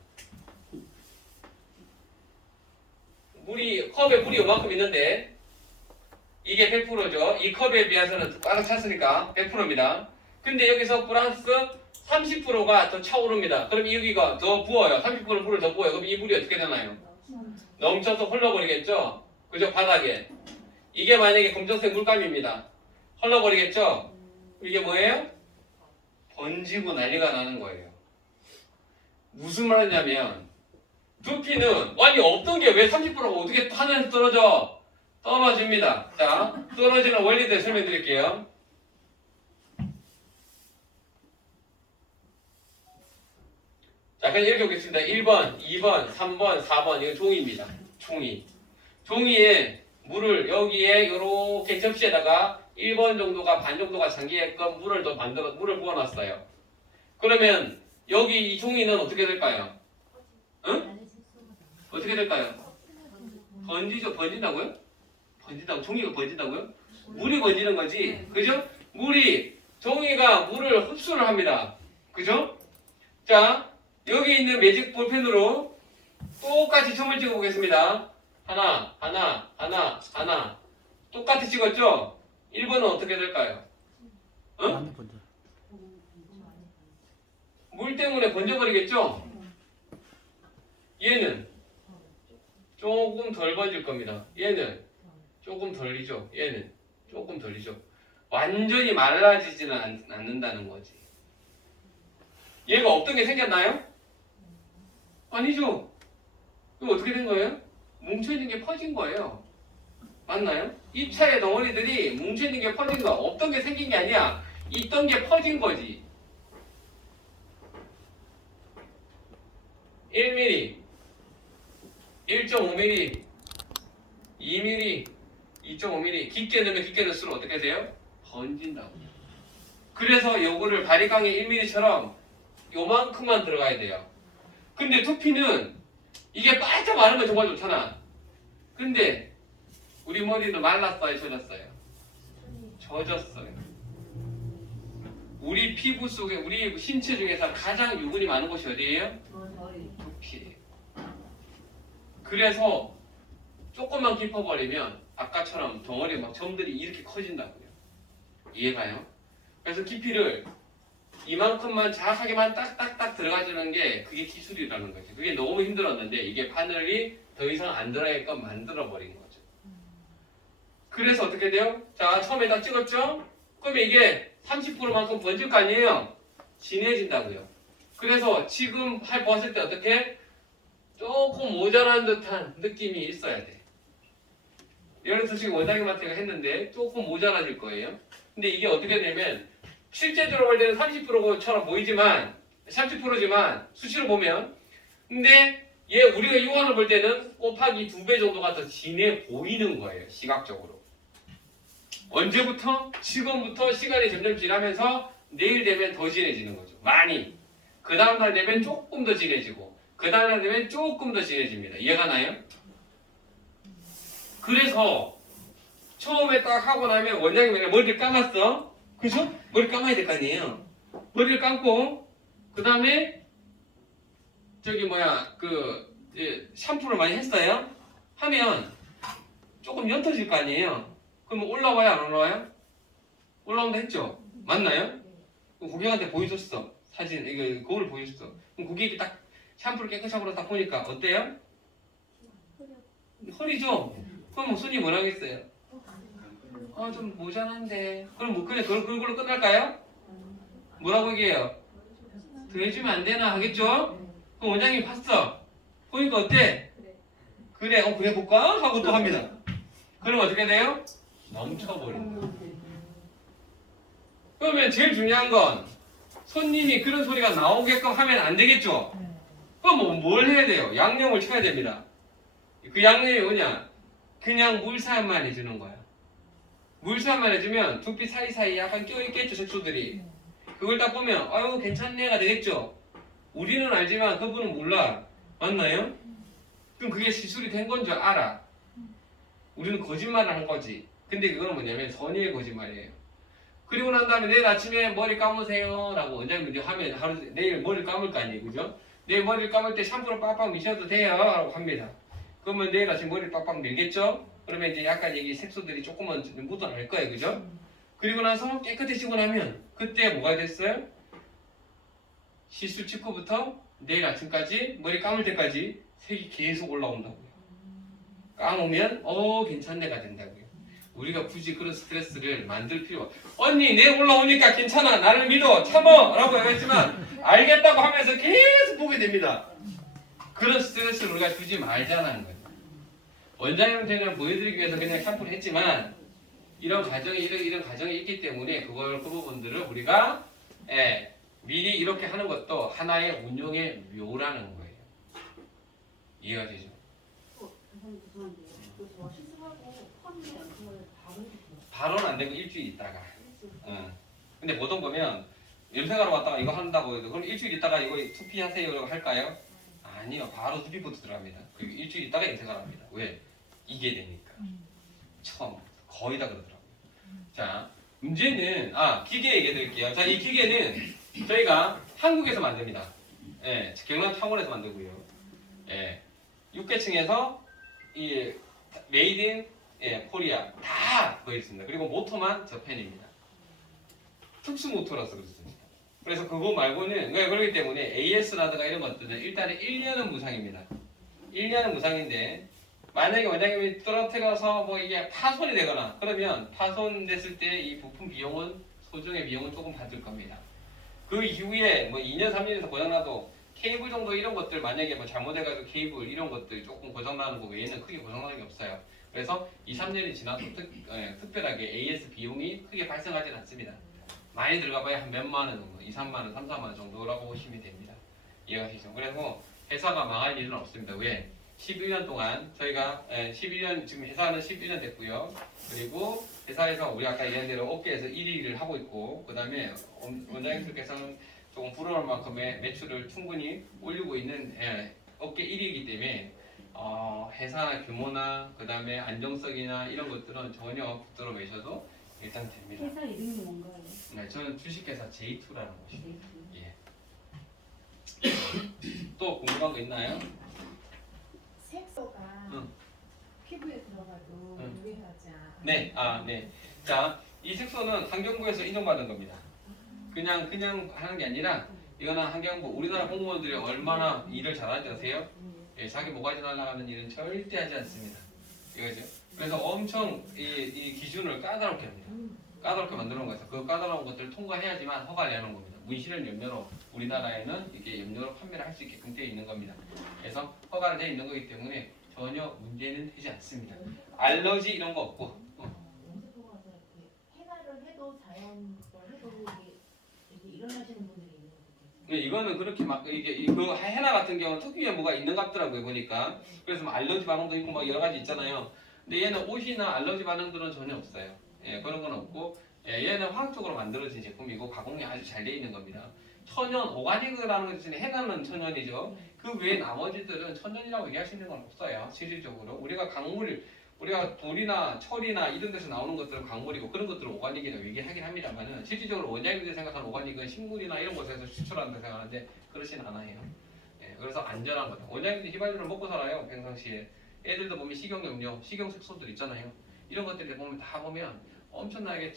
컵에 물이 요만큼 있는데 이게 100%죠. 이 컵에 비해서는 꽉 찼으니까 100%입니다. 근데 여기서 플러스 30%가 더 차오릅니다. 그럼 여기가 더 부어요. 30% 물을 더 부어요. 그럼 이 물이 어떻게 되나요? 넘쳐서 흘러버리겠죠? 그죠? 바닥에. 이게 만약에 검정색 물감입니다. 흘러버리겠죠? 이게 뭐예요? 번지고 난리가 나는 거예요. 무슨 말이냐면 두피는 아니 없던 게 왜 30%가 어떻게 하늘에서 떨어져? 떨어집니다. 자, 떨어지는 원리들 설명드릴게요. 자, 그냥 이렇게 보겠습니다. 1번, 2번, 3번, 4번 이거 종이입니다. 종이. 종이에 물을 여기에 이렇게 접시에다가 1번 정도가 반 정도가 잠기게끔 물을 더 만들어 물을 부어놨어요. 그러면 여기 이 종이는 어떻게 될까요? 응? 어떻게 될까요? 번지죠? 번진다고요? 번진다고? 종이가 번진다고요? 물이 번지는 거지. 그죠? 물이 종이가 물을 흡수를 합니다. 그죠? 자, 여기 있는 매직 볼펜으로 똑같이 점을 찍어 보겠습니다. 하나, 하나, 하나, 하나. 똑같이 찍었죠? 1번은 어떻게 될까요? 응? 많이 번져. 물 때문에 번져버리겠죠? 얘는 조금 덜 번질 겁니다. 얘는 조금 덜리죠. 얘는 조금 덜리죠. 완전히 말라지지는 않는다는 거지. 얘가 없던 게 생겼나요? 아니죠. 그럼 어떻게 된 거예요? 뭉쳐있는 게 퍼진 거예요. 맞나요? 입차의 덩어리들이 뭉쳐있는 게 퍼진 거. 없던 게 생긴 게 아니야. 있던 게 퍼진 거지. 1mm, 1.5mm, 2mm, 2.5mm 깊게 넣으면 깊게 넣을수록 어떻게 돼요? 번진다고. 그래서 요거를 바리깡에 1mm처럼 요만큼만 들어가야 돼요. 근데 두피는 이게 바짝 마른 건 정말 좋잖아. 근데 우리 머리는 말랐어요, 젖었어요? 젖었어요. 우리 피부 속에 우리 신체 중에서 가장 유분이 많은 곳이 어디예요? 두피예요. 그래서 조금만 깊어버리면 아까처럼 덩어리 막 점들이 이렇게 커진다고요. 이해가요? 그래서 깊이를 이만큼만 정확하게만 딱딱딱 들어가주는 게 그게 기술이라는 거죠. 그게 너무 힘들었는데 이게 바늘이 더 이상 안 들어가게끔 만들어버린 거죠. 그래서 어떻게 돼요? 자, 처음에 딱 찍었죠? 그러면 이게 30%만큼 번질 거 아니에요? 진해진다고요. 그래서 지금 봤을 때 어떻게? 조금 모자란 듯한 느낌이 있어야 돼. 예를 들어서 지금 원장님한테 했는데 조금 모자라질 거예요. 근데 이게 어떻게 되면 실제적으로 볼 때는 30%처럼 보이지만 30%지만 수치로 보면 근데 얘 우리가 육안으로 볼 때는 곱하기 2배 정도가 더 진해 보이는 거예요. 시각적으로. 언제부터? 지금부터 시간이 점점 지나면서 내일 되면 더 진해지는 거죠. 많이. 그 다음날 되면 조금 더 진해지고 그 다음날 되면 조금 더 진해집니다. 이해가 나요? 그래서 처음에 딱 하고 나면 원장님이 머리를 감았어. 그죠? 머리 감아야 될 거 아니에요. 머리를 감고 그 다음에 샴푸를 많이 했어요. 하면 조금 옅어질 거 아니에요. 그럼 올라와요 안 올라와요? 올라온다 했죠? 맞나요? 그럼 고객한테 보여줬어. 사진 이거 거울을 보여줬어. 그럼 고객이 딱 샴푸를 깨끗하고 딱 보니까 어때요? 허리죠? 그럼 뭐 손이 뭘 하겠어요? 좀 모자란데. 그럼 뭐 그래 그걸로 끝날까요? 뭐라고 얘기해요? 더 해주면 안 되나 하겠죠? 그럼 원장님이 봤어. 보니까 어때? 그래 그래 볼까? 하고 또 합니다. 그럼 어떻게 돼요? 멈춰버린다. 그러면 제일 중요한 건 손님이 그런 소리가 나오게끔 하면 안 되겠죠? 그럼 뭘 해야 돼요? 양념을 쳐야 됩니다. 그 양념이 뭐냐? 그냥 물살만 해주는 거야. 물살만 해주면 두피 사이사이에 약간 껴있겠죠, 색소들이. 그걸 딱 보면 아유 괜찮네가 되겠죠. 우리는 알지만 그분은 몰라. 맞나요? 그럼 그게 시술이 된 건 줄 알아. 우리는 거짓말을 한 거지. 근데 그건 뭐냐면 선의의 거짓말이에요. 그리고 난 다음에 내일 아침에 머리 감으세요 라고 원장님이 하면 내일 머리를 감을 거 아니에요. 그죠? 내일 머리를 감을 때 샴푸로 빡빡 미셔도 돼요 라고 합니다. 그러면 내일 아침 머리를 빡빡 밀겠죠? 그러면 이제 약간 여기 색소들이 조금은 묻어날 거예요. 그죠? 그리고 나서 깨끗해지고 나면 그때 뭐가 됐어요? 시술 직후부터 내일 아침까지 머리 감을 때까지 색이 계속 올라온다고요. 감으면 괜찮네가 된다고요. 우리가 굳이 그런 스트레스를 만들 필요가 언니 내 올라오니까 괜찮아 나를 믿어 참어 라고 했지만 알겠다고 하면서 계속 보게 됩니다. 그런 스트레스를 우리가 주지 말자는 거예요. 원장님한테는 보여드리기 위해서 그냥 샴푸를 했지만 이런 과정이 있기 때문에 그 부분들을 우리가 미리 이렇게 하는 것도 하나의 운용의 묘라는 거예요. 이해가 되죠? 선생님 죄송한데요. 그래서 시술하고 펌에 그걸 바로 바로는 안 되고 일주일 있다가. 근데 보통 보면 염색하러 왔다가 이거 한다고 해도 그럼 일주일 있다가 이거 투피 하세요 할까요? 아니요. 바로 투피부터 들어갑니다. 그리고 일주일 있다가 염색을 합니다. 왜? 이게 되니까. 처음 거의 다 그러더라고요. 자, 문제는 기계 얘기해 드릴게요. 자, 이 기계는 저희가 한국에서 만듭니다. 경남 창원에서 만들고요. 6계층에서 이 메이드 인 코리아 다 거의 있습니다. 그리고 모터만 저펜입니다. 특수 모터라서 그렇습니다. 그래서 그거 말고는 그렇기 때문에 AS라든가 이런 것들은 일단은 1년은 무상입니다. 1년은 무상인데 만약에 원장님이 떨어뜨려서 뭐 이게 파손이 되거나 그러면 파손됐을 때 이 부품 비용은 소정의 비용은 조금 받을 겁니다. 그 이후에 뭐 2년 3년에서 고장나도 케이블 정도 이런 것들 만약에 뭐 잘못해가지고 케이블 이런 것들 조금 고장나는 거 외에는 크게 고장나는 게 없어요. 그래서 2, 3년이 지나도 특별하게 AS 비용이 크게 발생하지는 않습니다. 많이 들어가봐야 한 몇만 원 정도, 2, 3만 원, 3, 4만 원 정도라고 보시면 됩니다. 이해가시죠? 그래서 회사가 망할 일은 없습니다. 왜? 11년 동안 저희가 11년 지금 회사는 11년 됐고요. 그리고 회사에서 우리 아까 얘기한 대로 업계에서 1위를 하고 있고 그 다음에 원장님들께서는 조금 부러울 만큼의 매출을 충분히 올리고 있는 업계 1위이기 때문에 회사 규모나 그 다음에 안정성이나 이런 것들은 전혀 붙들어 매셔도 일단 됩니다. 회사 이름이 뭔가요? 네, 저는 주식회사 J2라는 곳입니다. 예. 또 궁금한 거 있나요? 색소가 응. 피부에 들어가도 응. 유해하지 않아. 네, 네. 자, 이 색소는 환경부에서 인정받은 겁니다. 그냥 하는 게 아니라 이거는 환경부 우리나라 공무원들이 얼마나 일을 잘하는지 아세요? 자기 모가지 날아가는 일은 절대 하지 않습니다. 이거죠. 그래서 엄청 이 기준을 까다롭게 합니다. 까다롭게 만들어 놓은 거에서 그 까다로운 것들을 통과해야지만 허가를 내는 겁니다. 문신을 염료로 우리나라에는 이게 염료로 판매를 할 수 있게끔 되어 있는 겁니다. 그래서 허가를 되어 있는 거기 때문에 전혀 문제는 되지 않습니다. 알러지 이런 거 없고. 염색하고 나서 이렇게 해나를 해도 자연 걸 해도 이게 일어나시는 분들이 있는 거죠. 이거는 그렇게 막 그 헤나 같은 경우는 특유의 뭐가 있는 것 같더라고요 보니까. 그래서 뭐 알러지 반응도 있고 막 여러 가지 있잖아요. 근데 얘는 옷이나 알러지 반응들은 전혀 없어요. 그런 건 없고 얘는 화학적으로 만들어진 제품이고 가공이 아주 잘 되어 있는 겁니다. 천연 오가닉이라는 것은 해나는 천연이죠. 그 외에 나머지들은 천연이라고 얘기할 수 있는 건 없어요. 실질적으로 우리가 우리가 돌이나 철이나 이런 데서 나오는 것들은 광물이고 그런 것들을 오가닉이라고 얘기하긴 합니다만은 실질적으로 원장님들이 생각하는 오가닉은 식물이나 이런 곳에서 추출한다고 생각하는데 그렇진 않아요. 그래서 안전한 거다. 원장님들이 휘발유를 먹고 살아요. 평상시에 애들도 보면 식용염료, 식용색소들 있잖아요. 이런 것들이 보면 다 보면 엄청나게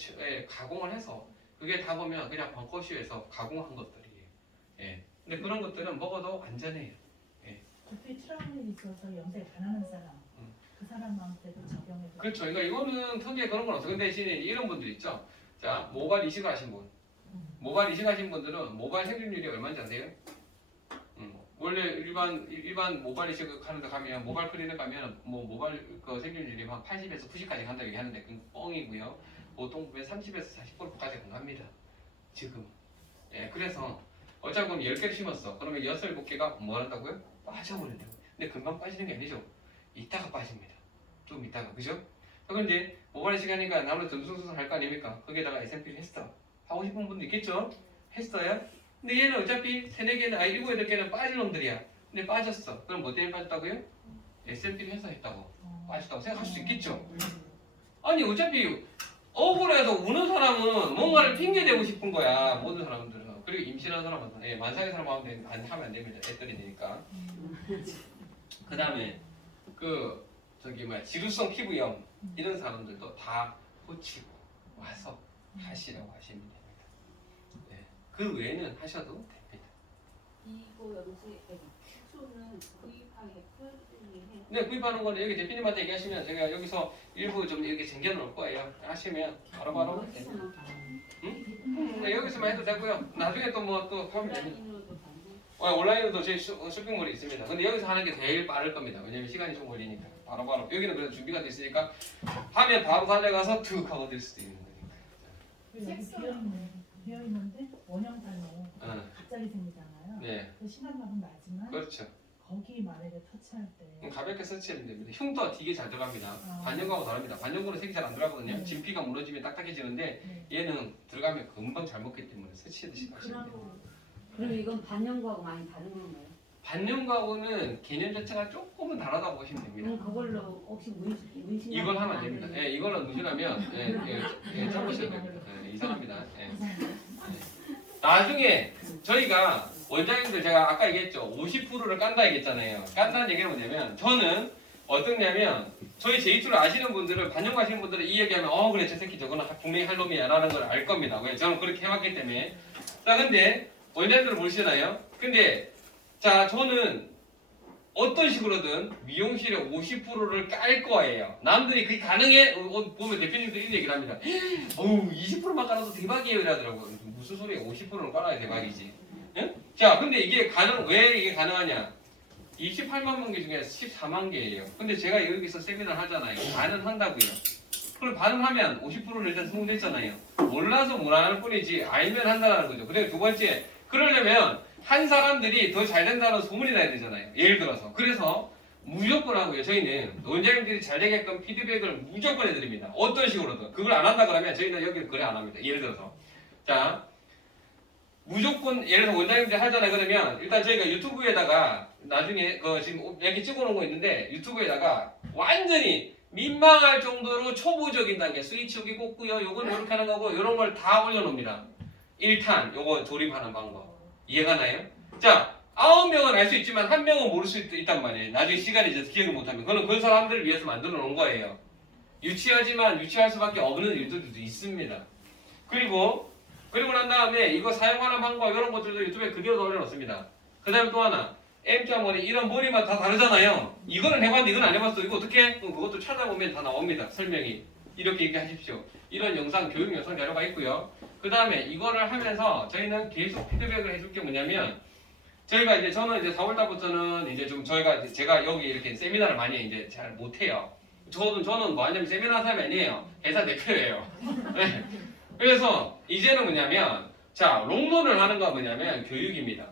가공을 해서 그게 다 보면 그냥 벙커쇼에서 가공한 것들이에요. 근데 그런 것들은 먹어도 안전해요. 두피 트러블이 있어서 염색 안 하는 사람, 그 사람한테도 적용해도. 그렇죠. 그러니까 이거는 특이하게 그런 건 없어요. 근데 대신에 이런 분들 있죠. 자, 모발 이식을 하신 분. 모발 이식하신 분들은 모발 생존율이 얼마인지 아세요? 원래 일반 모발 이식을 하는데 가면 모발 클리닉 가면 뭐 모발 그 생존율이 한 80에서 90까지 간다 얘기하는데 그건 뻥이고요. 보통 보면 30에서 40%까지 갑니다. 지금. 그래서 어차피 그럼 10개를 심었어. 그러면 6, 7개가 뭐 한다고요? 빠져버린다고. 근데 금방 빠지는 게 아니죠. 이따가 빠집니다. 좀 이따가. 그죠? 그런데 모발 이식하니까 아무래도 전sun수술 할 거 아닙니까? 거기에다가 SMP를 했어. 하고 싶은 분도 있겠죠? 했어요? 근데 얘는 어차피 3, 4개는 7, 8개는 빠질 놈들이야. 근데 빠졌어. 그럼 뭐 때문에 빠졌다고요? SMP를 해서 했다고. 빠졌다고 생각할 수 있겠죠? 아니 어차피 억울해서 우는 사람은 뭔가를 핑계대고 싶은 거야. 모든 사람들은. 그리고 임신한 사람은 만삭의 사람 하면 안 됩니다. 애들이 되니까. 그 다음에 지루성 피부염 이런 사람들도 다 고치고 와서 하시라고 하시면 됩니다. 그 외에는 하셔도 됩니다. 이거 색소는 구입하게 해요? 네, 구입하는 거는 여기 대표님한테 얘기하시면 제가 여기서 일부 좀 이렇게 쟁겨놓을 거예요. 하시면 바로바로 됩니다. 여기서만 해도 되고요. 나중에 또 뭐 또 하면 됩니다. 온라인으로도 저희 쇼핑몰이 있습니다. 근데 여기서 하는 게 제일 빠를 겁니다. 왜냐면 시간이 좀 걸리니까. 바로바로 여기는 그래도 준비가 돼 있으니까 하면 바로 달려가서 툭 하고 될 수도 있는 거니까. 여기 비어 있는데 원형탈로 갑자기 생기잖아요. 네, 그 시간감은 나지만 그렇죠. 거기 만약에 터치할 때 가볍게 서치하면 됩니다. 흉도 되게 잘 들어갑니다. 반영구하고 다릅니다. 반영구는 색이 잘 안 들어가거든요. 네. 진피가 무너지면 딱딱해지는데 네. 얘는 들어가면 금방 잘 먹기 때문에 서치하듯이 하시면 돼요. 그럼 이건 반영구하고 많이 다른 건가요? 반영구하고는 개념 자체가 조금은 다르다고 보시면 됩니다. 그럼 그걸로 혹시 문신 이걸 하면 안 됩니다. 예, 이걸로 문신하면 참으셔야 됩니다. 예, 이상합니다. 예. 나중에 저희가 원장님들 제가 아까 얘기했죠. 50%를 깐다 얘기했잖아요. 깐다는 얘기는 뭐냐면 저는 어떻냐면 저희 제이투를 아시는 분들은 반영구 하시는 분들은 이 얘기하면 그래 저 새끼 저거는 분명히 할 놈이야 라는 걸 알 겁니다. 왜? 저는 그렇게 해왔기 때문에. 자 근데 원장님들 모르시나요? 근데 자 저는 어떤 식으로든 미용실에 50%를 깔 거예요. 남들이 그게 가능해? 보면 대표님들이 이런 얘기를 합니다. 20%만 깔아도 대박이에요 이러더라고요. 무슨 소리야? 50%를 깔아야 대박이지. 응? 자 근데 이게 왜 이게 가능하냐? 28만 개 중에 14만 개예요. 근데 제가 여기서 세미나를 하잖아요. 반은 한다고요. 그럼 반을 하면 50%를 일단 성공했잖아요. 몰라서 못하는 뿐이지 알면 한다는 거죠. 그리고 두 번째 그러려면 한 사람들이 더 잘 된다는 소문이 나야 되잖아요. 예를 들어서. 그래서 무조건 하고요. 저희는 원장님들이 잘 되게끔 피드백을 무조건 해드립니다. 어떤 식으로든. 그걸 안 한다 그러면 저희는 여기 거래 안 합니다. 예를 들어서. 자, 무조건 예를 들어서 원장님들이 하잖아요. 그러면 일단 저희가 유튜브에다가 나중에 지금 이렇게 찍어놓은 거 있는데 유튜브에다가 완전히 민망할 정도로 초보적인 단계 스위치 여기 꽂고요. 요건 이렇게 하는 거고 이런 걸 다 올려놓습니다. 1탄 요거 조립하는 방법. 이해가 나요? 자, 9명은 알 수 있지만 1명은 모를 수 있단 말이에요. 나중에 시간이 있어서 기억을 못하면. 그거는 그 사람들을 위해서 만들어 놓은 거예요. 유치하지만 유치할 수밖에 없는 일들도 있습니다. 그리고 난 다음에 이거 사용하는 방법 이런 것들도 유튜브에 그대로 올려놓습니다. 그 다음에 또 하나 M자 머리 이런 머리만 다 다르잖아요. 이거는 해봤는데 이건 안 해봤어. 이거 어떻게? 그럼 그것도 찾아보면 다 나옵니다. 설명이. 이렇게 얘기하십시오. 이런 영상, 교육 영상 자료가 있고요. 그 다음에 이거를 하면서 저희는 계속 피드백을 해줄 게 뭐냐면 저희가 이제 저는 이제 4월달부터는 이제 좀 제가 여기 이렇게 세미나를 많이 이제 잘 못해요. 저는 뭐 하냐면 세미나 사람이 아니에요. 회사 대표예요. 네. 그래서 이제는 뭐냐면 자 롱런을 하는 거 뭐냐면 교육입니다.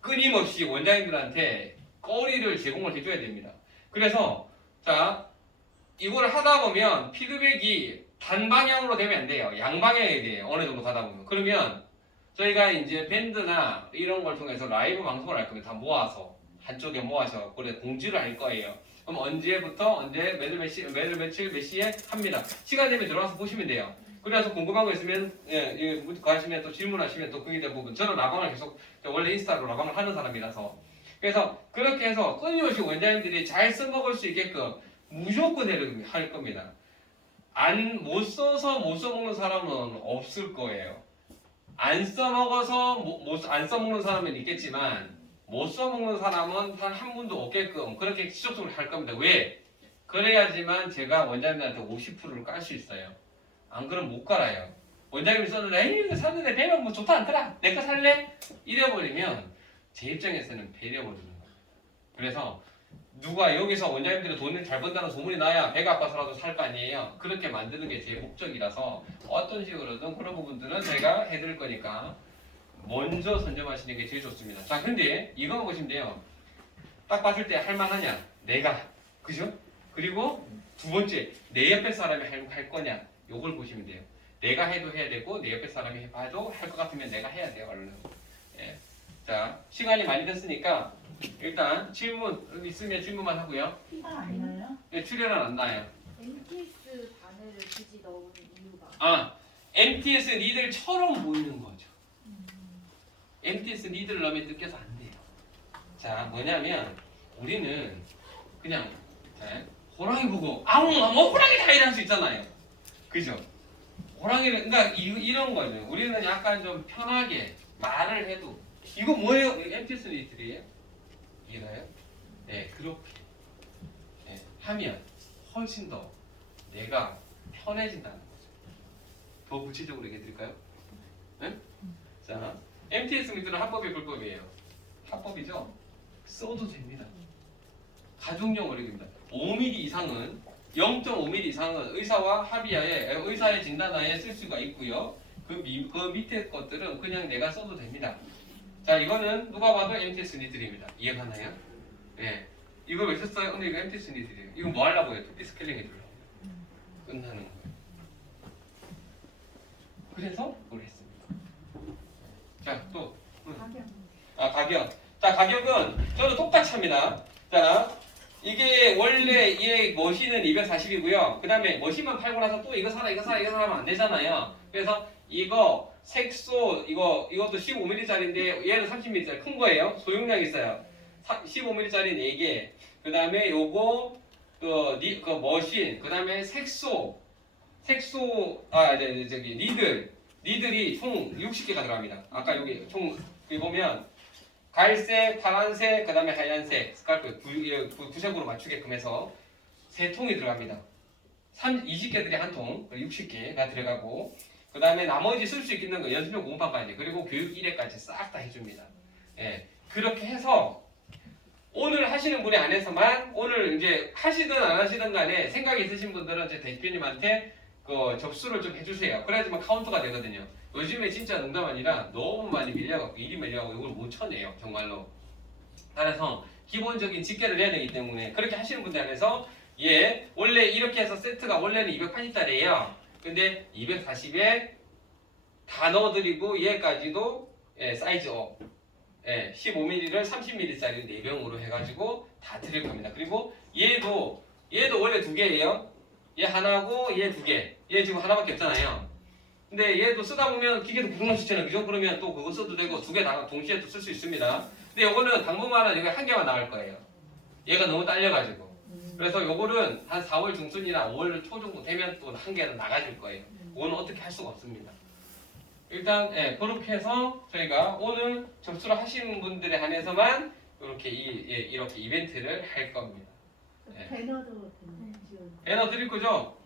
끊임없이 원장님들한테 거리를 제공을 해줘야 됩니다. 그래서 자 이걸 하다 보면 피드백이 단방향으로 되면 안 돼요. 양방향이 돼요. 어느 정도 가다 보면. 그러면 저희가 이제 밴드나 이런 걸 통해서 라이브 방송을 할 겁니다. 다 모아서 한쪽에 모아서 그래 공지를 할 거예요. 그럼 언제부터 언제 매달 며칠 몇 시에 합니다. 시간 되면 들어와서 보시면 돼요. 그래서 궁금한 거 있으면 가시면 또 질문하시면 또 그게 대부분 저는 라방을 계속 원래 인스타로 라방을 하는 사람이라서 그래서 그렇게 해서 끊임없이 원장님들이 잘 써먹을 수 있게끔 무조건 할 겁니다. 못 써서 못 써먹는 사람은 없을 거예요. 안 써먹어서 안 써먹는 사람은 있겠지만 못 써먹는 사람은 단 한 분도 없게끔 그렇게 지속적으로 할 겁니다. 왜? 그래야지만 제가 원장님한테 50%를 깔 수 있어요. 안 그러면 못 깔아요. 원장님이 썼는데 에이 이거 샀는데 배면 뭐 좋다 않더라. 내 거 살래? 이래버리면 제 입장에서는 배려버리는 거예요. 그래서 누가 여기서 원장님들이 돈을 잘 번다는 소문이 나야 배가 아파서라도 살 거 아니에요. 그렇게 만드는 게 제 목적이라서 어떤 식으로든 그런 부분들은 제가 해드릴 거니까 먼저 선점하시는 게 제일 좋습니다. 자 근데 이거 보시면 돼요. 딱 봤을 때 할만하냐? 내가 그죠? 그리고 두 번째 내 옆에 사람이 할 거냐? 요걸 보시면 돼요. 내가 해도 해야 되고 내 옆에 사람이 해봐도 할 것 같으면 내가 해야 돼요. 얼른. 예. 자 시간이 많이 됐으니까 일단 질문 있으면 질문만 하고요. 피가 안 나요? 네, 출혈은 안 나요. MTS 바늘을 굳이 넣은 이유가 MTS 니들처럼 보이는 거죠. MTS 니들 넣으면 느껴서 안 돼요. 자 뭐냐면 우리는 그냥 호랑이 보고 뭐 호랑이 다 이럴 수 있잖아요. 그죠? 호랑이는 그러니까 이런 거죠. 우리는 약간 좀 편하게 말을 해도 이거 뭐예요? MTS 니들이에요? 이해가요? 네 그렇게 하면 훨씬 더 내가 편해진다는 거죠. 더 구체적으로 얘기해 드릴까요? 네? 자, MTS 미터는 합법이 불법이에요. 합법이죠? 써도 됩니다. 가족용 의료기입니다. 5mm 이상은 0.5mm 이상은 의사와 합의하에 의사의 진단하에 쓸 수가 있고요. 그 밑에 것들은 그냥 내가 써도 됩니다. 자, 이거는 누가 봐도 MTS 니들입니다. 이해가나요? 예. 이걸 왜 썼어요? 근데 이거 MTS 니들이에요. 이거 뭐 하려고 해요? 디스켈링 해주려고. 끝나는 거예요. 그래서 그걸 했습니다. 자, 또. 가격. 자, 가격은 저도 똑같이 합니다. 자, 이게 원래 얘 머신은 240이고요. 그 다음에 머신만 팔고 나서 또 이거 사라 하면 안 되잖아요. 그래서 이거 색소 이것도 15mm짜리인데 얘는 30mm짜리 큰 거예요. 소용량이 있어요. 15mm짜리 4개. 그 다음에 요거 그 머신. 그 다음에 색소 니들이 총 60개가 들어갑니다. 아까 여기 보면 갈색, 파란색, 그 다음에 하얀색 스칼프 구색으로 맞추게끔 해서 3통이 들어갑니다. 20개들이 한 통, 60개가 들어가고 그 다음에 나머지 쓸 수 있는 거 연습용 공판까지 그리고 교육 1회까지 싹 다 해줍니다. 예, 그렇게 해서 오늘 하시는 분에 한해서만 오늘 이제 하시든 안 하시든 간에 생각이 있으신 분들은 제 대표님한테 그 접수를 좀 해주세요. 그래야지만 카운트가 되거든요. 요즘에 진짜 농담 아니라 너무 많이 밀려갖고 일이 밀려갖고 이걸 못 쳐내요. 정말로. 따라서 기본적인 집계를 해야 되기 때문에 그렇게 하시는 분들 안에서 원래 이렇게 해서 세트가 원래는 280짜리예요. 근데 240에 다 넣어드리고 얘까지도 사이즈 업 15mm를 30mm짜리 4병으로 해가지고 다 드릴 겁니다. 그리고 얘도 원래 2개예요. 얘 하나고 얘 2개. 얘 지금 하나밖에 없잖아요. 근데 얘도 쓰다 보면 기계도 고장나시잖아요. 그죠? 그러면 또 그거 써도 되고 2개 다 동시에 또 쓸 수 있습니다. 근데 요거는 당분간은 여기 1개만 나갈 거예요. 얘가 너무 딸려가지고. 그래서 요거는 한 4월 중순이나 5월 초 정도 되면 또 1개는 나가질 거예요. 그거는 어떻게 할 수가 없습니다. 일단 그렇게 해서 저희가 오늘 접수를 하시는 분들에 한해서만 이렇게 이벤트를 할 겁니다. 배너도 지원. 배너 드릴 거죠?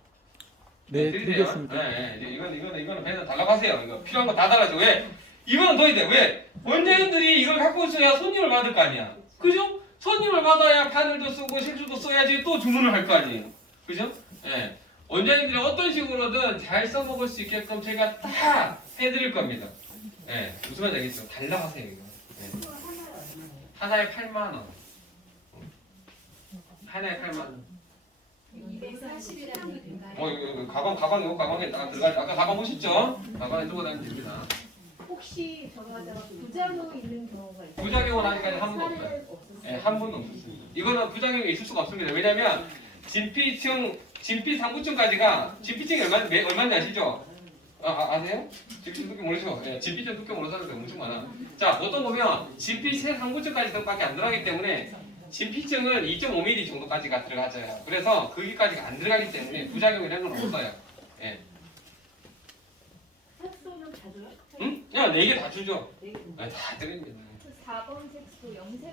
네, 드리세요. 드리겠습니다. 이거는 배너 달라고 하세요. 이거 필요한 거 다 달아줘. 왜? 이거는 더 있대. 왜? 원장님들이 이걸 갖고 있어야 손님을 받을 거 아니야. 그죠? 손님을 받아야 바늘도 쓰고 실수도 써야지 또 주문을 할 거 아니에요. 그죠? 예. 원장님들이 어떤 식으로든 잘 써먹을 수 있게끔 제가 다 해드릴 겁니다. 예. 무슨 말인지 알겠죠? 달라고 하세요. 이거. 하나에 8만 원. 하나에 8만 원. 240이라는 건가요? 이거 가방에 딱 들어가죠. 아까 가방 보셨죠? 가방에 들고 다니면 됩니다. 혹시 저거다가 부작용 있는 경우가 있어요? 부작용은 아직까지 한 번도 없어요. 없어요. 네, 한 번도 없었습니다. 이거는 부작용이 있을 수가 없습니다. 왜냐면 진피 3구층까지가 진피층이 얼마인지 아시죠? 아세요? 진피층 두께 모르시죠? 네, 진피층 두께 모르는 사람들 엄청 많아. 자, 보통 보면 진피 3구층까지밖에 안 들어가기 때문에 진피층은 2.5mm 정도까지가 들어가져요. 그래서 거기까지가 안 들어가기 때문에 부작용이라는 건 없어요. 예. 색소는 다 줘요? 응? 그냥 4개 다 주죠. 네 개. 다 드립니다. 4번 색소 영생